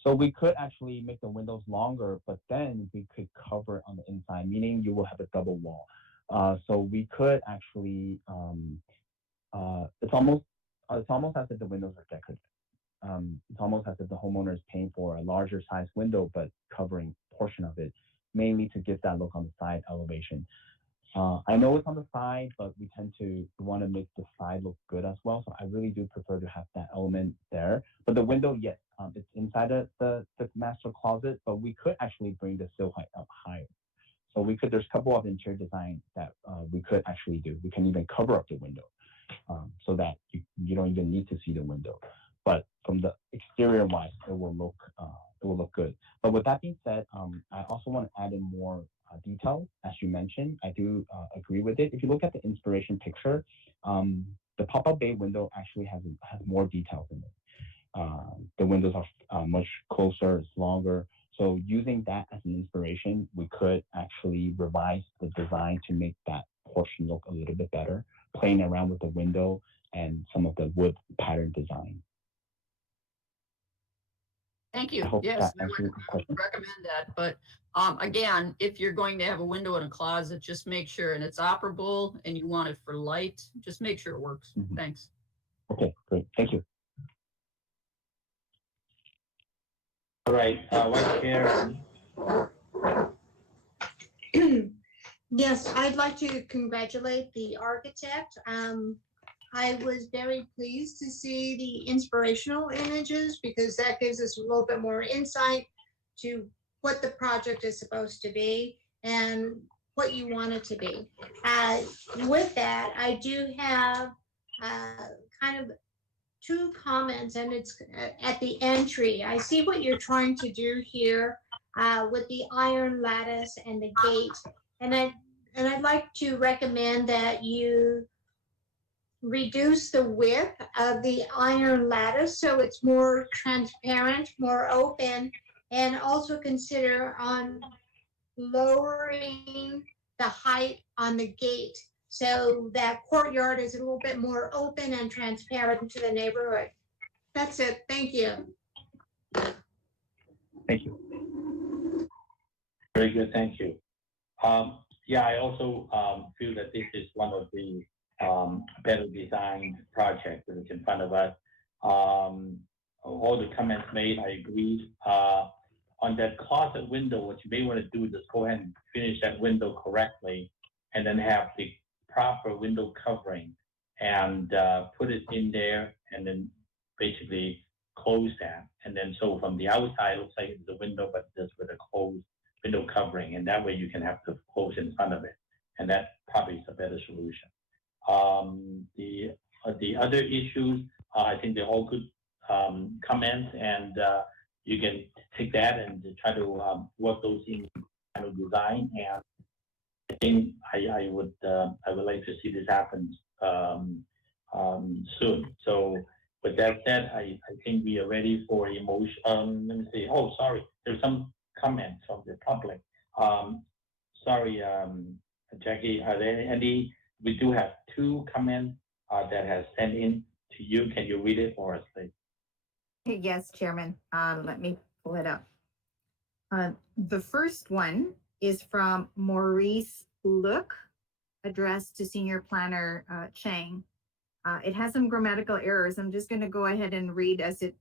So we could actually make the windows longer, but then we could cover it on the inside, meaning you will have a double wall. So we could actually, it's almost as if the windows are decorative. It's almost as if the homeowner is paying for a larger size window, but covering a portion of it, mainly to give that look on the side elevation. I know it's on the side, but we tend to want to make the side look good as well. So I really do prefer to have that element there. But the window, yes, it's inside the master closet, but we could actually bring the sill height up higher. So there's a couple of interior design that we could actually do. We can even cover up the window so that you don't even need to see the window. But from the exterior wise, it will look good. But with that being said, I also want to add in more detail, as you mentioned. I do agree with it. If you look at the inspiration picture, the pop-up bay window actually has more details in it. The windows are much closer, it's longer. So using that as an inspiration, we could actually revise the design to make that portion look a little bit better, playing around with the window and some of the wood pattern design. Thank you. I hope Yes, that I answers would your question. recommend that. But again, if you're going to have a window in a closet, just make sure, and it's operable and you want it for light, just make sure it works. Mhm. Thanks. Okay, great. Thank you. All right, Vice Chair. Yes, I'd like to congratulate the architect. I was very pleased to see the inspirational images because that gives us a little bit more insight to what the project is supposed to be and what you want it to be. With that, I do have kind of two comments, and it's at the entry. I see what you're trying to do here with the iron lattice and the gate, and I'd like to recommend that you reduce the width of the iron lattice so it's more transparent, more open, and also consider on lowering the height on the gate so that courtyard is a little bit more open and transparent to the neighborhood. That's it. Thank you. Thank you. Very good, thank you. Yeah, I also feel that this is one of the better designed projects that is in front of us. All the comments made, I agree. On that closet window, what you may want to do is just go ahead and finish that window correctly and then have the proper window covering and put it in there and then basically close that. And then so from the outside, it looks like it's a window, but just with a closed window covering. And that way you can have the close in front of it. And that probably is a better solution. The other issues, I think they're all good comments, and you can take that and try to work those in final design. And I think I would like to see this happen soon. So with that said, I think we are ready for emotion. Let me see. Oh, sorry. There's some comments from the public. Sorry, Jackie. Are there any? We do have two comments that has sent in to you. Can you read it for us, please? Yes, Chairman. Let me pull it up. The first one is from Maurice Look, addressed to Senior Planner Chang. It has some grammatical errors. I'm just going to go ahead and read as it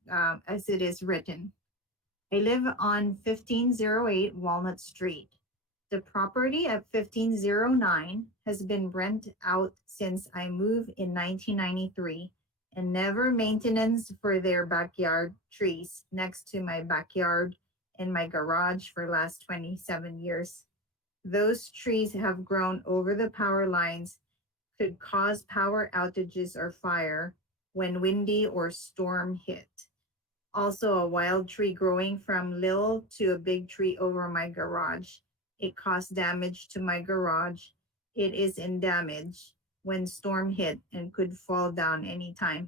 is written. I live on 1508 Walnut Street. The property at 1509 has been rented out since I moved in 1993 and never maintenance for their backyard trees next to my backyard and my garage for the last 27 years. Those trees have grown over the power lines, could cause power outages or fire when windy or storm hit. Also, a wild tree growing from little to a big tree over my garage. It caused damage to my garage. It is in damage when storm hit and could fall down anytime.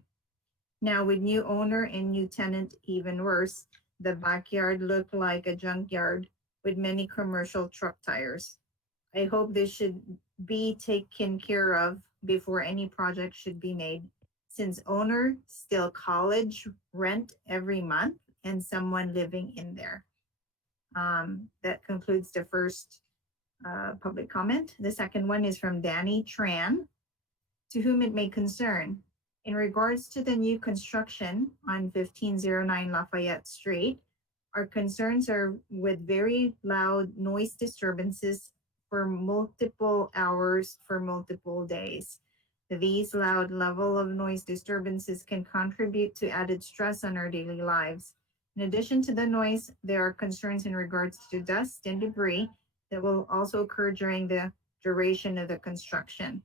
Now with new owner and new tenant, even worse, the backyard looked like a junkyard with many commercial truck tires. I hope this should be taken care of before any project should be made, since owner still college rent every month and someone living in there. That concludes the first public comment. The second one is from Danny Tran, to whom it may concern. In regards to the new construction on 1509 Lafayette Street, our concerns are with very loud noise disturbances for multiple hours for multiple days. These loud level of noise disturbances can contribute to added stress on our daily lives. In addition to the noise, there are concerns in regards to dust and debris that will also occur during the duration of the construction.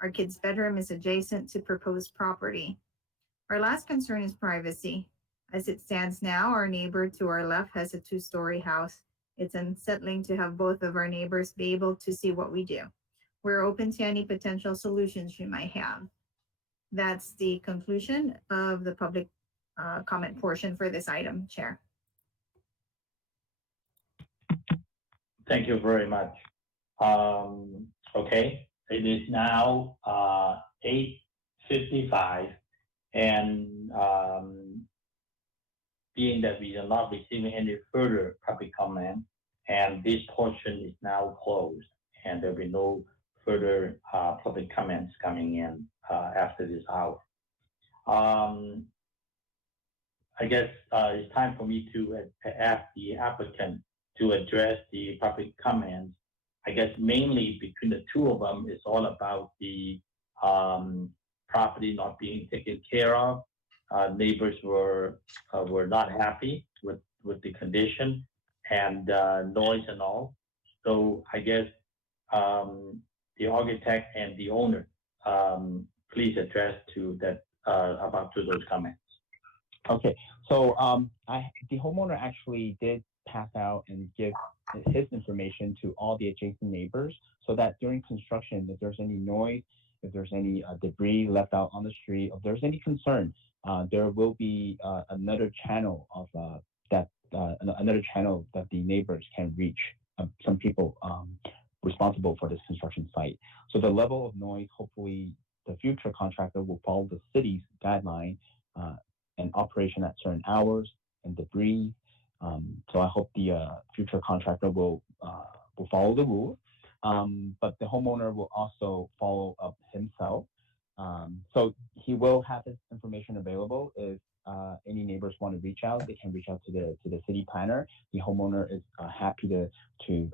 Our kid's bedroom is adjacent to proposed property. Our last concern is privacy. As it stands now, our neighbor to our left has a two-story house. It's unsettling to have both of our neighbors be able to see what we do. We're open to any potential solutions you might have. That's the conclusion of the public comment portion for this item, Chair. Thank you very much. Okay, it is now 8:55, and being that we are not receiving any further public comment, and this portion is now closed, and there will be no further public comments coming in after this hour. I guess it's time for me to ask the applicant to address the public comments. I guess mainly between the two of them, it's all about the property not being taken care of. Neighbors were not happy with the condition and noise and all. So I guess the architect and the owner, please address to that about to those comments. Okay, so the homeowner actually did pass out and give his information to all the adjacent neighbors so that during construction, if there's any noise, if there's any debris left out on the street, if there's any concern, there will be another channel of another channel that the neighbors can reach some people responsible for this construction site. So the level of noise, hopefully the future contractor will follow the city's guideline and operation at certain hours and debris. So I hope the future contractor will follow the rules, but the homeowner will also follow up himself. So he will have his information available. If any neighbors want to reach out, they can reach out to the city planner. The homeowner is happy to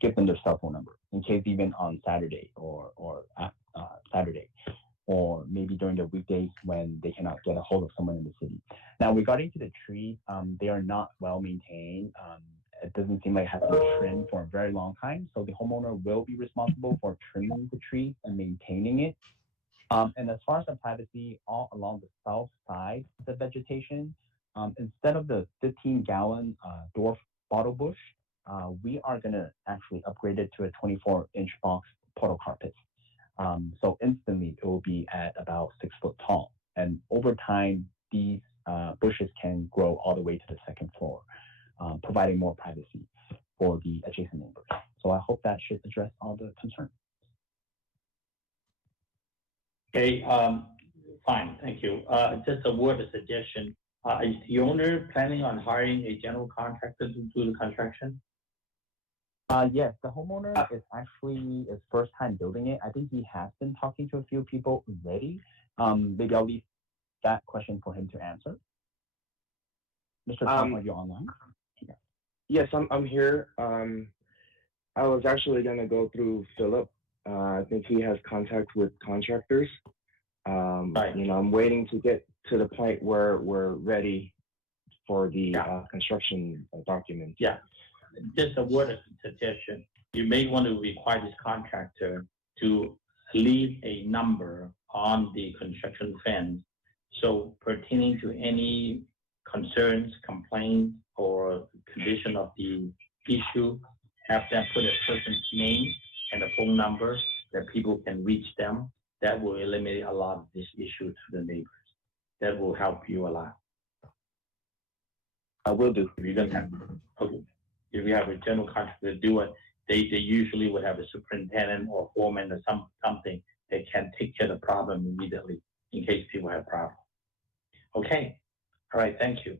give them their cell phone number in case even on Saturday or Saturday, or maybe during the weekdays when they cannot get a hold of someone in the city. Now, regarding to the trees, they are not well maintained. It doesn't seem like it has been trimmed for a very long time. So the homeowner will be responsible for trimming the trees and maintaining it. And as far as the privacy, all along the south side of the vegetation, instead of the 15-gallon dwarf bottle bush, we are going to actually upgrade it to a 24-inch box puddle carpet. So instantly it will be at about 6 foot tall. And over time, these bushes can grow all the way to the second floor, providing more privacy for the adjacent neighbors. So I hope that should address all the concerns. Okay, fine, thank you. Just a word of suggestion. Is the owner planning on hiring a general contractor to do the construction? Yes, the homeowner is actually his first time building it. I think he has been talking to a few people already. Maybe I'll leave that question for him to answer. Mr. Tom, are you online? Yeah. Yes, I'm here. I was actually going to go through Philip. I think he has contact with contractors. Right. You know, I'm waiting to get to the point where we're ready for the construction documents. Yeah. Just a word of suggestion. You may want to require this contractor to leave a number on the construction fence. So pertaining to any concerns, complaints, or condition of the issue, have them put a person's name and a phone number that people can reach them. That will eliminate a lot of this issue to the neighbors. That will help you a lot. I will do. If you don't have, okay. If you have a general contractor do it, they usually would have a superintendent or foreman or something that can take care of the problem immediately in case people have problems. Okay, all right, thank you.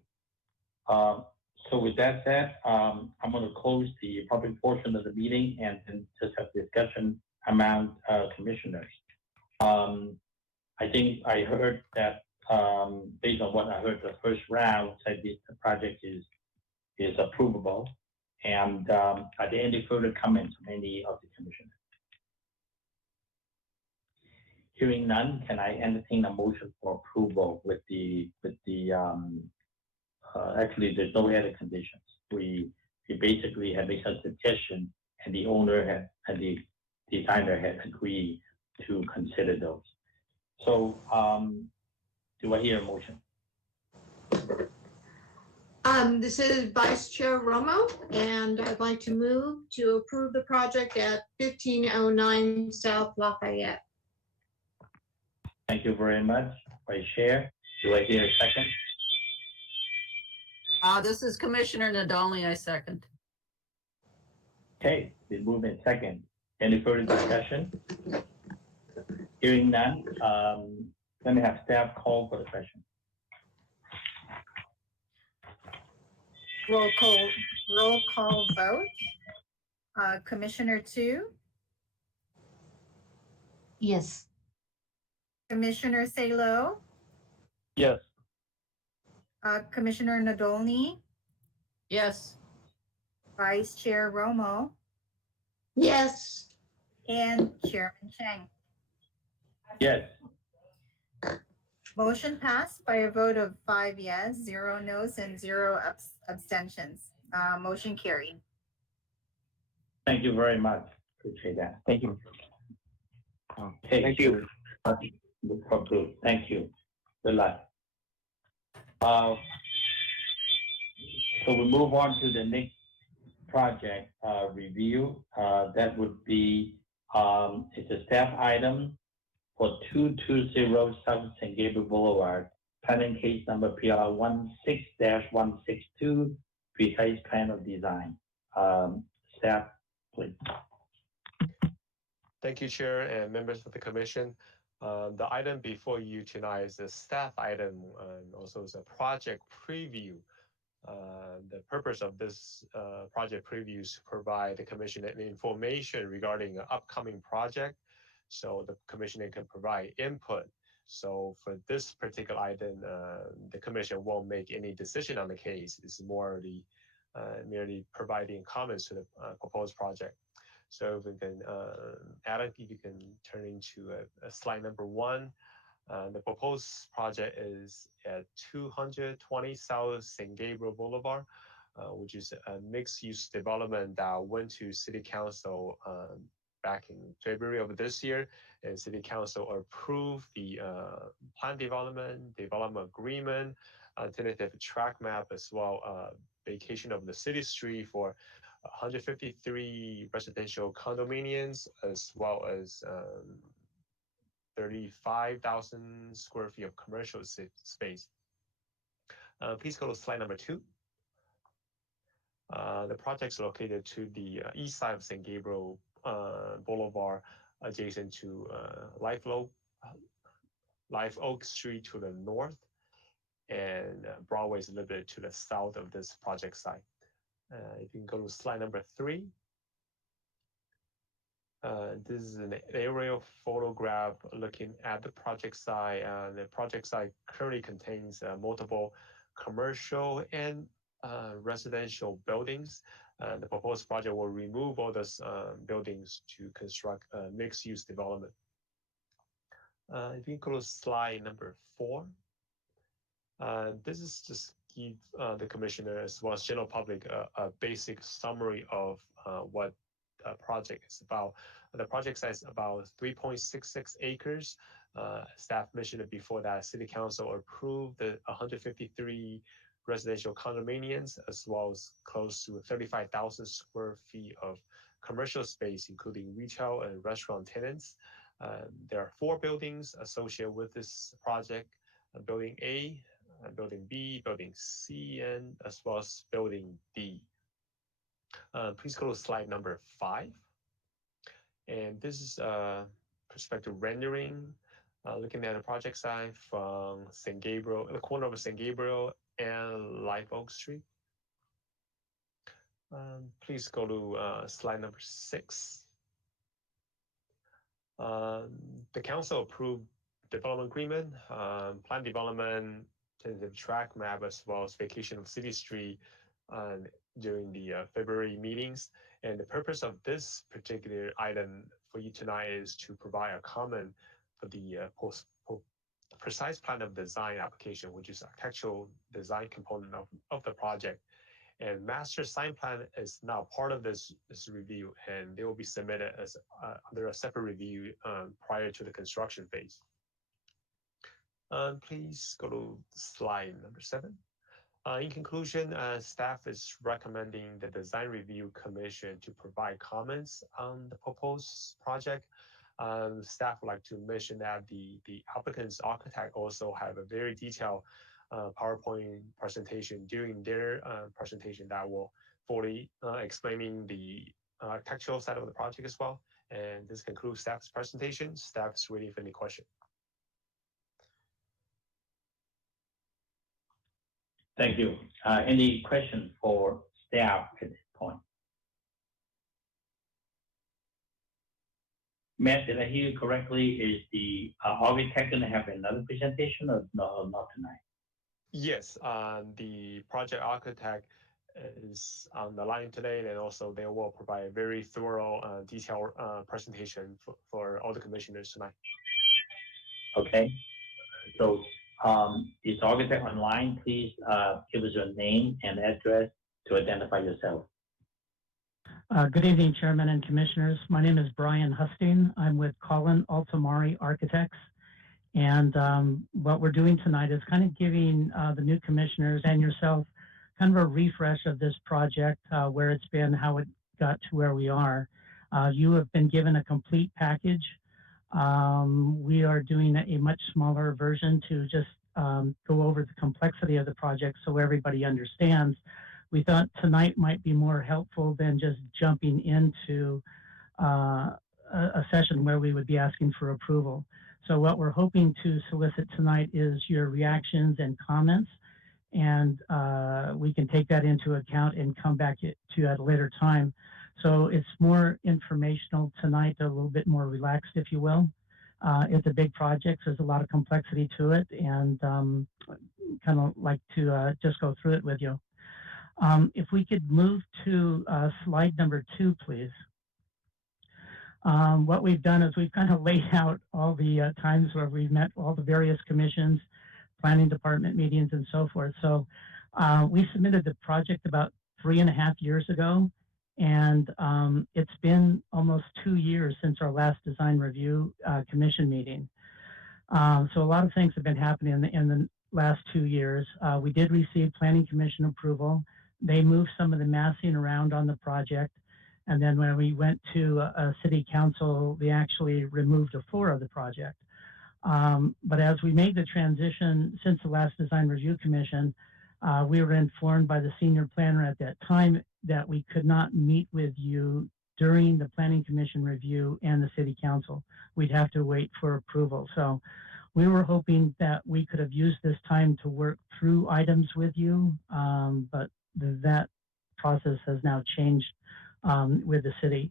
So with that said, I'm going to close the public portion of the meeting and just have discussion among commissioners. I think I heard that based on what I heard the first round, said the project is approvable. And are there any further comments from any of the commissioners? Hearing none, can I entertain a motion for approval with actually there's no other conditions. We basically had made a suggestion, and the owner and the designer had agreed to consider those. So do I hear a motion? This is Vice Chair Romo, and I'd like to move to approve the project at 1509 South Lafayette. Thank you very much, Vice Chair. Do I hear a second? This is Commissioner Nadolny, I second. Okay, we move in second. Any further discussion? Hearing none, let me have staff call for the question. Roll call vote. Commissioner Tu, Yes. Commissioner Salo, Yes. Commissioner Nadolny, Yes. Vice Chair Romo, Yes. and Chairman Chang. Yes. Motion passed by a vote of 5 yes, 0 no's, and 0 abstentions. Motion carried. Thank you very much. Appreciate that. Thank you. Okay. Thank you. Approved. Thank you. Good luck. So we move on to the next project review. That would be it's a staff item for 220 South San Gabriel Boulevard, planning case number PR 16-162, precise plan of design. Staff, please. Thank you, Chair and members of the Commission. The item before you tonight is a staff item and also is a project preview. The purpose of this project preview is to provide the Commission information regarding an upcoming project, so the Commission can provide input. So for this particular item, the Commission won't make any decision on the case. It's more the merely providing comments to the proposed project. So if we can, Adam, if you can turn into a slide number 1. The proposed project is at 220 South San Gabriel Boulevard, which is a mixed-use development that went to City Council back in February of this year, and City Council approved the plan development agreement, tentative track map, as well vacation of the city street for 153 residential condominiums, as well as 35,000 square feet of commercial space. Please go to slide number 2. The project is located to the east side of San Gabriel Boulevard, adjacent to Live Oak Street to the north, and Broadway is a little bit to the south of this project site. If you can go to slide number 3. This is an aerial photograph looking at the project site. The project site currently contains multiple commercial and residential buildings. The proposed project will remove all those buildings to construct a mixed-use development. If you go to slide number 4. This is just give the Commissioner as well as general public a basic summary of what the project is about. The project size is about 3.66 acres. Staff mentioned it before that City Council approved the 153 residential condominiums, as well as close to 35,000 square feet of commercial space, including retail and restaurant tenants. There are 4 buildings associated with this project: Building A, Building B, Building C, and as well as Building D. Please go to slide number 5. And this is a perspective rendering, looking at the project site from San Gabriel, the corner of San Gabriel and Live Oak Street. Please go to slide number 6. The council approved development agreement, plan development, tentative track map, as well as vacation of city street, during the February meetings. And the purpose of this particular item for you tonight is to provide a comment for the precise plan of design application, which is architectural design component of the project. And master sign plan is now part of this review, and they will be submitted as under a separate review prior to the construction phase. Please go to slide number 7. In conclusion, staff is recommending the Design Review Commission to provide comments on the proposed project. Staff would like to mention that the applicant's architect also have a very detailed PowerPoint presentation during their presentation that will fully explaining the architectural side of the project as well. And this concludes staff's presentation. Staff's waiting for any question. Thank you. Any question for staff at this point? Matt, did I hear you correctly? Is the architect going to have another presentation or no, not tonight? Yes, the project architect is on the line today, and also they will provide a very thorough, detailed presentation for all the commissioners tonight. Okay. So is the architect online? Please give us your name and address to identify yourself. Good evening, Chairman and Commissioners. My name is Brian Husting. I'm with Colin Altamari Architects. And what we're doing tonight is kind of giving the new commissioners and yourself kind of a refresh of this project, where it's been, how it got to where we are. You have been given a complete package. We are doing a much smaller version to just go over the complexity of the project so everybody understands. We thought tonight might be more helpful than just jumping into a session where we would be asking for approval. So what we're hoping to solicit tonight is your reactions and comments, and we can take that into account and come back to you at a later time. So it's more informational tonight, a little bit more relaxed, if you will. It's a big project, so there's a lot of complexity to it, and kind of like to just go through it with you. If we could move to slide number 2, please. What we've done is we've kind of laid out all the times where we've met all the various commissions, planning department meetings, and so forth. So we submitted the project about 3.5 years ago, and it's been almost 2 years since our last design review commission meeting. So a lot of things have been happening in the last 2 years. We did receive planning commission approval. They moved some of the massing around on the project. And then when we went to city council, they actually removed a floor of the project. But as we made the transition since the last design review commission, we were informed by the senior planner at that time that we could not meet with you during the planning commission review and the city council. We'd have to wait for approval. So we were hoping that we could have used this time to work through items with you, but that process has now changed with the city.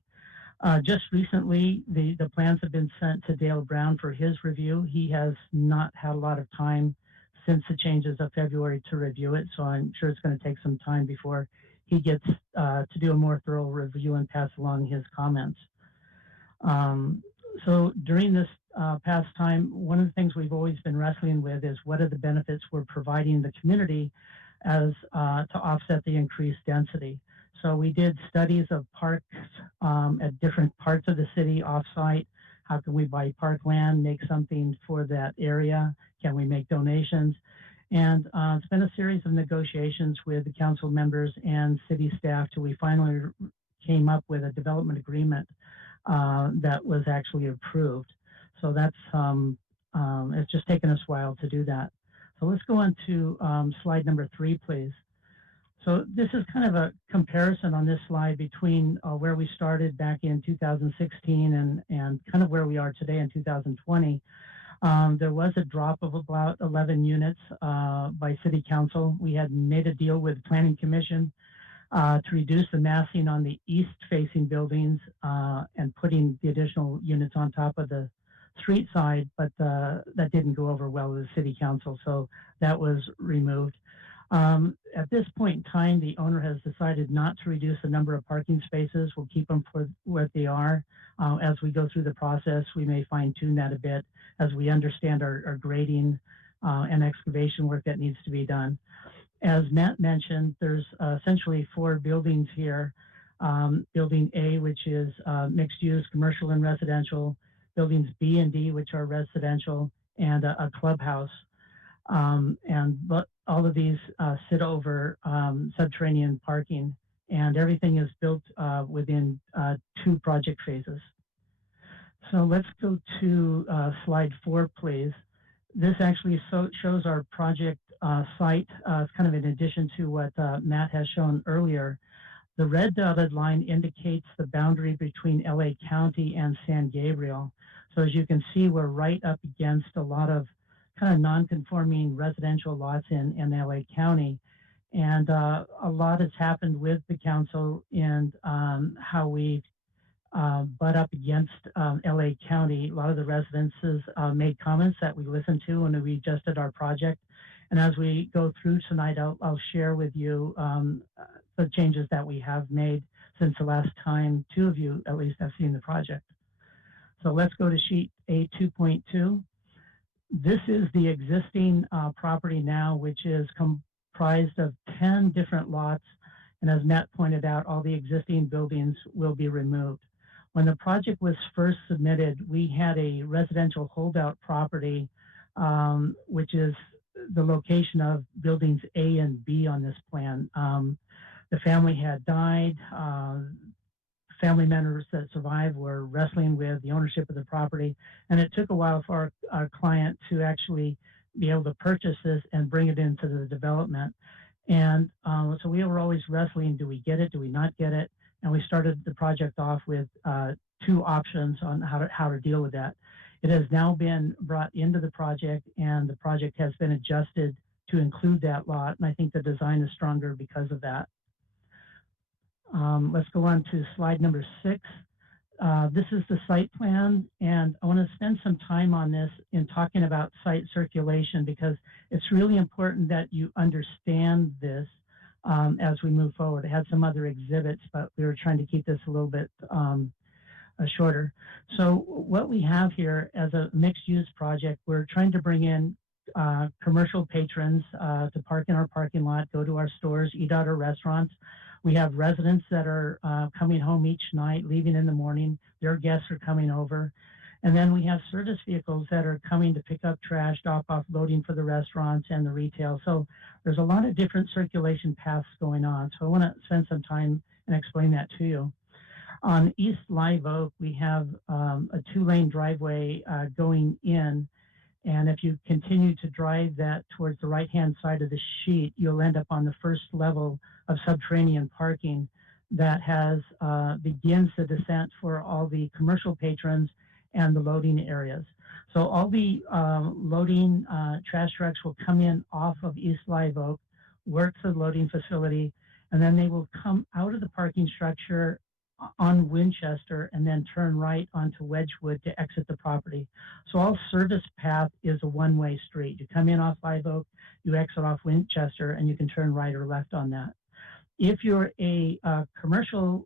Just recently, the plans have been sent to Dale Brown for his review. He has not had a lot of time since the changes of February to review it, so I'm sure it's going to take some time before he gets to do a more thorough review and pass along his comments. So during this past time, one of the things we've always been wrestling with is what are the benefits we're providing the community as to offset the increased density. So we did studies of parks at different parts of the city offsite. How can we buy park land, make something for that area? Can we make donations? And it's been a series of negotiations with the council members and city staff till we finally came up with a development agreement that was actually approved. So that's, it's just taken us a while to do that. So let's go on to slide number 3, please. So this is kind of a comparison on this slide between where we started back in 2016 and kind of where we are today in 2020. There was a drop of about 11 units by city council. We had made a deal with the planning commission to reduce the massing on the east-facing buildings and putting the additional units on top of the street side, but that didn't go over well with the city council, so that was removed. At this point in time, the owner has decided not to reduce the number of parking spaces. We'll keep them for what they are. As we go through the process, we may fine tune that a bit as we understand our grading and excavation work that needs to be done. As Matt mentioned, there's essentially 4 buildings here. Building A, which is mixed use, commercial and residential. Buildings B and D, which are residential, and a clubhouse. But all of these sit over subterranean parking, and everything is built within 2 project phases. So let's go to slide 4, please. This actually shows our project site, kind of in addition to what Matt has shown earlier. The red dotted line indicates the boundary between LA County and San Gabriel. So as you can see, we're right up against a lot of kind of non-conforming residential lots in LA County. And a lot has happened with the council and how we butt up against LA County. A lot of the residences made comments that we listened to when we adjusted our project. And as we go through tonight, I'll share with you the changes that we have made since the last time 2 of you at least have seen the project. So let's go to sheet A 2.2. This is the existing property now, which is comprised of 10 different lots. And as Matt pointed out, all the existing buildings will be removed. When the project was first submitted, we had a residential holdout property, which is the location of buildings A and B on this plan. The family had died. Family members that survived were wrestling with the ownership of the property, and it took a while for our client to actually be able to purchase this and bring it into the development. And so we were always wrestling, do we get it, do we not get it? And we started the project off with 2 options on how to deal with that. It has now been brought into the project, and the project has been adjusted to include that lot, and I think the design is stronger because of that. Let's go on to slide number 6. This is the site plan, and I want to spend some time on this in talking about site circulation because it's really important that you understand this as we move forward. I had some other exhibits, but we were trying to keep this a little bit shorter. So what we have here as a mixed-use project, we're trying to bring in commercial patrons to park in our parking lot, go to our stores, eat out our restaurants. We have residents that are coming home each night, leaving in the morning. Their guests are coming over. And then we have service vehicles that are coming to pick up trash, drop off loading for the restaurants and the retail. So there's a lot of different circulation paths going on. So I want to spend some time and explain that to you. On East Live Oak, we have a 2-lane driveway going in. And if you continue to drive that towards the right-hand side of the sheet, you'll end up on the first level of subterranean parking that has begins the descent for all the commercial patrons and the loading areas. So all the loading trash trucks will come in off of East Live Oak, work the loading facility, and then they will come out of the parking structure on Winchester and then turn right onto Wedgwood to exit the property. So all service path is a one-way street. You come in off Live Oak, you exit off Winchester, and you can turn right or left on that. If you're a commercial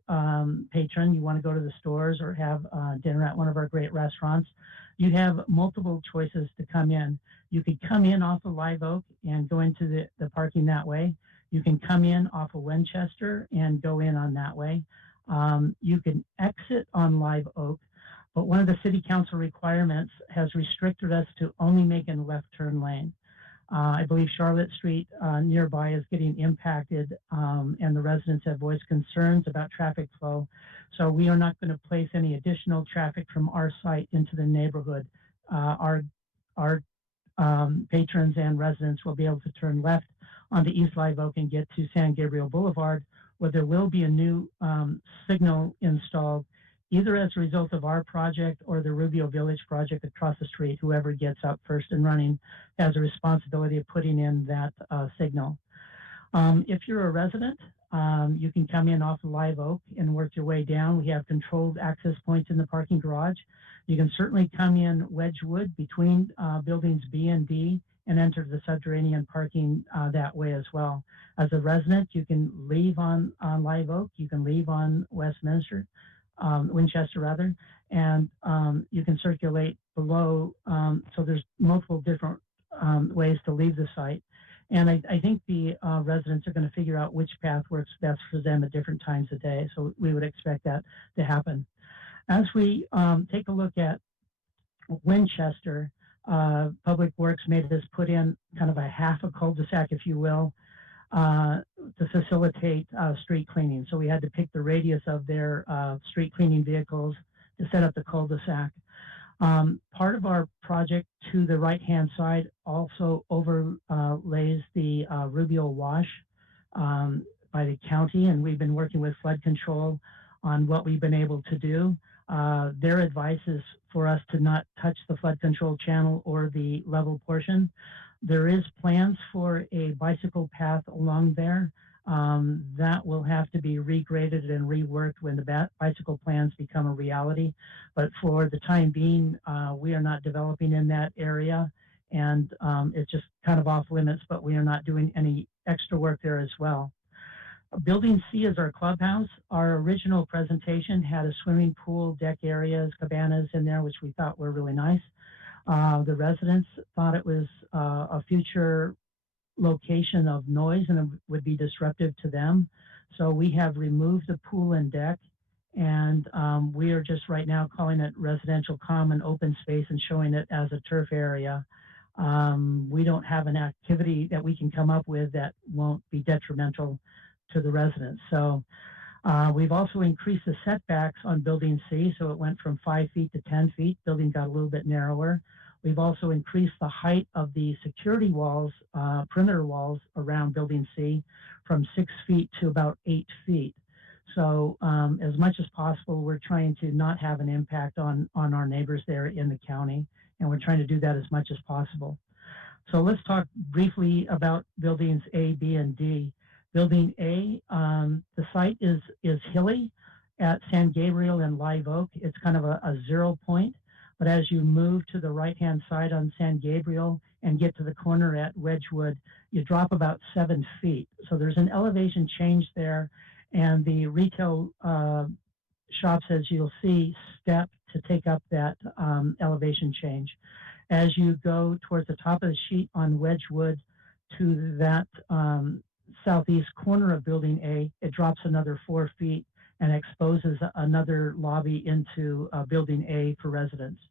patron, you want to go to the stores or have dinner at one of our great restaurants, you have multiple choices to come in. You could come in off of Live Oak and go into the parking that way. You can come in off of Winchester and go in on that way. You can exit on Live Oak, but one of the city council requirements has restricted us to only making a left turn lane. I believe Charlotte Street nearby is getting impacted, and the residents have voiced concerns about traffic flow. So we are not going to place any additional traffic from our site into the neighborhood. Our patrons and residents will be able to turn left onto East Live Oak and get to San Gabriel Boulevard, where there will be a new signal installed, either as a result of our project or the Rubio Village project across the street. Whoever gets up first and running has a responsibility of putting in that signal. If you're a resident, you can come in off of Live Oak and work your way down. We have controlled access points in the parking garage. You can certainly come in Wedgwood between buildings B and D and enter the subterranean parking that way as well. As a resident, you can leave on Live Oak, you can leave on Winchester rather, and you can circulate below. So there's multiple different ways to leave the site. And I think the residents are going to figure out which path works best for them at different times of day. So we would expect that to happen. As we take a look at Winchester, Public Works made us put in kind of a half a cul-de-sac, if you will, to facilitate street cleaning. So we had to pick the radius of their street cleaning vehicles to set up the cul-de-sac. Part of our project to the right-hand side also overlays the Rubio Wash by the county, and we've been working with flood control on what we've been able to do. Their advice is for us to not touch the flood control channel or the level portion. There is plans for a bicycle path along there. That will have to be regraded and reworked when the bicycle plans become a reality. But for the time being, we are not developing in that area, and it's just kind of off limits, but we are not doing any extra work there as well. Building C is our clubhouse. Our original presentation had a swimming pool, deck areas, cabanas in there, which we thought were really nice. The residents thought it was a future location of noise and it would be disruptive to them. So we have removed the pool and deck, and we are just right now calling it residential common open space and showing it as a turf area. We don't have an activity that we can come up with that won't be detrimental to the residents. So we've also increased the setbacks on building C. So it went from 5 feet to 10 feet. Building got a little bit narrower. We've also increased the height of the security walls, perimeter walls around building C from 6 feet to about 8 feet. So as much as possible, we're trying to not have an impact on our neighbors there in the county, and we're trying to do that as much as possible. So let's talk briefly about buildings A, B, and D. Building A, the site is hilly at San Gabriel and Live Oak. It's kind of a 0 point. But as you move to the right-hand side on San Gabriel and get to the corner at Wedgwood, you drop about 7 feet. So there's an elevation change there, and the retail shops, as you'll see, step to take up that elevation change. As you go towards the top of the sheet on Wedgwood to that southeast corner of Building A, it drops another 4 feet and exposes another lobby into Building A for residents.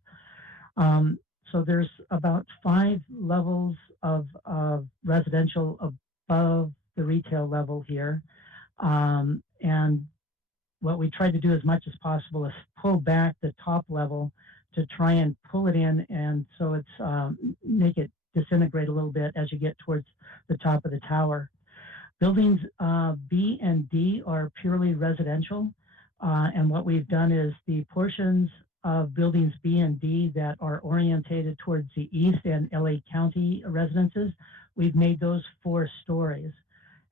So there's about 5 levels of residential above the retail level here. And what we try to do as much as possible is pull back the top level to try and pull it in, and so it's make it disintegrate a little bit as you get towards the top of the tower. Buildings B and D are purely residential, and what we've done is the portions of buildings B and D that are orientated towards the east and LA County residences, we've made those 4 stories.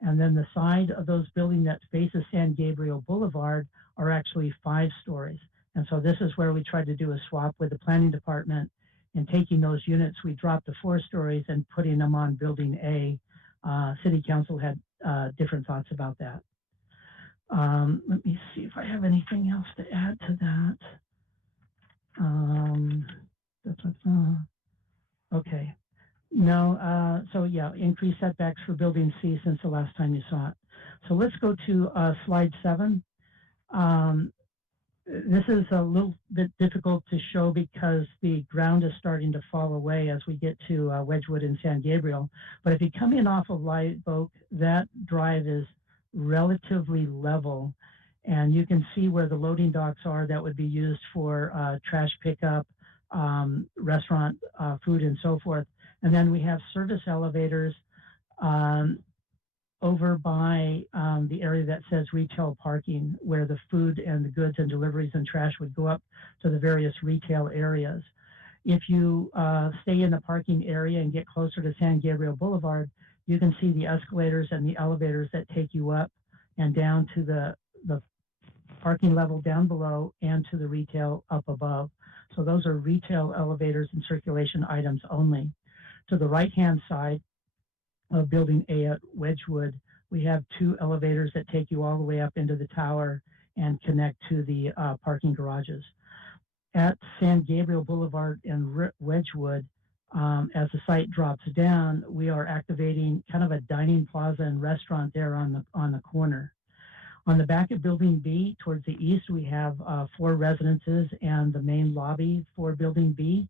And then the side of those buildings that faces San Gabriel Boulevard are actually 5 stories. And so this is where we tried to do a swap with the planning department, and taking those units, we dropped to 4 stories and putting them on Building A. City Council had different thoughts about that. Let me see if I have anything else to add to that. Okay. No, so yeah, increased setbacks for Building C since the last time you saw it. So let's go to slide 7. This is a little bit difficult to show because the ground is starting to fall away as we get to Wedgwood and San Gabriel. But if you come in off of Live Oak, that drive is relatively level, and you can see where the loading docks are that would be used for trash pickup, restaurant, food, and so forth. And then we have service elevators over by the area that says retail parking, where the food and the goods and deliveries and trash would go up to the various retail areas. If you stay in the parking area and get closer to San Gabriel Boulevard, you can see the escalators and the elevators that take you up and down to the parking level down below and to the retail up above. So those are retail elevators and circulation items only. to the right-hand side of Building A at Wedgwood, we have two elevators that take you all the way up into the tower and connect to the parking garages. At San Gabriel Boulevard and Wedgwood, as the site drops down, we are activating kind of a dining plaza and restaurant there on the corner. On the back of Building B, towards the east, we have 4 residences and the main lobby for Building B.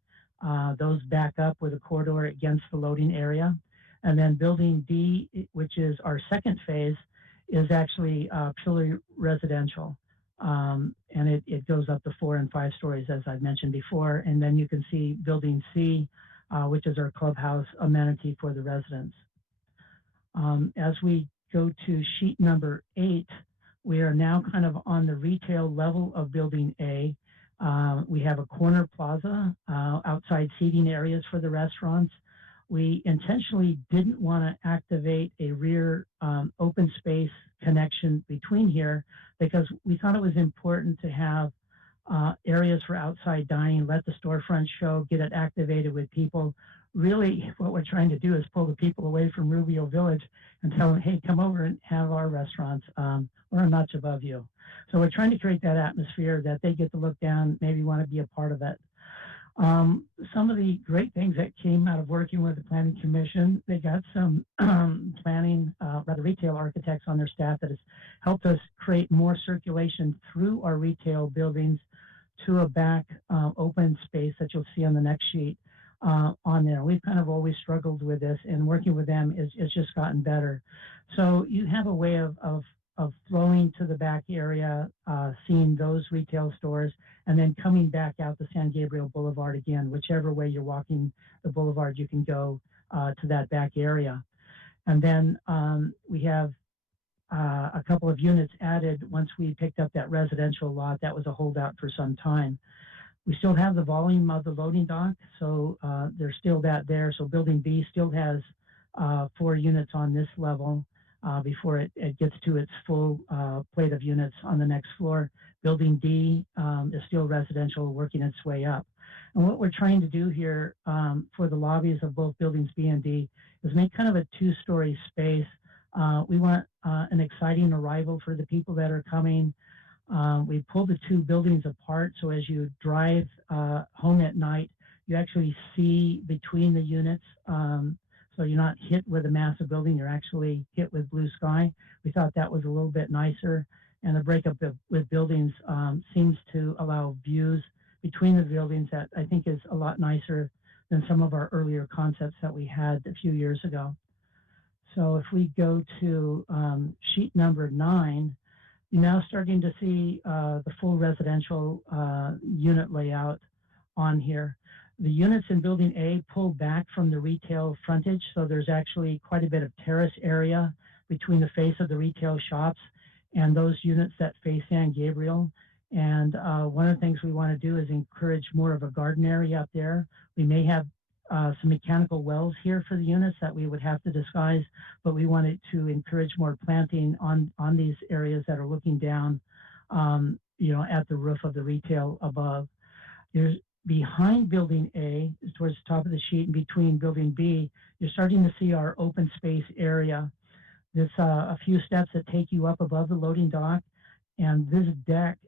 Those back up with a corridor against the loading area. And then Building D, which is our second phase, is actually purely residential. And it goes up to 4 and 5 stories, as I've mentioned before. And then you can see Building C, which is our clubhouse amenity for the residents. As we go to sheet number 8, we are now kind of on the retail level of Building A. We have a corner plaza, outside seating areas for the restaurants. We intentionally didn't want to activate a rear open space connection between here because we thought it was important to have areas for outside dining, let the storefront show, get it activated with people. Really, what we're trying to do is pull the people away from Rubio Village and tell them, hey, come over and have our restaurants. We're a notch above you. So we're trying to create that atmosphere that they get to look down, maybe want to be a part of it. Some of the great things that came out of working with the Planning Commission, they got some rather retail architects on their staff that has helped us create more circulation through our retail buildings to a back open space that you'll see on the next sheet on there. We've kind of always struggled with this, and working with them is just gotten better. So you have a way of flowing to the back area, seeing those retail stores, and then coming back out to San Gabriel Boulevard again. Whichever way you're walking the boulevard, you can go to that back area. And then we have a couple of units added once we picked up that residential lot that was a holdout for some time. We still have the volume of the loading dock, so there's still that there. So Building B still has 4 units on this level before it gets to its full plate of units on the next floor. Building D is still residential, working its way up. And what we're trying to do here for the lobbies of both buildings B and D is make kind of a 2-story space. We want an exciting arrival for the people that are coming. We pulled the 2 buildings apart, so as you drive home at night, you actually see between the units. So you're not hit with a massive building, you're actually hit with blue sky. We thought that was a little bit nicer. And the breakup with buildings seems to allow views between the buildings that I think is a lot nicer than some of our earlier concepts that we had a few years ago. So if we go to sheet number 9, you're now starting to see the full residential unit layout on here. The units in Building A pull back from the retail frontage, so there's actually quite a bit of terrace area between the face of the retail shops and those units that face San Gabriel. And one of the things we want to do is encourage more of a garden area up there. We may have some mechanical wells here for the units that we would have to disguise, but we wanted to encourage more planting on these areas that are looking down, at the roof of the retail above. There's behind Building A, towards the top of the sheet, and between Building B, you're starting to see our open space area. There's a few steps that take you up above the loading dock, and this deck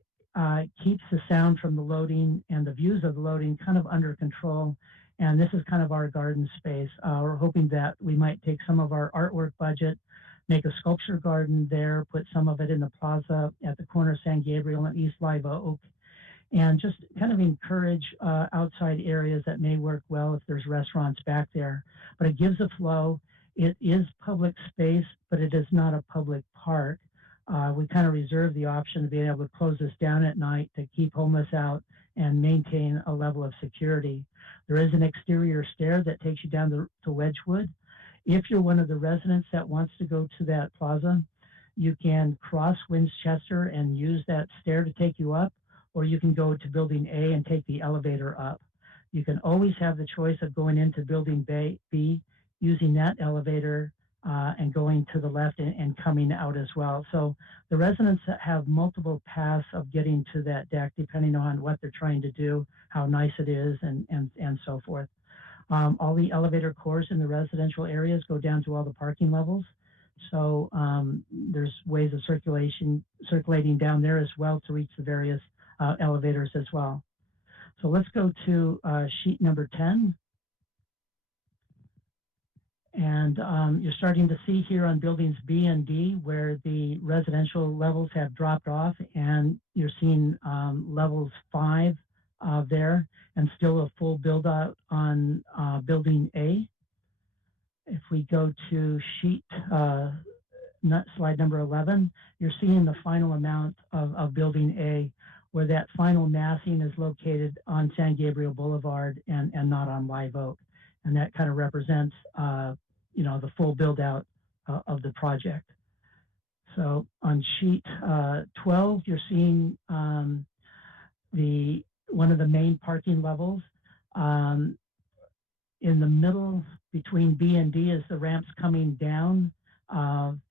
keeps the sound from the loading and the views of the loading kind of under control. And this is kind of our garden space. We're hoping that we might take some of our artwork budget, make a sculpture garden there, put some of it in the plaza at the corner of San Gabriel and East Live Oak, and just kind of encourage outside areas that may work well if there's restaurants back there. But it gives a flow. It is public space, but it is not a public park. We kind of reserve the option of being able to close this down at night to keep homeless out and maintain a level of security. There is an exterior stair that takes you down to Wedgwood. If you're one of the residents that wants to go to that plaza, you can cross Winchester and use that stair to take you up, or you can go to Building A and take the elevator up. You can always have the choice of going into Building B, using that elevator and going to the left and coming out as well. So the residents have multiple paths of getting to that deck depending on what they're trying to do, how nice it is, and so forth. All the elevator cores in the residential areas go down to all the parking levels. So there's ways of circulating down there as well to reach the various elevators as well. So let's go to sheet number 10. And you're starting to see here on buildings B and D where the residential levels have dropped off, and you're seeing levels 5 there, and still a full build out on building A. If we go to sheet, slide number 11, you're seeing the final amount of building A, where that final massing is located on San Gabriel Boulevard and not on Live Oak. And that kind of represents, the full build out of the project. So on sheet 12, you're seeing one of the main parking levels. In the middle between B and D is the ramps coming down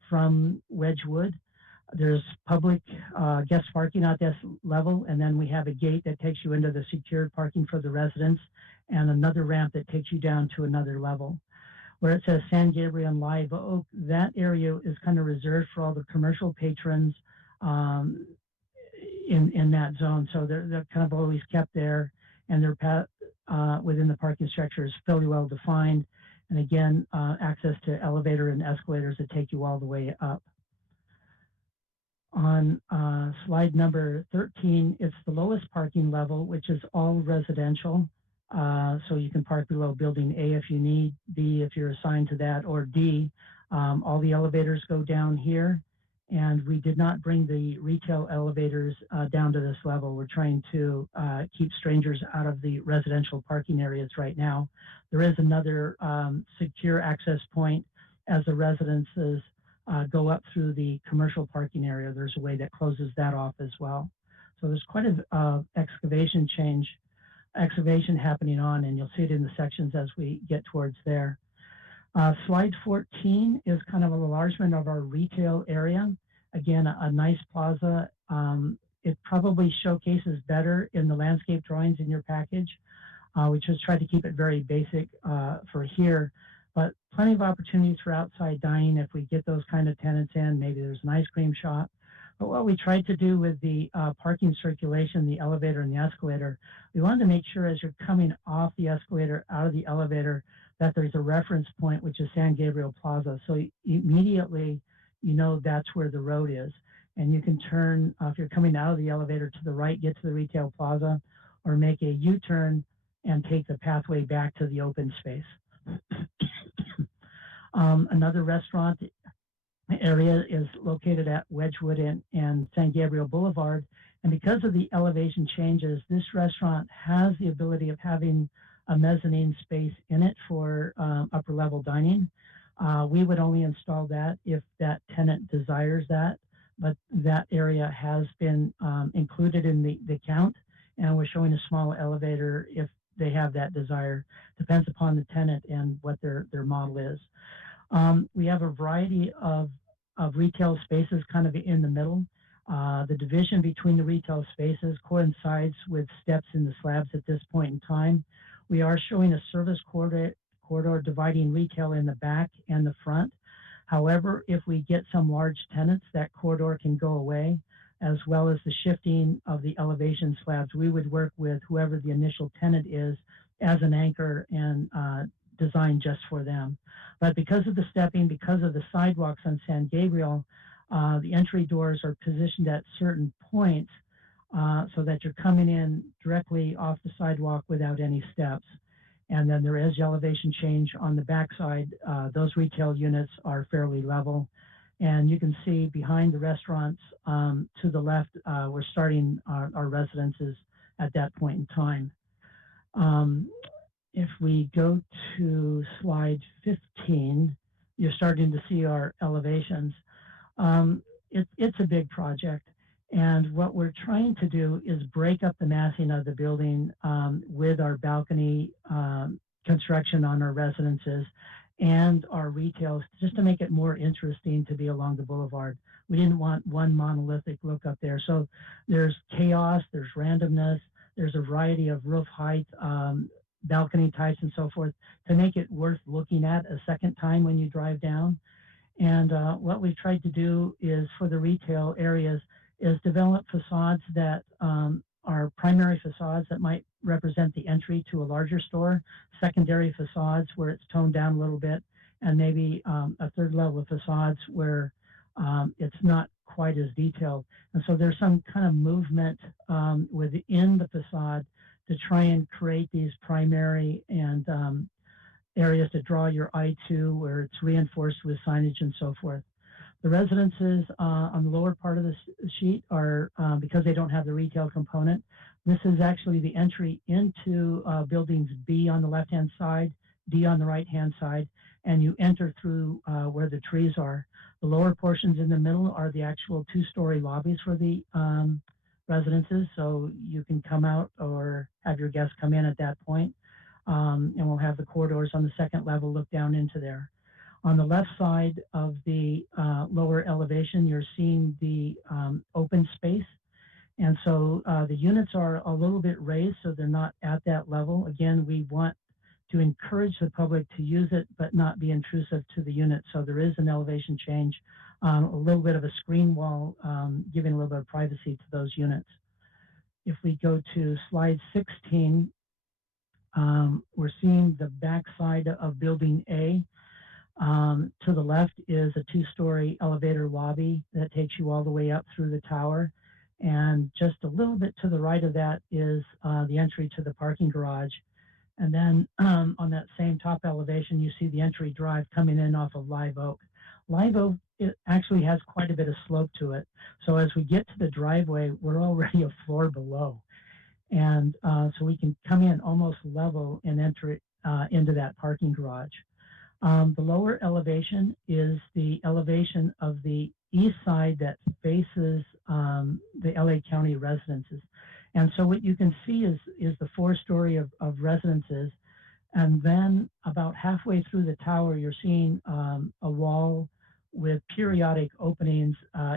from Wedgwood. There's public guest parking at this level, and then we have a gate that takes you into the secured parking for the residents, and another ramp that takes you down to another level. Where it says San Gabriel and Live Oak, that area is kind of reserved for all the commercial patrons in that zone. So they're kind of always kept there, and their path within the parking structure is fairly well defined. And again, access to elevator and escalators that take you all the way up. On slide number 13, it's the lowest parking level, which is all residential. So you can park below building A if you need, B if you're assigned to that, or D. All the elevators go down here, and we did not bring the retail elevators down to this level. We're trying to keep strangers out of the residential parking areas right now. There is another secure access point as the residences go up through the commercial parking area. There's a way that closes that off as well. So there's quite a excavation happening on, and you'll see it in the sections as we get towards there. Slide 14 is kind of an enlargement of our retail area. Again, a nice plaza. It probably showcases better in the landscape drawings in your package. We just tried to keep it very basic for here, but plenty of opportunities for outside dining if we get those kind of tenants in. Maybe there's an ice cream shop. But what we tried to do with the parking circulation, the elevator and the escalator, we wanted to make sure as you're coming off the escalator, out of the elevator, that there's a reference point, which is San Gabriel Plaza. So immediately, you know that's where the road is. And you can turn, if you're coming out of the elevator, to the right, get to the retail plaza, or make a U-turn and take the pathway back to the open space. Another restaurant area is located at Wedgwood and San Gabriel Boulevard. And because of the elevation changes, this restaurant has the ability of having a mezzanine space in it for upper level dining. We would only install that if that tenant desires that, but that area has been included in the count, and we're showing a small elevator if they have that desire. Depends upon the tenant and what their model is. We have a variety of retail spaces kind of in the middle. The division between the retail spaces coincides with steps in the slabs at this point in time. We are showing a service corridor dividing retail in the back and the front. However, if we get some large tenants, that corridor can go away, as well as the shifting of the elevation slabs. We would work with whoever the initial tenant is as an anchor and design just for them. But because of the stepping, because of the sidewalks on San Gabriel, the entry doors are positioned at certain points so that you're coming in directly off the sidewalk without any steps. And then there is elevation change on the backside. Those retail units are fairly level. And you can see behind the restaurants to the left, we're starting our residences at that point in time. If we go to slide 15, you're starting to see our elevations. It's a big project. And what we're trying to do is break up the massing of the building with our balcony construction on our residences and our retail, just to make it more interesting to be along the boulevard. We didn't want one monolithic look up there. So there's chaos, there's randomness, there's a variety of roof height balcony types and so forth to make it worth looking at a second time when you drive down. And what we've tried to do is for the retail areas is develop facades that are primary facades that might represent the entry to a larger store, secondary facades where it's toned down a little bit, and maybe a third level of facades where it's not quite as detailed. And so there's some kind of movement within the facade to try and create these primary and areas to draw your eye to, where it's reinforced with signage and so forth. The residences on the lower part of the sheet are, because they don't have the retail component, this is actually the entry into buildings B on the left-hand side, D on the right-hand side, and you enter through where the trees are. The lower portions in the middle are the actual two-story lobbies for the residences, so you can come out or have your guests come in at that point. And we'll have the corridors on the second level look down into there. On the left side of the lower elevation, you're seeing the open space. And so the units are a little bit raised, so they're not at that level. Again, we want to encourage the public to use it, but not be intrusive to the unit. So there is an elevation change, a little bit of a screen wall, giving a little bit of privacy to those units. If we go to slide 16, we're seeing the back side of building A. To the left is a two-story elevator lobby that takes you all the way up through the tower. And just a little bit to the right of that is the entry to the parking garage. And then on that same top elevation, you see the entry drive coming in off of Live Oak. Live Oak, it actually has quite a bit of slope to it. So as we get to the driveway, we're already a floor below. And so we can come in almost level and enter into that parking garage. The lower elevation is the elevation of the east side that faces the LA County residences. And so what you can see is the four-story of residences. And then about halfway through the tower, you're seeing a wall with periodic openings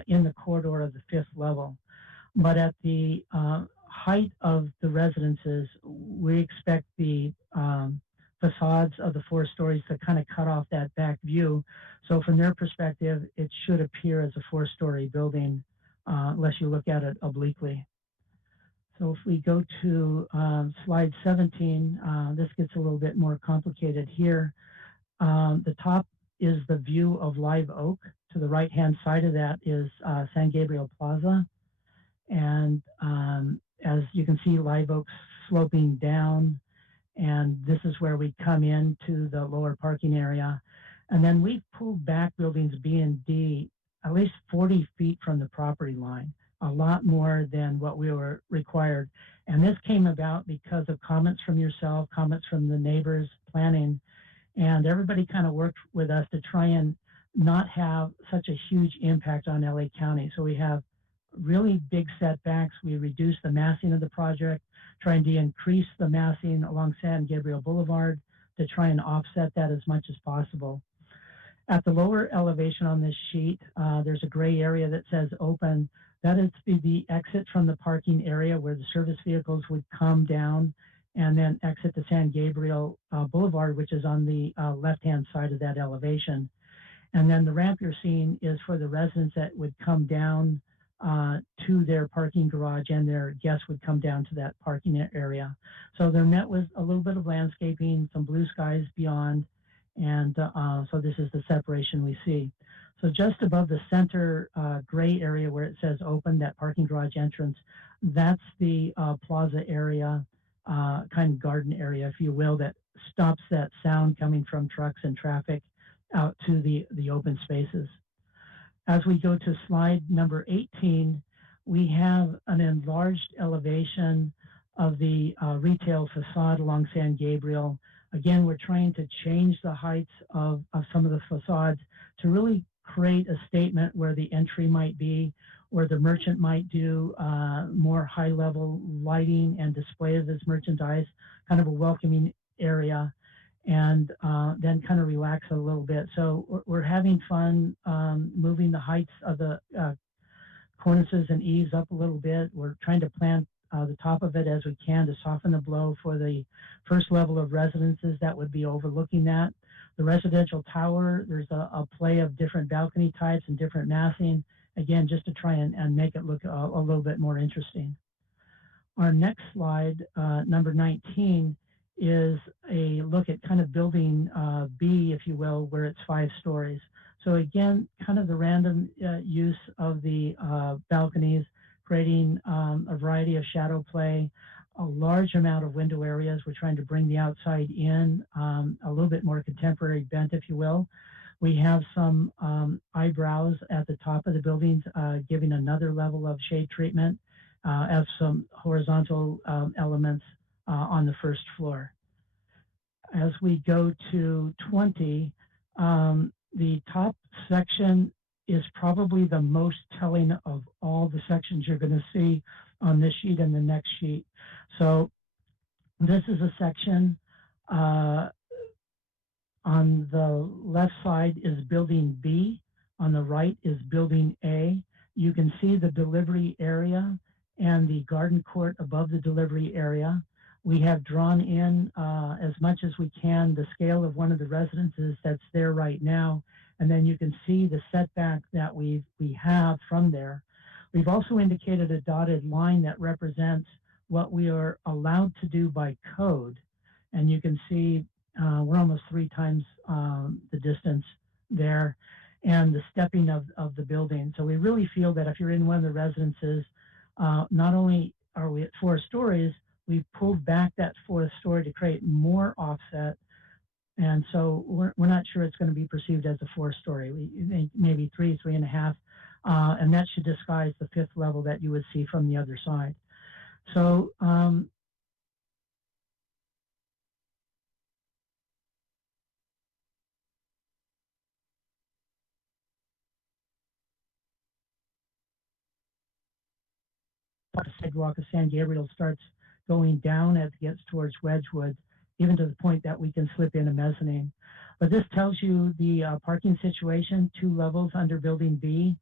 in the corridor of the fifth level. But at the height of the residences, we expect the facades of the four stories to kind of cut off that back view. So from their perspective, it should appear as a four-story building unless you look at it obliquely. So if we go to slide 17, this gets a little bit more complicated here. The top is the view of Live Oak. To the right-hand side of that is San Gabriel Plaza. And as you can see, Live Oak's sloping down. And this is where we come into the lower parking area. And then we've pulled back buildings B and D at least 40 feet from the property line, a lot more than what we were required. And this came about because of comments from yourself, comments from the neighbors, planning, and everybody kind of worked with us to try and not have such a huge impact on LA County. So we have really big setbacks. We reduced the massing of the project, trying to increase the massing along San Gabriel Boulevard to try and offset that as much as possible. At the lower elevation on this sheet, there's a gray area that says open. That is the exit from the parking area where the service vehicles would come down and then exit to San Gabriel Boulevard, which is on the left-hand side of that elevation. And then the ramp you're seeing is for the residents that would come down to their parking garage, and their guests would come down to that parking area. So they're met with a little bit of landscaping, some blue skies beyond, and so this is the separation we see. So just above the center gray area where it says open, that parking garage entrance, that's the plaza area, kind of garden area, if you will, that stops that sound coming from trucks and traffic out to the open spaces. As we go to slide number 18, we have an enlarged elevation of the retail facade along San Gabriel. Again, we're trying to change the heights of some of the facades to really create a statement where the entry might be, where the merchant might do more high-level lighting and display of his merchandise, kind of a welcoming area, and then kind of relax a little bit. So we're having fun moving the heights of the cornices and eaves up a little bit. We're trying to plant the top of it as we can to soften the blow for the first level of residences that would be overlooking that. The residential tower, there's a play of different balcony types and different massing, again, just to try and make it look a little bit more interesting. Our next slide, number 19, is a look at kind of building B, if you will, where it's 5 stories. So again, kind of the random use of the balconies, creating a variety of shadow play, a large amount of window areas. We're trying to bring the outside in, a little bit more contemporary bent, if you will. We have some eyebrows at the top of the buildings, giving another level of shade treatment, as some horizontal elements on the first floor. As we go to 20, the top section is probably the most telling of all the sections you're going to see on this sheet and the next sheet. So this is a section on the left side is building B, on the right is building A. You can see the delivery area and the garden court above the delivery area. We have drawn in as much as we can the scale of one of the residences that's there right now, and then you can see the setback that we have from there. We've also indicated a dotted line that represents what we are allowed to do by code, and you can see we're almost 3 times the distance there, and the stepping of the building. So we really feel that if you're in one of the residences, not only are we at 4 stories, we've pulled back that 4th story to create more offset. And so we're not sure it's going to be perceived as a 4th story. Maybe 3, 3.5, and that should disguise the 5th level that you would see from the other side. So the sidewalk of San Gabriel starts going down as it gets towards Wedgwood, even to the point that we can slip in a mezzanine. But this tells you the parking situation, 2 levels under building B,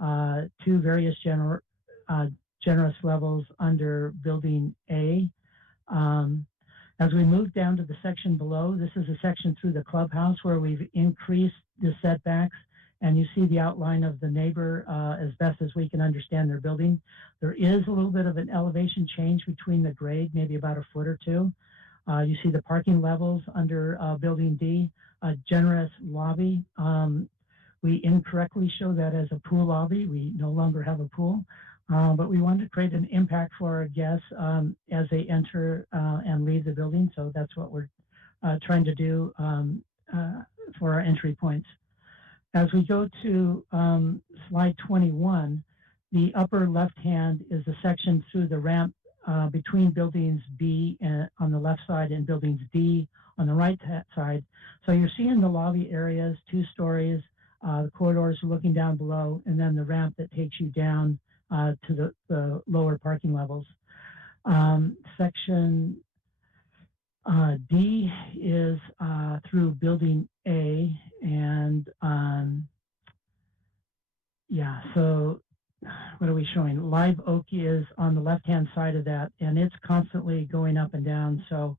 2 various generous levels under building A. As we move down to the section below, this is a section through the clubhouse where we've increased the setbacks, and you see the outline of the neighbor as best as we can understand their building. There is a little bit of an elevation change between the grade, maybe about 1 foot or 2. You see the parking levels under building D, a generous lobby. We incorrectly show that as a pool lobby. We no longer have a pool, but we wanted to create an impact for our guests as they enter and leave the building. So that's what we're trying to do for our entry points. As we go to slide 21, the upper left hand is a section through the ramp between buildings B on the left side and buildings D on the right side. So you're seeing the lobby areas, 2 stories, the corridors looking down below, and then the ramp that takes you down to the lower parking levels. Section D is through building A, and yeah, so what are we showing? Live Oak is on the left-hand side of that, and it's constantly going up and down. So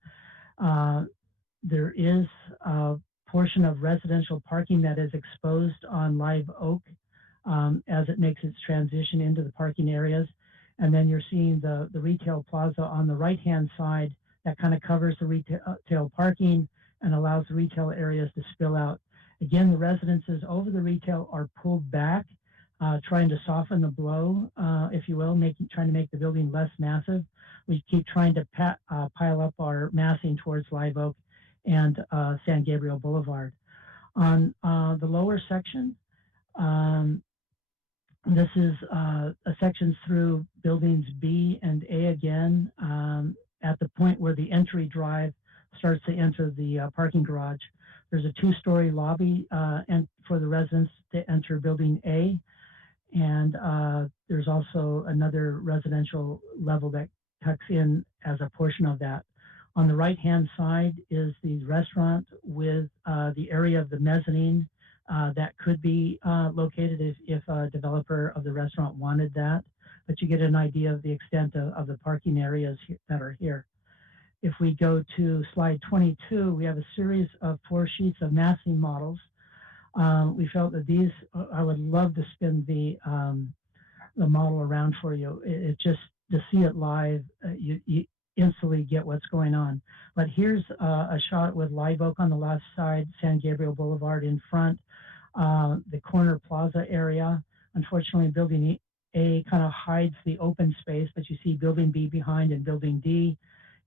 there is a portion of residential parking that is exposed on Live Oak as it makes its transition into the parking areas. And then you're seeing the retail plaza on the right-hand side that kind of covers the retail parking and allows the retail areas to spill out. Again, the residences over the retail are pulled back, trying to soften the blow, if you will, trying to make the building less massive. We keep trying to pile up our massing towards Live Oak and San Gabriel Boulevard. On the lower section, this is a section through buildings B and A again, at the point where the entry drive starts to enter the parking garage. There's a 2-story lobby and for the residents to enter building A. And there's also another residential level that tucks in as a portion of that. On the right-hand side is the restaurant with the area of the mezzanine that could be located if a developer of the restaurant wanted that. but you get an idea of the extent of the parking areas that are here. If we go to slide 22, we have a series of 4 sheets of massing models. We felt that these, I would love to spin the model around for you. It just, to see it live, you instantly get what's going on. But here's a shot with Live Oak on the left side, San Gabriel Boulevard in front, the corner plaza area. Unfortunately, building A kind of hides the open space, but you see building B behind and building D.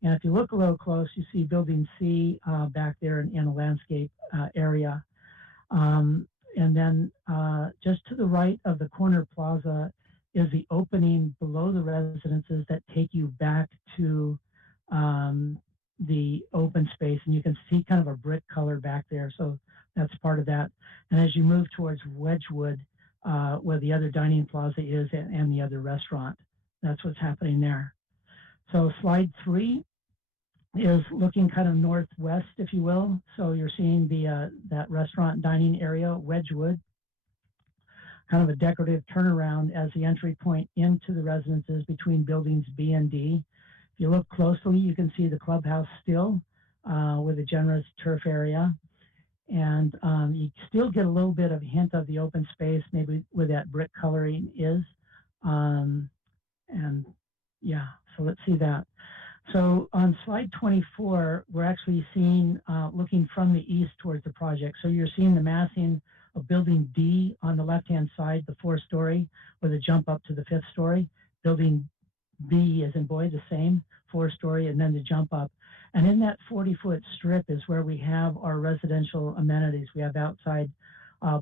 And if you look a little close, you see building C back there in a landscape area. And then just to the right of the corner plaza is the opening below the residences that take you back to the open space. And you can see kind of a brick color back there. So that's part of that. And as you move towards Wedgwood, where the other dining plaza is and the other restaurant, that's what's happening there. So slide 3 is looking kind of northwest, if you will. So you're seeing the that restaurant dining area, Wedgwood, kind of a decorative turnaround as the entry point into the residences between buildings B and D. If you look closely, you can see the clubhouse still with a generous turf area. And you still get a little bit of a hint of the open space, maybe where that brick coloring is. And yeah, so let's see that. So on slide 24, we're actually seeing, looking from the east towards the project. So you're seeing the massing of building D on the left-hand side, the 4-story, with a jump up to the 5th story. Building B, as in boy, the same, 4-story, and then the jump up. And in that 40-foot strip is where we have our residential amenities. We have outside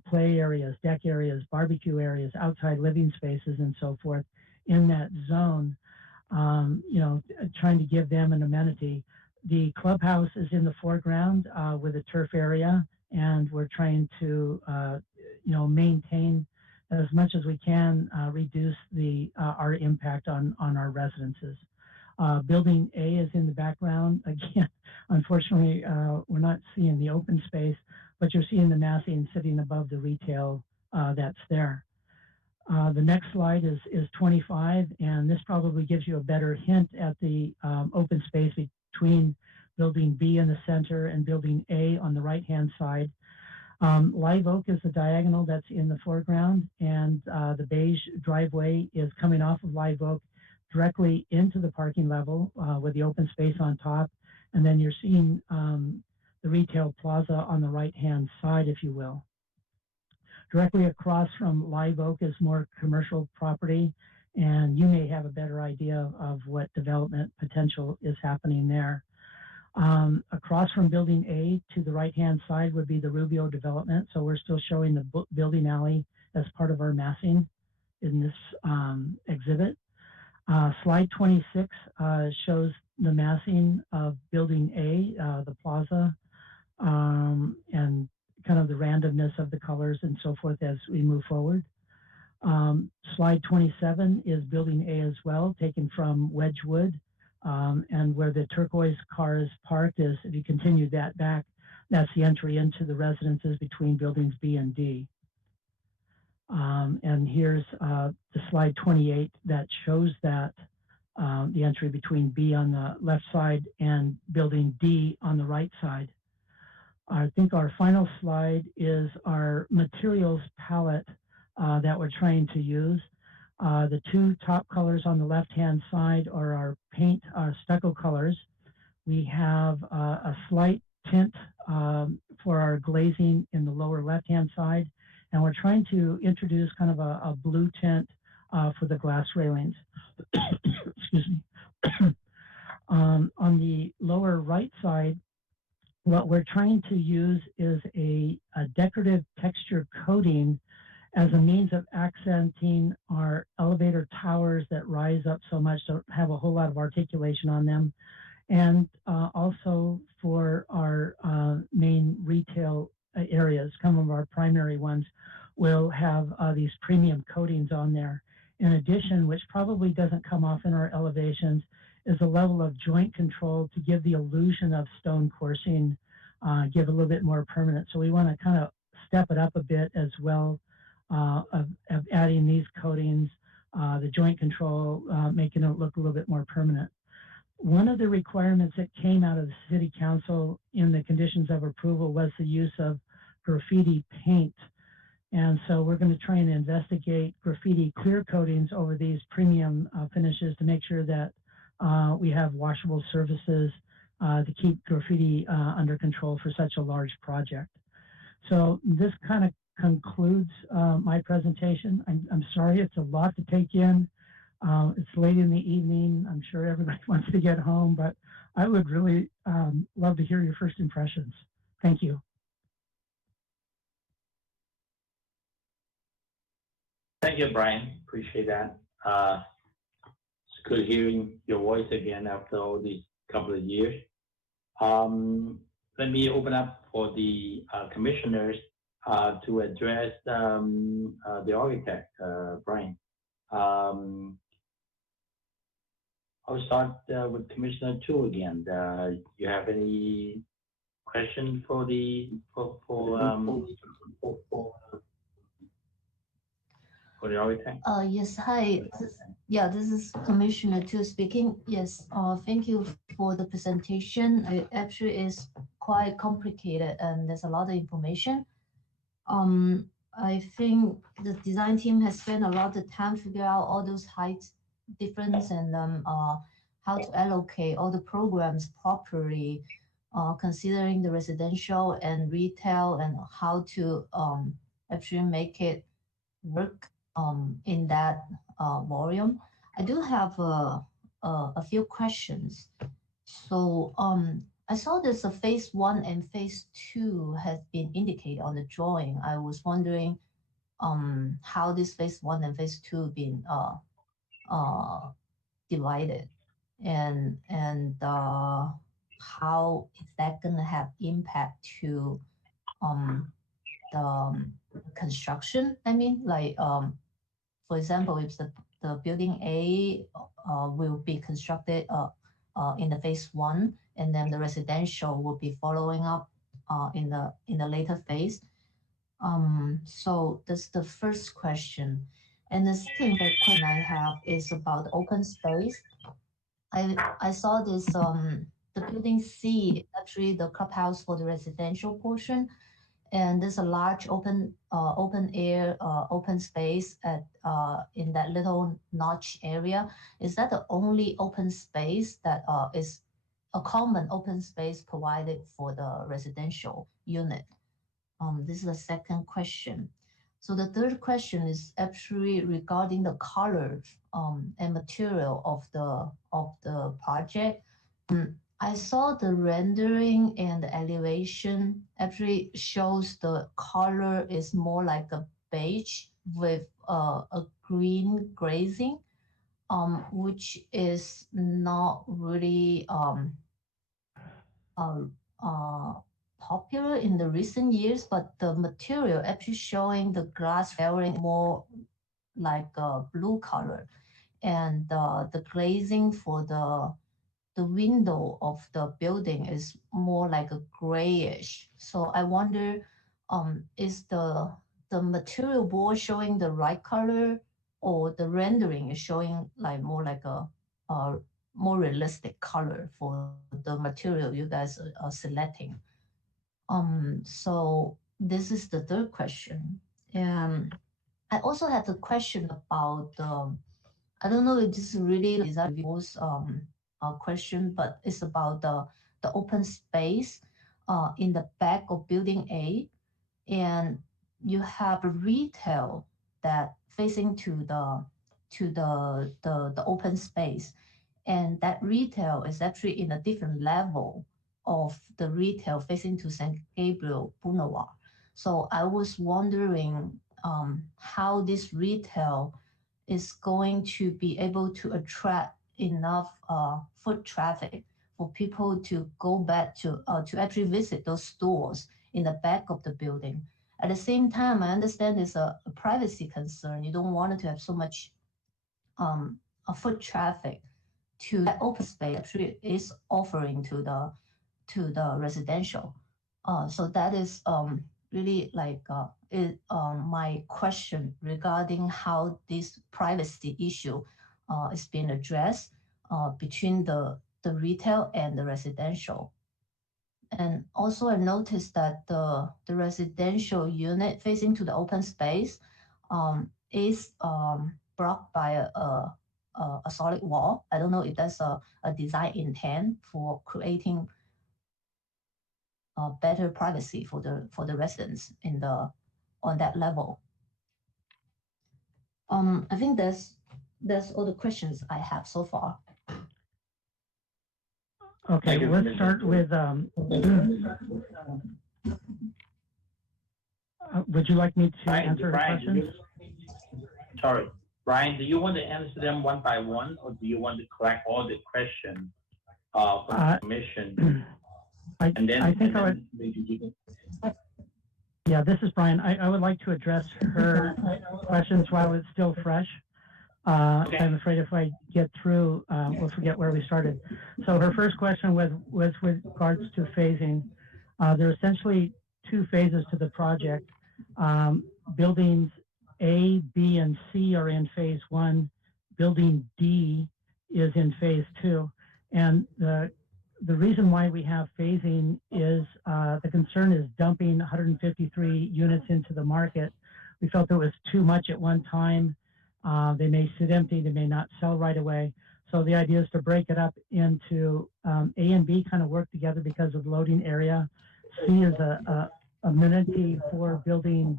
play areas, deck areas, barbecue areas, outside living spaces, and so forth in that zone. You know, trying to give them an amenity. The clubhouse is in the foreground with a turf area, and we're trying to, you know, maintain as much as we can, reduce our impact on our residences. Building A is in the background. Again, unfortunately, we're not seeing the open space, but you're seeing the massing sitting above the retail that's there. The next slide is 25, and this probably gives you a better hint at the open space between building B in the center and building A on the right-hand side. Live Oak is the diagonal that's in the foreground, and the beige driveway is coming off of Live Oak directly into the parking level with the open space on top. And then you're seeing the retail plaza on the right-hand side, if you will. Directly across from Live Oak is more commercial property, and you may have a better idea of what development potential is happening there. Across from building A to the right-hand side would be the Rubio development. So we're still showing the building alley as part of our massing in this exhibit. Slide 26 shows the massing of building A, the plaza, and kind of the randomness of the colors and so forth as we move forward. Slide 27 is building A as well, taken from Wedgwood, and where the turquoise car is parked is, if you continue that back, that's the entry into the residences between buildings B and D. And here's the slide 28 that shows that the entry between B on the left side and building D on the right side. I think our final slide is our materials palette that we're trying to use. The 2 top colors on the left-hand side are our paint, our stucco colors. We have a slight tint for our glazing in the lower left-hand side, and we're trying to introduce kind of a blue tint for the glass railings. Excuse me. On the lower right side, what we're trying to use is a decorative texture coating as a means of accenting our elevator towers that rise up so much, don't have a whole lot of articulation on them. And also for our main retail areas, some of our primary ones will have these premium coatings on there. In addition, which probably doesn't come off in our elevations, is a level of joint control to give the illusion of stone coursing, give a little bit more permanent. So we want to kind of step it up a bit as well of adding these coatings the joint control, making it look a little bit more permanent. One of the requirements that came out of the city council in the conditions of approval was the use of graffiti paint. And so we're going to try and investigate graffiti clear coatings over these premium finishes to make sure that we have washable surfaces to keep graffiti under control for such a large project. So this kind of concludes my presentation. I'm sorry, it's a lot to take in. It's late in the evening. I'm sure everybody wants to get home, but I would really love to hear your first impressions. Thank you. Thank you, Brian. Appreciate that. It's good hearing your voice again after all these couple of years. Let me open up for the commissioners to address the architect, Brian. I'll start with Commissioner Chu again. You have any question for the architect? Yes, hi. This is Commissioner Tu speaking. Yes, thank you for the presentation. It actually is quite complicated and there's a lot of information. I think the design team has spent a lot of time figuring out all those height difference and how to allocate all the programs properly, considering the residential and retail and how to actually make it work in that volume. I do have a few questions. So I saw there's a phase 1 and phase 2 has been indicated on the drawing. I was wondering how this phase 1 and phase 2 been divided, and how is that gonna have impact to the construction? I mean, like for example, if the building A will be constructed in the phase 1, and then the residential will be following up in the later phase. So that's the first question. And the second question I have is about open space. I saw this the building C, actually the clubhouse for the residential portion, and there's a large open air open space at in that little notch area. Is that the only open space that is a common open space provided for the residential unit? This is the second question. So the third question is actually regarding the color and material of the project. I saw the rendering and the elevation actually shows the color is more like a beige with a green glazing, which is not really popular in the recent years, but the material actually showing the glass wearing more like a blue color, and the glazing for the window of the building is more like a grayish. So I wonder, is the material board showing the right color, or the rendering is showing like more like a more realistic color for the material you guys are selecting? So this is the third question. And I also have a question about I don't know if this is really design review's question, but it's about the open space in the back of building A, and you have a retail that facing to the open space, and that retail is actually in a different level of the retail facing to San Gabriel Boulevard. So I was wondering how this retail is going to be able to attract enough foot traffic for people to go back to actually visit those stores in the back of the building. At the same time, I understand it's a privacy concern. You don't want it to have so much foot traffic to that open space actually is offering to the residential. So that is really like is my question regarding how this privacy issue is being addressed between the retail and the residential. And also I noticed that the residential unit facing to the open space is blocked by a solid wall. I don't know if that's a design intent for creating better privacy for the residents on that level. I think that's all the questions I have so far. Okay, let's start with, would you like me to answer her questions? Sorry, Brian, do you want to answer them one by one, or do you want to collect all the questions from the commission? Yeah, this is Brian. I would like to address her questions while it's still fresh. Okay. I'm afraid if I get through, we'll forget where we started. So her first question was with regards to phasing. There are essentially two phases to the project. Buildings A, B, and C are in phase 1. Building D is in phase 2. And the reason why we have phasing is the concern is dumping 153 units into the market. We felt there was too much at one time. They may sit empty, they may not sell right away. So the idea is to break it up into A and B kind of work together because of loading area. C is a amenity for building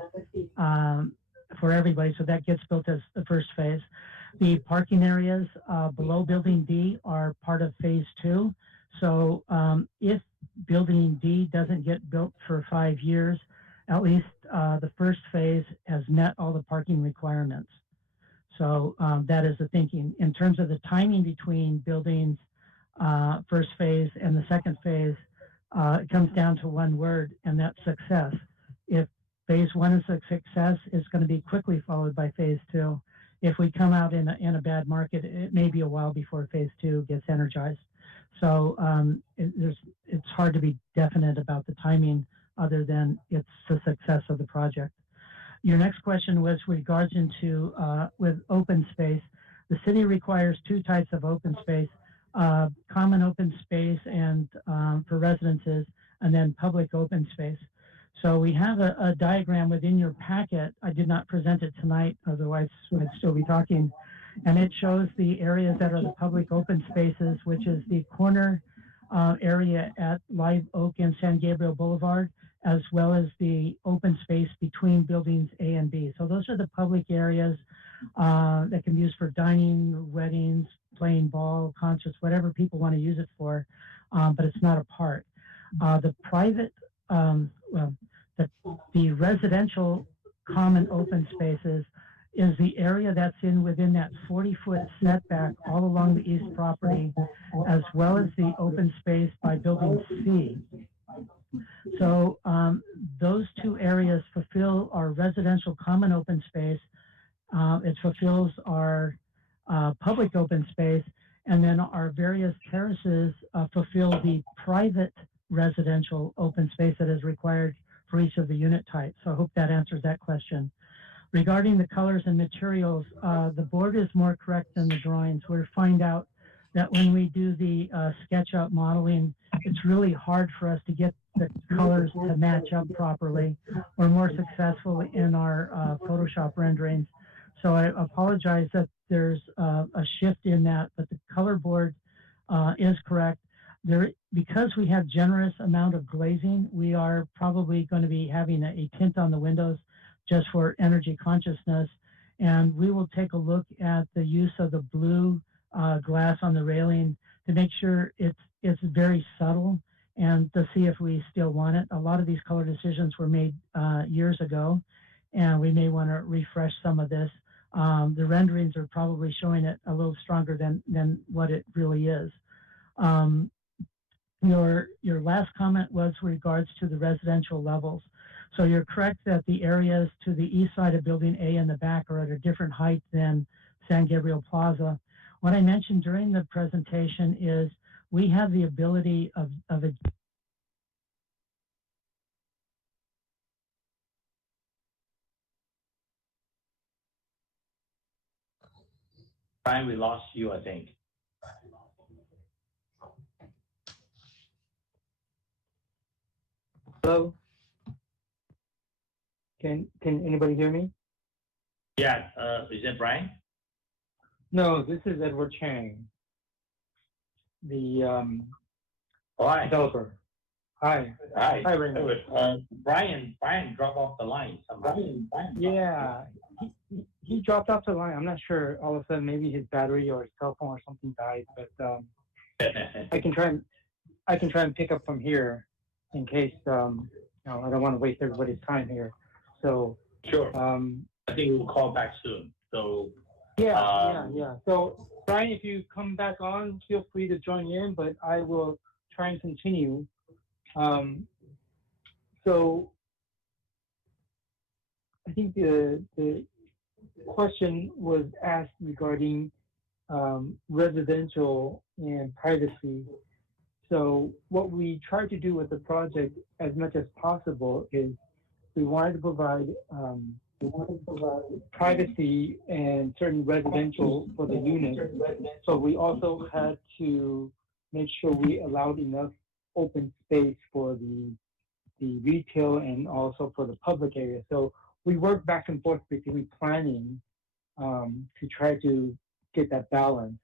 for everybody, so that gets built as the first phase. The parking areas below building D are part of phase 2. So if building D doesn't get built for 5 years, at least the first phase has met all the parking requirements. So that is the thinking. In terms of the timing between buildings, first phase and the second phase, it comes down to one word, and that's success. If phase 1 is a success, it's going to be quickly followed by phase 2. If we come out in a bad market, it may be a while before phase 2 gets energized. So it's hard to be definite about the timing other than it's the success of the project. Your next question was with regards into with open space. The city requires 2 types of open space, common open space and for residences, and then public open space. So we have a diagram within your packet. I did not present it tonight, otherwise I'd still be talking. And it shows the areas that are the public open spaces, which is the corner area at Live Oak and San Gabriel Boulevard, as well as the open space between buildings A and B. So those are the public areas that can be used for dining, weddings, playing ball, concerts, whatever people want to use it for, but it's not a park. The private, the residential common open spaces is the area that's within that 40-foot setback all along the east property, as well as the open space by building C. So those 2 areas fulfill our residential common open space. It fulfills our public open space, and then our various terraces fulfill the private residential open space that is required for each of the unit types. So I hope that answers that question. Regarding the colors and materials, the board is more correct than the drawings. We find out that when we do the SketchUp modeling, it's really hard for us to get the colors to match up properly. We're more successful in our Photoshop renderings. So I apologize that there's a shift in that, but the color board is correct. Because we have generous amount of glazing, we are probably going to be having a tint on the windows just for energy consciousness. And we will take a look at the use of the blue glass on the railing to make sure it's very subtle and to see if we still want it. A lot of these color decisions were made years ago, and we may want to refresh some of this. The renderings are probably showing it a little stronger than what it really is. Your last comment was with regards to the residential levels. So you're correct that the areas to the east side of building A in the back are at a different height than San Gabriel Plaza. What I mentioned during the presentation is we have the ability of a Brian, we lost you, I think. Hello? Can anybody hear me? Yeah, is it Brian? No, this is Edward Chang, the Hi. developer. Hi. Hi. Hi, Raymond. Brian dropped off the line somehow. Yeah, he dropped off the line. I'm not sure. All of a sudden, maybe his battery or his cell phone or something died. But I can try and pick up from here in case I don't want to waste everybody's time here. So sure. I think we'll call back soon. So yeah. So Brian, if you come back on, feel free to join in, but I will try and continue. So I think the question was asked regarding residential and privacy. So what we tried to do with the project as much as possible is we wanted to provide privacy and certain residential for the unit. So we also had to make sure we allowed enough open space for the retail and also for the public area. So we worked back and forth between planning to try to get that balance,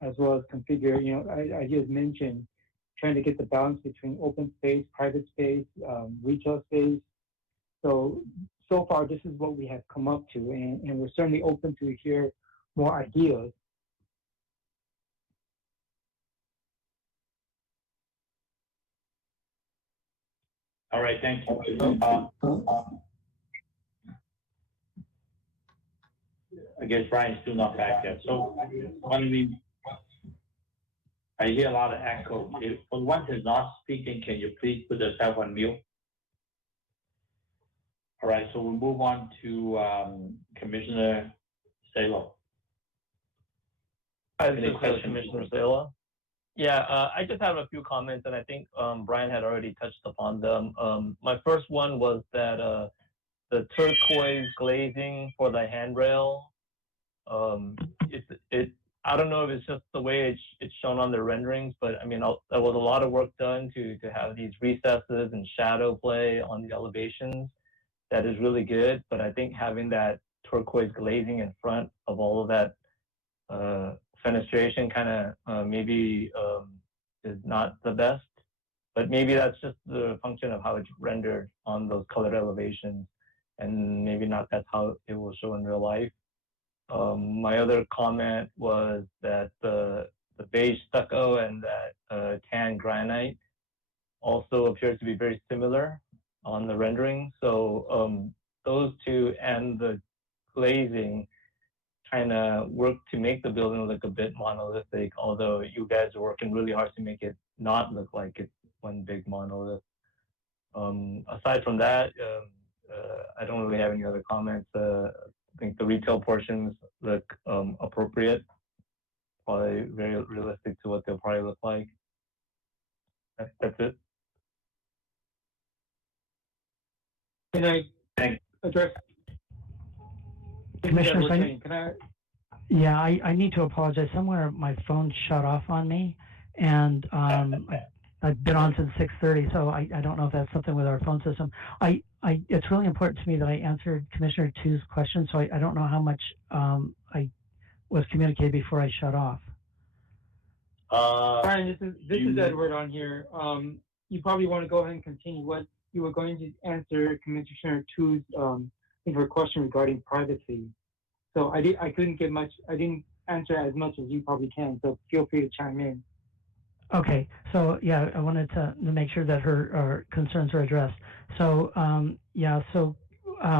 as well as configure, I just mentioned trying to get the balance between open space, private space, retail space. So far, this is what we have come up to, and we're certainly open to hear more ideas. All right, thank you. I guess Brian's still not back yet. So I hear a lot of echo. If one is not speaking, can you please put yourself on mute? All right, so we'll move on to Commissioner Salo. Hi, this is Commissioner Salo. Yeah, I just have a few comments, and I think Brian had already touched upon them. My first one was that the turquoise glazing for the handrail, I don't know if it's just the way it's shown on the renderings, but I mean, there was a lot of work done to have these recesses and shadow play on the elevations. That is really good, but I think having that turquoise glazing in front of all of that fenestration kind of maybe is not the best, but maybe that's just the function of how it's rendered on those colored elevations, and maybe not that's how it will show in real life. My other comment was that the beige stucco and that tan granite also appears to be very similar on the rendering. So those two and the glazing kind of work to make the building look a bit monolithic, although you guys are working really hard to make it not look like it's one big monolith. Aside from that, I don't really have any other comments. I think the retail portions look appropriate, probably very realistic to what they'll probably look like. That's it. Can I address? Commissioner, can I? Yeah, I need to apologize. Somewhere my phone shut off on me, and I've been on since 6:30, so I don't know if that's something with our phone system. It's really important to me that I answered Commissioner Tu's question, so I don't know how much I was communicated before I shut off. Brian, this is Edward on here. You probably want to go ahead and continue what you were going to answer Commissioner Tu's her question regarding privacy. So I couldn't get much. I didn't answer as much as you probably can. So feel free to chime in. Okay, so yeah, I wanted to make sure that her concerns are addressed. So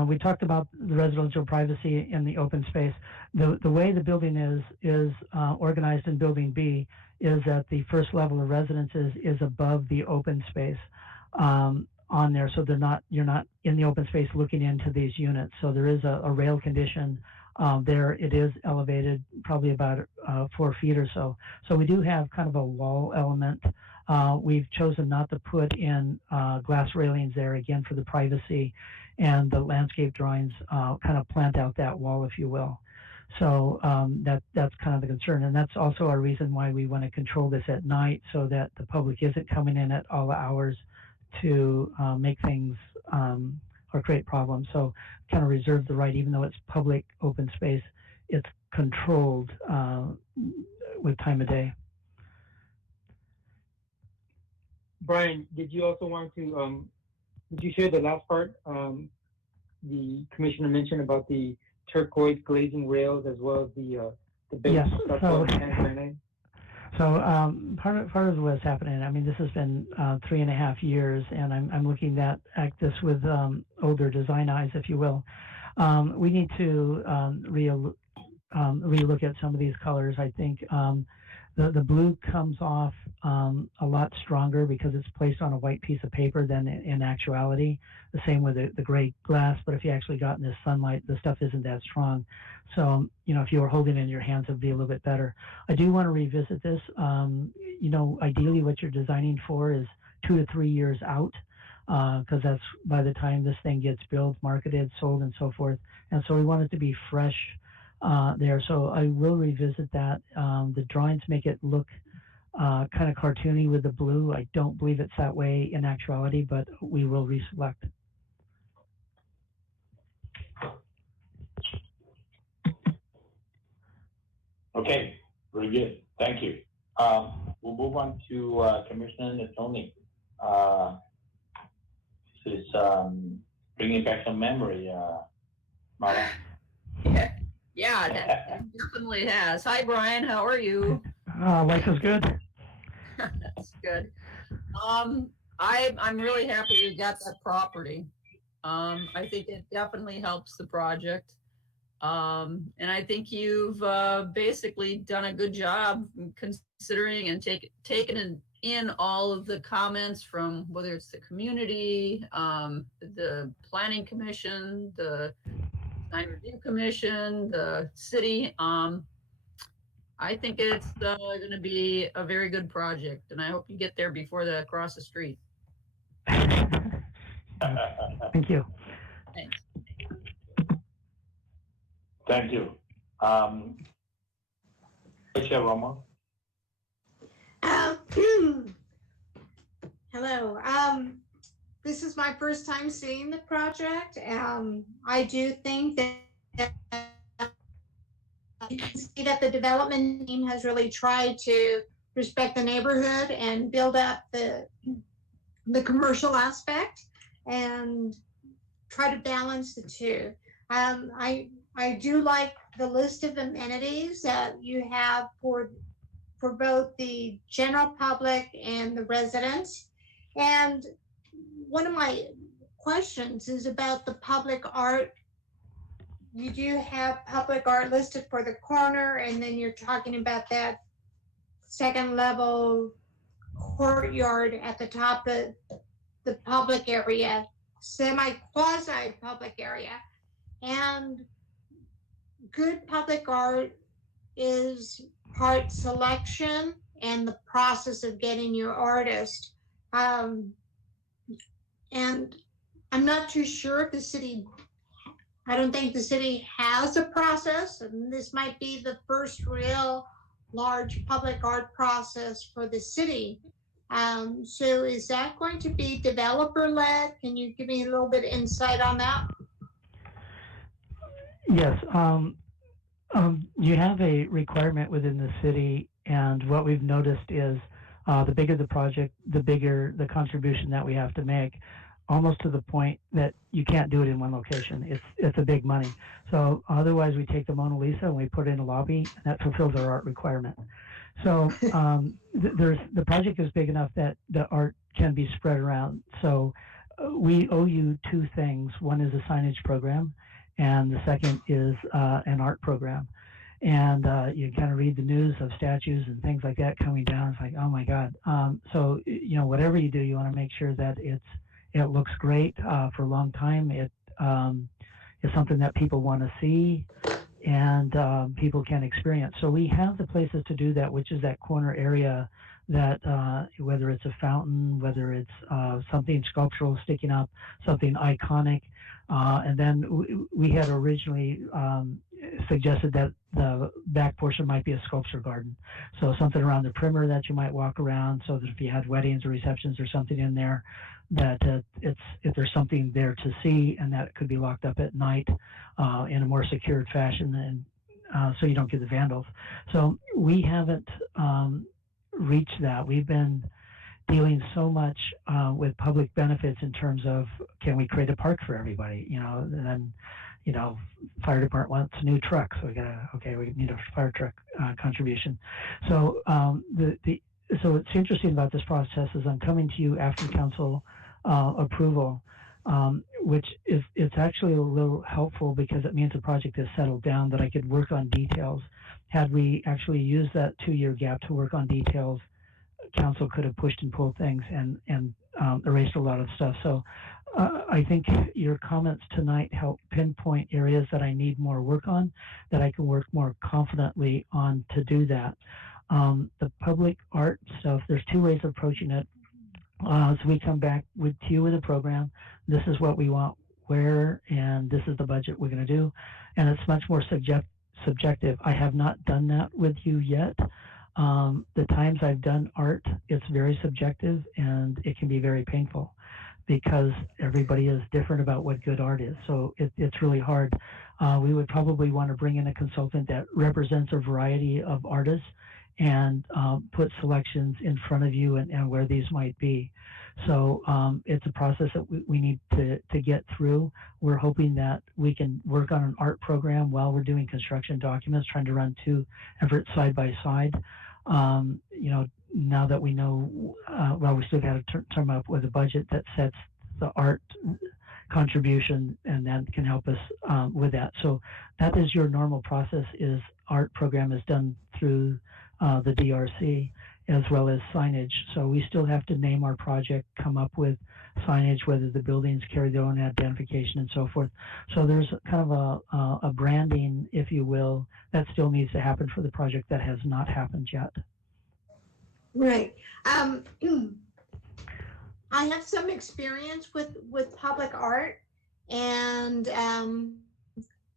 we talked about the residential privacy in the open space. The way the building is organized in Building B is that the first level of residences is above the open space on there, so you're not in the open space looking into these units. So there is a rail condition there. It is elevated probably about 4 feet or so. So we do have kind of a wall element. We've chosen not to put in glass railings there, again, for the privacy, and the landscape drawings kind of plant out that wall, if you will. So that's kind of the concern, and that's also our reason why we want to control this at night, so that the public isn't coming in at all hours to make things or create problems. So kind of reserve the right, even though it's public open space, it's controlled with time of day. Brian, did you also want to, did you share the last part? The commissioner mentioned about the turquoise glazing rails as well as the base Yes, stucco and granite. So part of what's happening, I mean, this has been 3.5 years, and I'm looking at this with older design eyes, if you will. We need to relook at some of these colors. I think the blue comes off a lot stronger because it's placed on a white piece of paper than in actuality. The same with the gray glass, but if you actually got in this sunlight, the stuff isn't that strong. So, you know, if you were holding it in your hands, it'd be a little bit better. I do want to revisit this. You know, ideally what you're designing for is 2 to 3 years out, because that's by the time this thing gets built, marketed, sold, and so forth. And so we want it to be fresh there. So I will revisit that. The drawings make it look kind of cartoony with the blue. I don't believe it's that way in actuality, but we will reselect. Okay, very good. Thank you. We'll move on to Commissioner Anatole. This is bringing back some memory, Mara. Yeah, that definitely has. Hi, Brian. How are you? Life is good. That's good. I'm really happy you got that property. I think it definitely helps the project. And I think you've basically done a good job considering and taken in all of the comments from whether it's the community, the planning commission, the design review commission, the city. I think it's going to be a very good project, and I hope you get there before they cross the street. Thank you. Thanks. Thank you. Chair Roma. Hello. This is my first time seeing the project. I do think that you can see that the development team has really tried to respect the neighborhood and build up the commercial aspect and try to balance the two. I do like the list of amenities that you have for both the general public and the residents. And one of my questions is about the public art. You do have public art listed for the corner, and then you're talking about that second level courtyard at the top of the public area, semi-quasi public area. And good public art is part selection and the process of getting your artist. And I'm not too sure if the city, I don't think the city has a process, and this might be the first real large public art process for the city. So is that going to be developer-led? Can you give me a little bit of insight on that? Yes. You have a requirement within the city, and what we've noticed is the bigger the project, the bigger the contribution that we have to make, almost to the point that you can't do it in one location. It's a big money. So otherwise we take the Mona Lisa and we put it in a lobby, and that fulfills our art requirement. So the project is big enough that the art can be spread around. So we owe you two things. One is a signage program, and the second is an art program. And you kind of read the news of statues and things like that coming down. It's like, oh my God. So, you know, whatever you do, you want to make sure that it looks great for a long time. It is something that people want to see and people can experience. So we have the places to do that, which is that corner area that whether it's a fountain, whether it's something sculptural sticking up, something iconic. And then we had originally suggested that the back portion might be a sculpture garden. So something around the perimeter that you might walk around, so that if you had weddings or receptions or something in there, that if there's something there to see, and that it could be locked up at night in a more secured fashion, and so you don't get the vandals. So we haven't reached that. We've been dealing so much with public benefits in terms of, can we create a park for everybody? And then, fire department wants a new truck, so we need a fire truck contribution. So so what's interesting about this process is I'm coming to you after council approval, which is, it's actually a little helpful because it means the project is settled down, that I could work on details. Had we actually used that 2-year gap to work on details, council could have pushed and pulled things and erased a lot of stuff. So I think your comments tonight help pinpoint areas that I need more work on, that I can work more confidently on to do that. The public art stuff, there's 2 ways of approaching it. So we come back to you with a program. This is what we want, where, and this is the budget we're going to do. And it's much more subjective. I have not done that with you yet. The times I've done art, it's very subjective, and it can be very painful because everybody is different about what good art is. So it's really hard. We would probably want to bring in a consultant that represents a variety of artists and put selections in front of you and where these might be. So it's a process that we need to get through. We're hoping that we can work on an art program while we're doing construction documents, trying to run 2 efforts side by side. Now that we know, we still got to come up with a budget that sets the art contribution, and that can help us with that. So that is your normal process. Is art program is done through the DRC as well as signage. So we still have to name our project, come up with signage, whether the buildings carry their own identification and so forth. So there's kind of a branding, if you will, that still needs to happen for the project that has not happened yet. Right. I have some experience with public art, and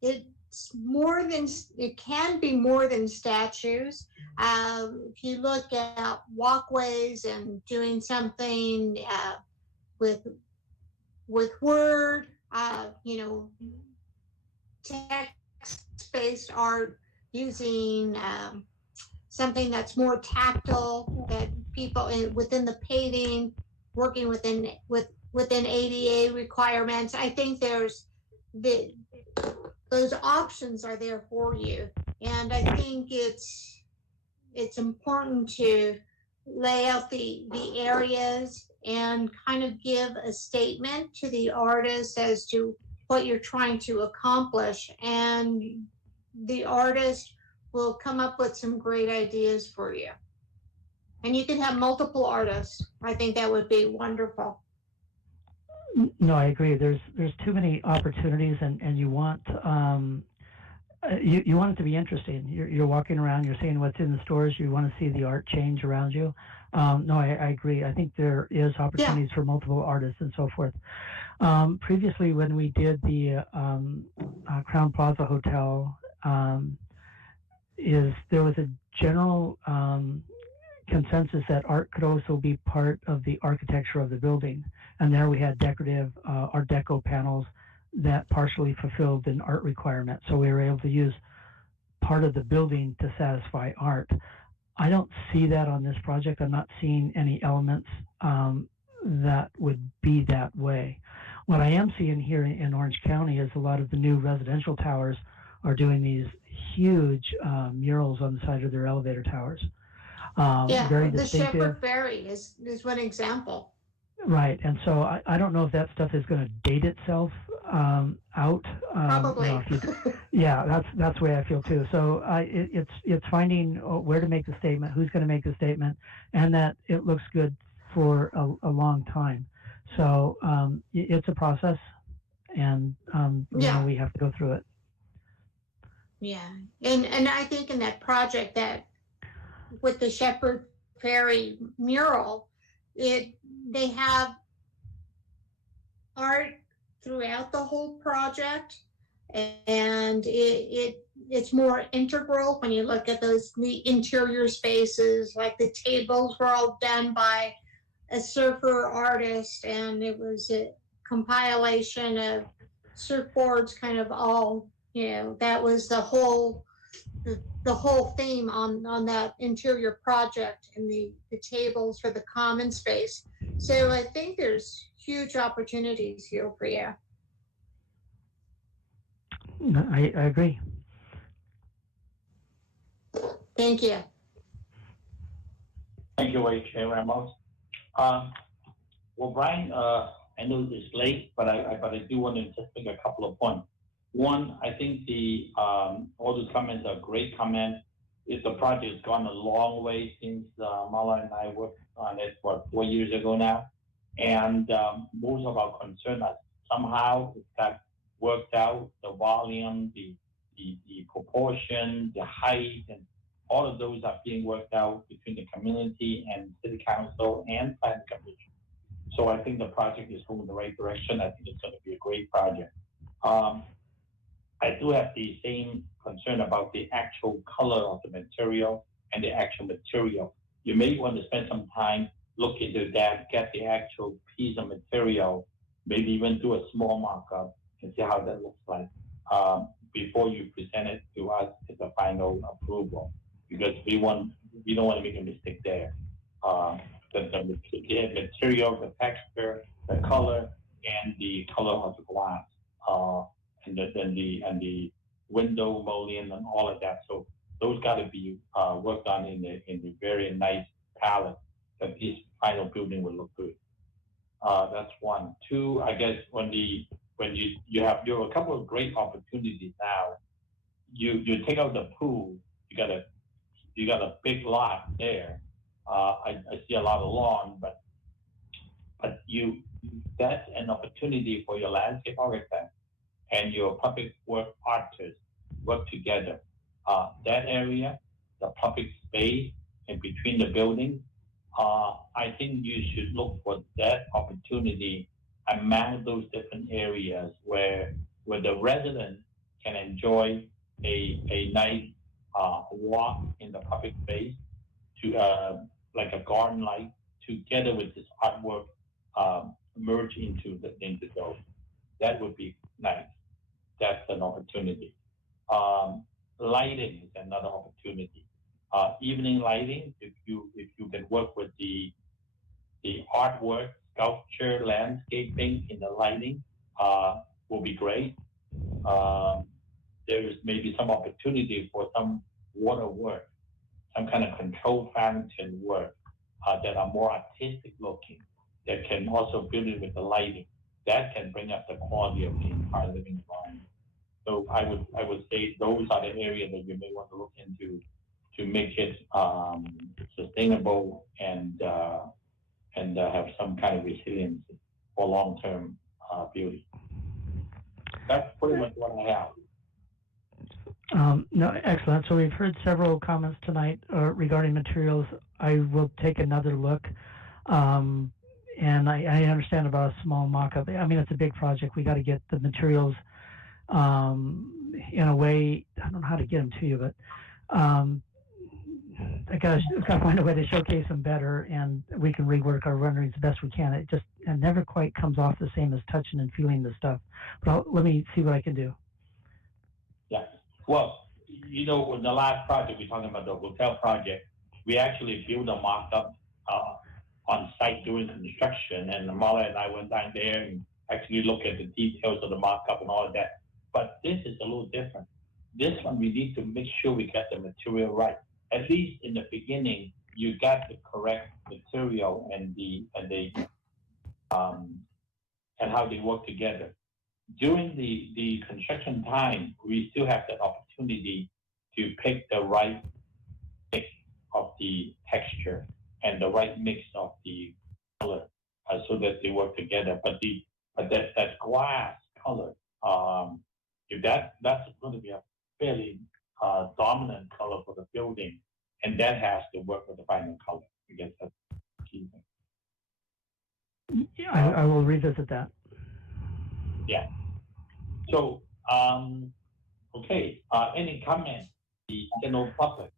it's more than, it can be more than statues. If you look at walkways and doing something with word, text-based art, using something that's more tactile, that people within the paving, working within ADA requirements. I think those options are there for you, and I think it's important to lay out the areas and kind of give a statement to the artist as to what you're trying to accomplish, and the artist will come up with some great ideas for you. And you can have multiple artists. I think that would be wonderful. No, I agree. There's too many opportunities, and you want you want it to be interesting. You're walking around, you're seeing what's in the stores. You want to see the art change around you. No, I agree. I think there is opportunities for multiple artists and so forth. Previously, when we did the Crown Plaza Hotel, there was a general consensus that art could also be part of the architecture of the building. And there we had decorative Art Deco panels that partially fulfilled an art requirement. So we were able to use part of the building to satisfy art. I don't see that on this project. I'm not seeing any elements that would be that way. What I am seeing here in Orange County is a lot of the new residential towers are doing these huge murals on the side of their elevator towers. Very the distinctive. Shepherd Ferry is one example. Right, and so I don't know if that stuff is going to date itself out. Probably. That's the way I feel too. So it's finding where to make the statement, who's going to make the statement, and that it looks good for a long time. So it's a process, and we have to go through it. Yeah, and I think in that project that with the Shepherd Ferry mural, they have art throughout the whole project, and it it's more integral when you look at the interior spaces, like the tables were all done by a surfer artist, and it was a compilation of surfboards, kind of all, that was the whole theme on that interior project, and the tables for the common space. So I think there's huge opportunities here for you. I agree. Thank you. Thank you, Vice Chair Ramos. Well, Brian, I know it's late, but I do want to just make a couple of points. One, I think all those comments are great comments. The project has gone a long way since Mala and I worked on it, 4 years ago now. And most of our concern are somehow it got worked out, the volume, the proportion, the height, and all of those are being worked out between the community and city council and planning commission. So I think the project is going in the right direction. I think it's going to be a great project. I do have the same concern about the actual color of the material and the actual material. You may want to spend some time look into that, get the actual piece of material, maybe even do a small mock-up and see how that looks like before you present it to us as a final approval, because we don't want to make a mistake there. The material, the texture, the color, and the color of the glass, and the window molding and all of that. So those got to be worked on in the very nice palette that this final building will look good. That's one. Two, I guess when you have a couple of great opportunities now. You take out the pool, you got a big lot there. I see a lot of lawn, but that's an opportunity for your landscape architect and your public work artists work together. That area, the public space in between the buildings, I think you should look for that opportunity among those different areas where the residents can enjoy a nice walk in the public space to like a garden light together with this artwork merge into those. That would be nice. That's an opportunity. Lighting is another opportunity. Evening lighting, if you can work with the artwork, sculpture, landscaping in the lighting, will be great. There is maybe some opportunity for some water work, some kind of control fountain work that are more artistic looking, that can also build it with the lighting. That can bring up the quality of the entire living environment. So I would say those are the areas that you may want to look into to make it sustainable and have some kind of resiliency for long-term beauty. That's pretty much what I have. No, excellent. So we've heard several comments tonight regarding materials. I will take another look. And I understand about a small mock-up. I mean, it's a big project. We got to get the materials in a way. I don't know how to get them to you, but I got to find a way to showcase them better, and we can rework our renderings the best we can. It never quite comes off the same as touching and feeling the stuff. But let me see what I can do. Yeah. Well, in the last project we're talking about, the hotel project, we actually built a mock-up on site during construction, and Mala and I went down there and actually looked at the details of the mock-up and all of that. But this is a little different. This one, we need to make sure we get the material right. At least in the beginning, you got the correct material and how they work together. During the construction time, we still have the opportunity to pick the right mix of the texture and the right mix of the color so that they work together. But that glass color, if that's going to be a fairly dominant color for the building, and that has to work with the final color. I guess that's the key thing. I will revisit that. Yeah. So Okay, any comment, the general public?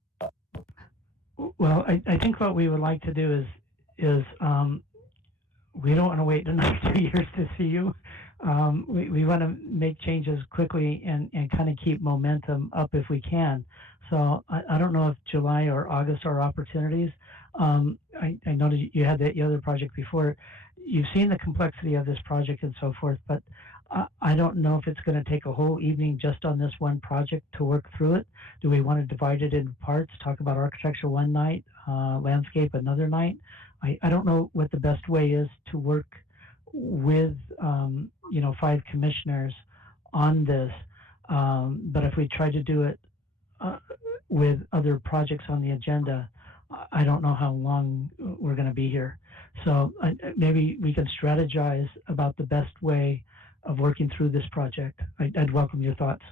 Well, I think what we would like to do is we don't want to wait another 2 years to see you. We want to make changes quickly and kind of keep momentum up if we can. So I don't know if July or August are opportunities. I know that you had the other project before. You've seen the complexity of this project and so forth, but I don't know if it's going to take a whole evening just on this one project to work through it. Do we want to divide it into parts, talk about architecture one night, landscape another night? I don't know what the best way is to work with, 5 commissioners on this. But if we try to do it with other projects on the agenda, I don't know how long we're going to be here. So maybe we can strategize about the best way of working through this project. I'd welcome your thoughts.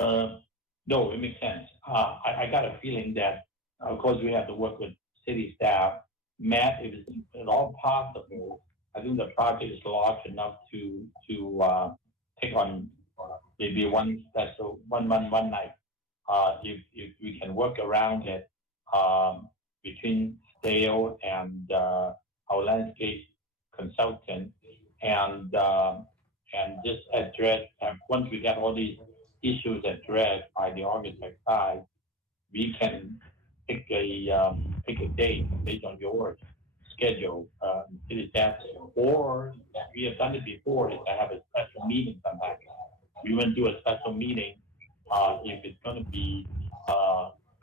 No, it makes sense. I got a feeling that, of course, we have to work with city staff. Matt, if it's at all possible, I think the project is large enough to take on maybe one special one night. If we can work around it between Dale and our landscape consultant, and just address, once we get all these issues addressed by the architect side, we can pick a date based on your schedule, city staff, or we have done it before, is to have a special meeting sometimes. We want to do a special meeting if it's going to be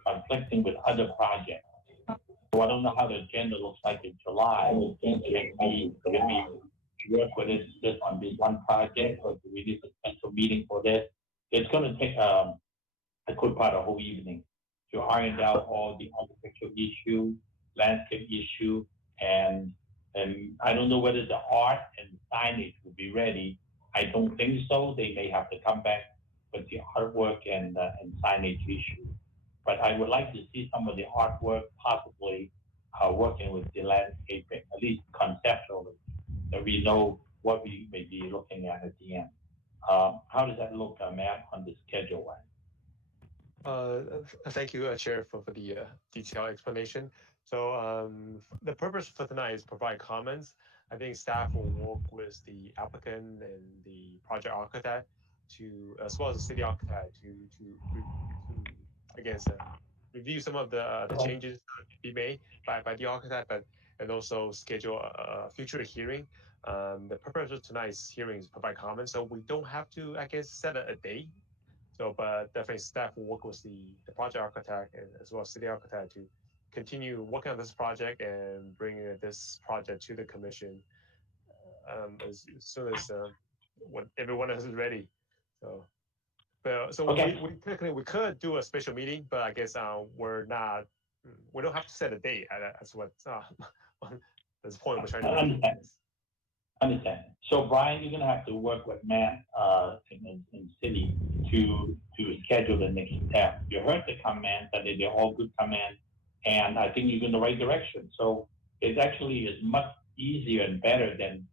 conflicting with other projects. So I don't know how the agenda looks like in July. Can we work with it just on this one project, or do we need a special meeting for this? It's going to take a good part of the whole evening to iron out all the architectural issue, landscape issue, and I don't know whether the art and signage will be ready. I don't think so. They may have to come back with the artwork and signage issue. But I would like to see some of the artwork possibly working with the landscaping, at least conceptually, that we know what we may be looking at the end. How does that look, Matt, on the schedule? Thank you, Chair, for the detailed explanation. So the purpose for tonight is provide comments. I think staff will work with the applicant and the project architect as well as the city architect to review some of the changes to be made by the architect, and also schedule a future hearing. The purpose of tonight's hearing is provide comments, so we don't have to, set a date. So, but definitely staff will work with the project architect and as well as city architect to continue working on this project and bring this project to the commission as soon as when everyone else is ready. So, Okay. we could do a special meeting, but I guess we don't have to set a date. That's what that's the point we're trying to make. Understand. So Brian, you're gonna have to work with Matt in city to schedule the next step. You heard the comments, and they're all good comments, and I think you're in the right direction. So it actually is much easier and better than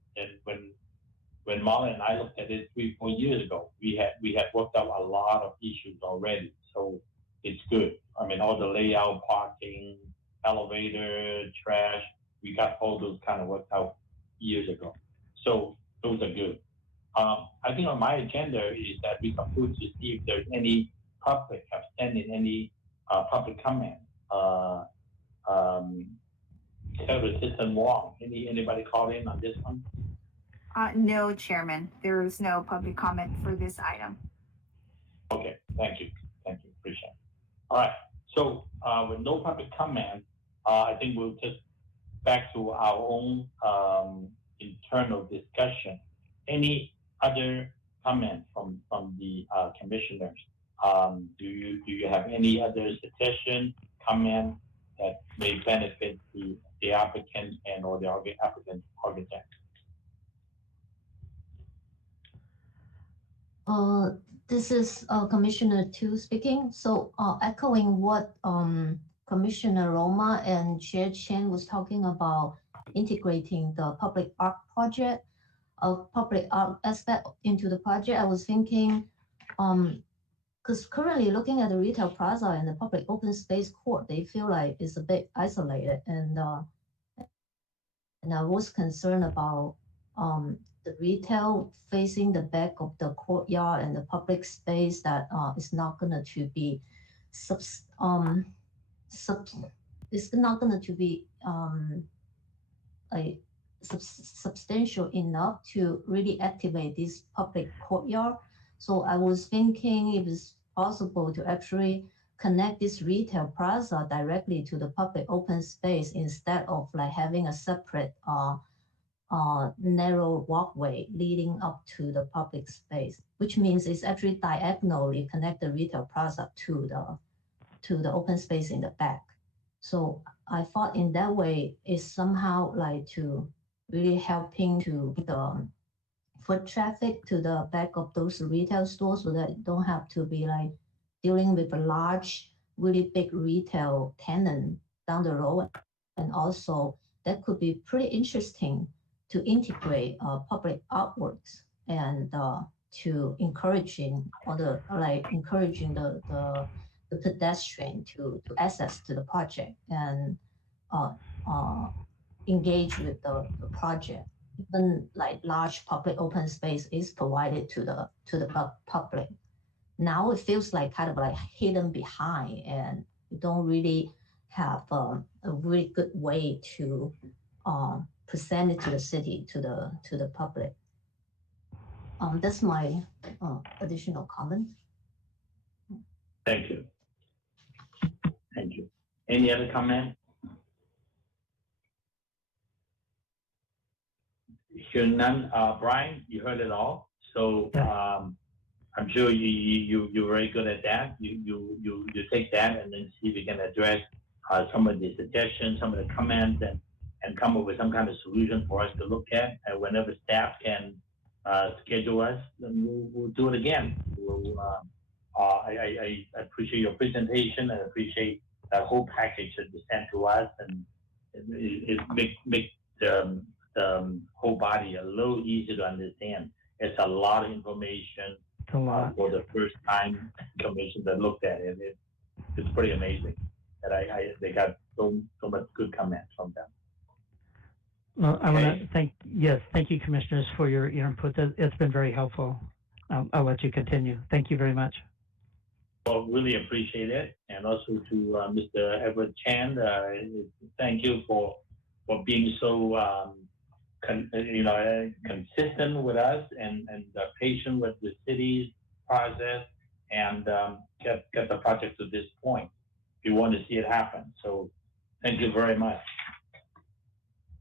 when Molly and I looked at it 3-4 years ago. We had worked out a lot of issues already, so it's good. I mean, all the layout, parking, elevator, trash, we got all those kind of worked out years ago. So those are good. I think on my agenda is that we can put to see if there's any public have sent in any public comment. Assistant Wong, anybody call in on this one? No, Chairman, there is no public comment for this item. Okay, thank you, appreciate it. All right, so with no public comment, I think we'll just back to our own internal discussion. Any other comment from the commissioners? Do you have any other suggestion, comment that may benefit the applicant and or the applicant architect? This is Commissioner Tu speaking. So echoing what Commissioner Roma and Chair Chen was talking about, integrating the public art project, public art aspect into the project, I was thinking because currently looking at the retail plaza and the public open space court, they feel like it's a bit isolated, and I was concerned about the retail facing the back of the courtyard and the public space that is not going to be it's not going to be like substantial enough to really activate this public courtyard. So I was thinking if it's possible to actually connect this retail plaza directly to the public open space instead of like having a separate narrow walkway leading up to the public space, which means it's actually diagonally connect the retail plaza to the open space in the back. So I thought in that way is somehow like to really helping to the foot traffic to the back of those retail stores so that you don't have to be like dealing with a large, really big retail tenant down the road. And also that could be pretty interesting to integrate public artworks and to encouraging the pedestrian to access to the project and engage with the project. Even like large public open space is provided to the public. Now it feels like kind of like hidden behind, and you don't really have a really good way to present it to the city, to the public. That's my additional comment. Thank you. Thank you. Any other comment? Sure, none. Brian, you heard it all. So I'm sure you're very good at that. You take that and then see if you can address some of the suggestions, some of the comments, and come up with some kind of solution for us to look at. And whenever staff can schedule us, then we'll do it again. I appreciate your presentation. I appreciate that whole package that you sent to us, and it make the whole body a little easier to understand. It's a lot of information for the first time commission that looked at it. It's pretty amazing that they got so much good comments from them. Well, I want to thank you, commissioners, for your input. It's been very helpful. I'll let you continue. Thank you very much. Well, really appreciate it, and also to Mr. Edward Chan. Thank you for being so consistent with us and patient with the city's process and get the project to this point. We want to see it happen. So thank you very much.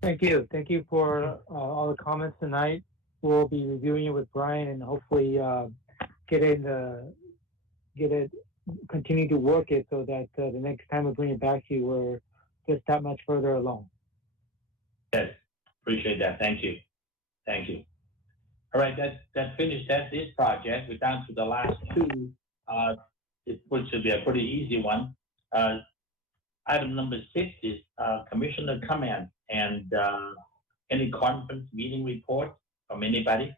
Thank you. Thank you for all the comments tonight. We'll be reviewing it with Brian and hopefully continue to work it so that the next time we bring it back to you, we're just that much further along. Yes, appreciate that. Thank you. Thank you. All right, that finished this project. We're down to the last two, which should be a pretty easy one. Item number 6 is commissioner comment and any conference meeting report from anybody.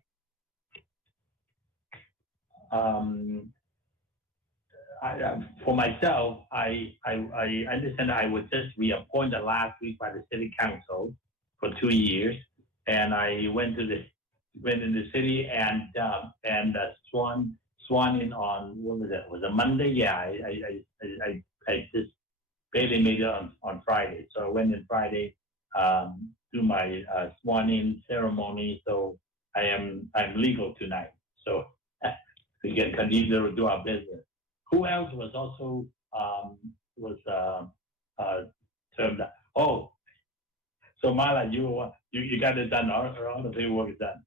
For myself, I understand I was just reappointed last week by the city council for 2 years, and I went in the city and sworn in on, what was it? Was it Monday? Yeah, I just barely made it on Friday. So I went in Friday, do my sworn in ceremony. So I'm legal tonight. So we can continue to do our business. Who else was also termed up? Oh, so Mala, you got it done. All the paperwork is done.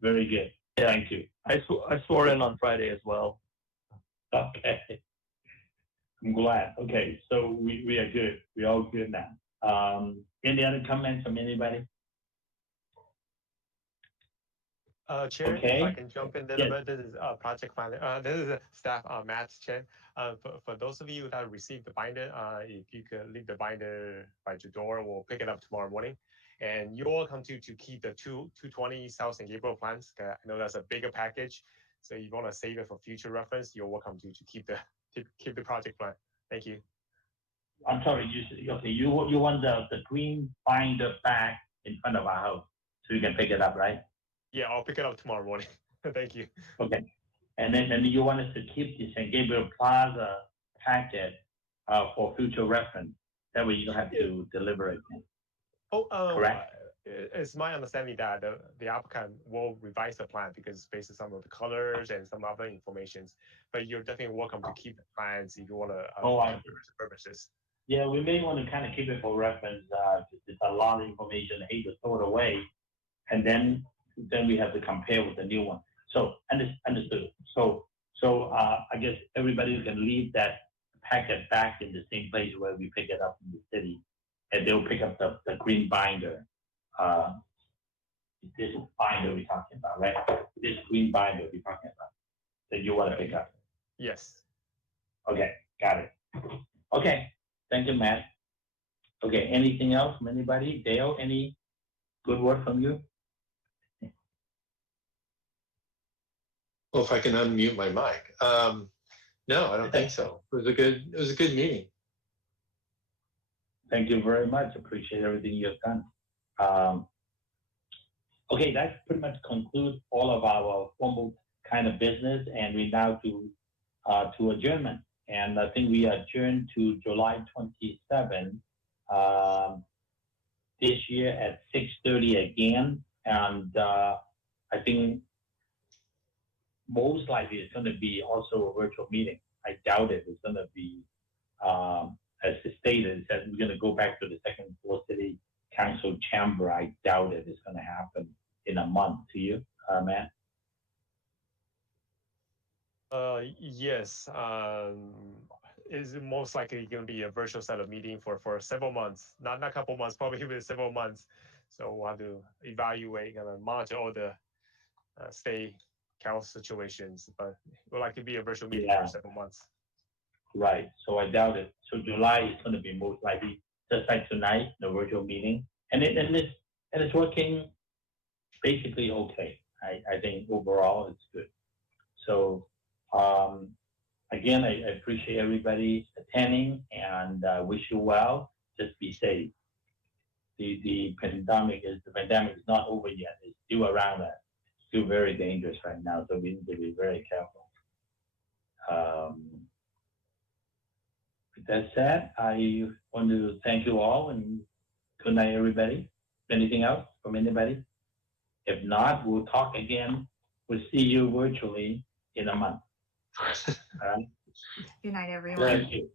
Very good. Yeah. Thank you. I swore in on Friday as well. Okay. I'm glad. Okay, so we are good. We're all good now. Any other comments from anybody? Chair, Okay. if I can jump in a little bit, this is project planner. This is staff Matt Chen. For those of you that received the binder, if you could leave the binder by your door, we'll pick it up tomorrow morning. And you're welcome to keep the 220 South San Gabriel plans. I know that's a bigger package. So if you want to save it for future reference, you're welcome to keep the project plan. Thank you. I'm sorry, you want the green binder back in front of our house so you can pick it up, right? Yeah, I'll pick it up tomorrow morning. Thank you. Okay. And then you want us to keep the San Gabriel Plaza packet for future reference. That way you don't have to deliver it. Correct. It's my understanding that the applicant will revise the plan because based on some of the colors and some other informations. But you're definitely welcome to keep the plans if you want to for purposes. Yeah, we may want to kind of keep it for reference. It's a lot of information. I hate to throw it away, and then we have to compare with the new one. So understood. So I guess everybody can leave that packet back in the same place where we pick it up in the city, and they'll pick up the green binder. This binder we're talking about, right? This green binder we're talking about that you want to pick up. Yes. Okay, got it. Okay, thank you, Matt. Okay, anything else from anybody? Dale, any good word from you? Well, if I can unmute my mic. No, I don't think so. It was a good meeting. Thank you very much. Appreciate everything you've done. Okay, that pretty much concludes all of our formal kind of business, and we now to adjournment. And I think we adjourned to July 27 this year at 6:30 again. And I think most likely it's going to be also a virtual meeting. I doubt it. It's going to be, as stated, that we're going to go back to the second floor city council chamber. I doubt it. It's going to happen in a month. To you, Matt? Yes. Is most likely going to be a virtual set of meeting for several months, not a couple months, probably even several months. So we'll have to evaluate and monitor all the state council situations, but it will likely be a virtual meeting for several months. Right. So I doubt it. So July is going to be most likely just like tonight, the virtual meeting, and it's working basically okay. I think overall it's good. So again, I appreciate everybody attending and wish you well. Just be safe. The pandemic is not over yet. It's still around us. It's still very dangerous right now. So we need to be very careful. With that said, I want to thank you all and good night, everybody. Anything else from anybody? If not, we'll talk again. We'll see you virtually in a month. All right? Good night, everyone. Thank you.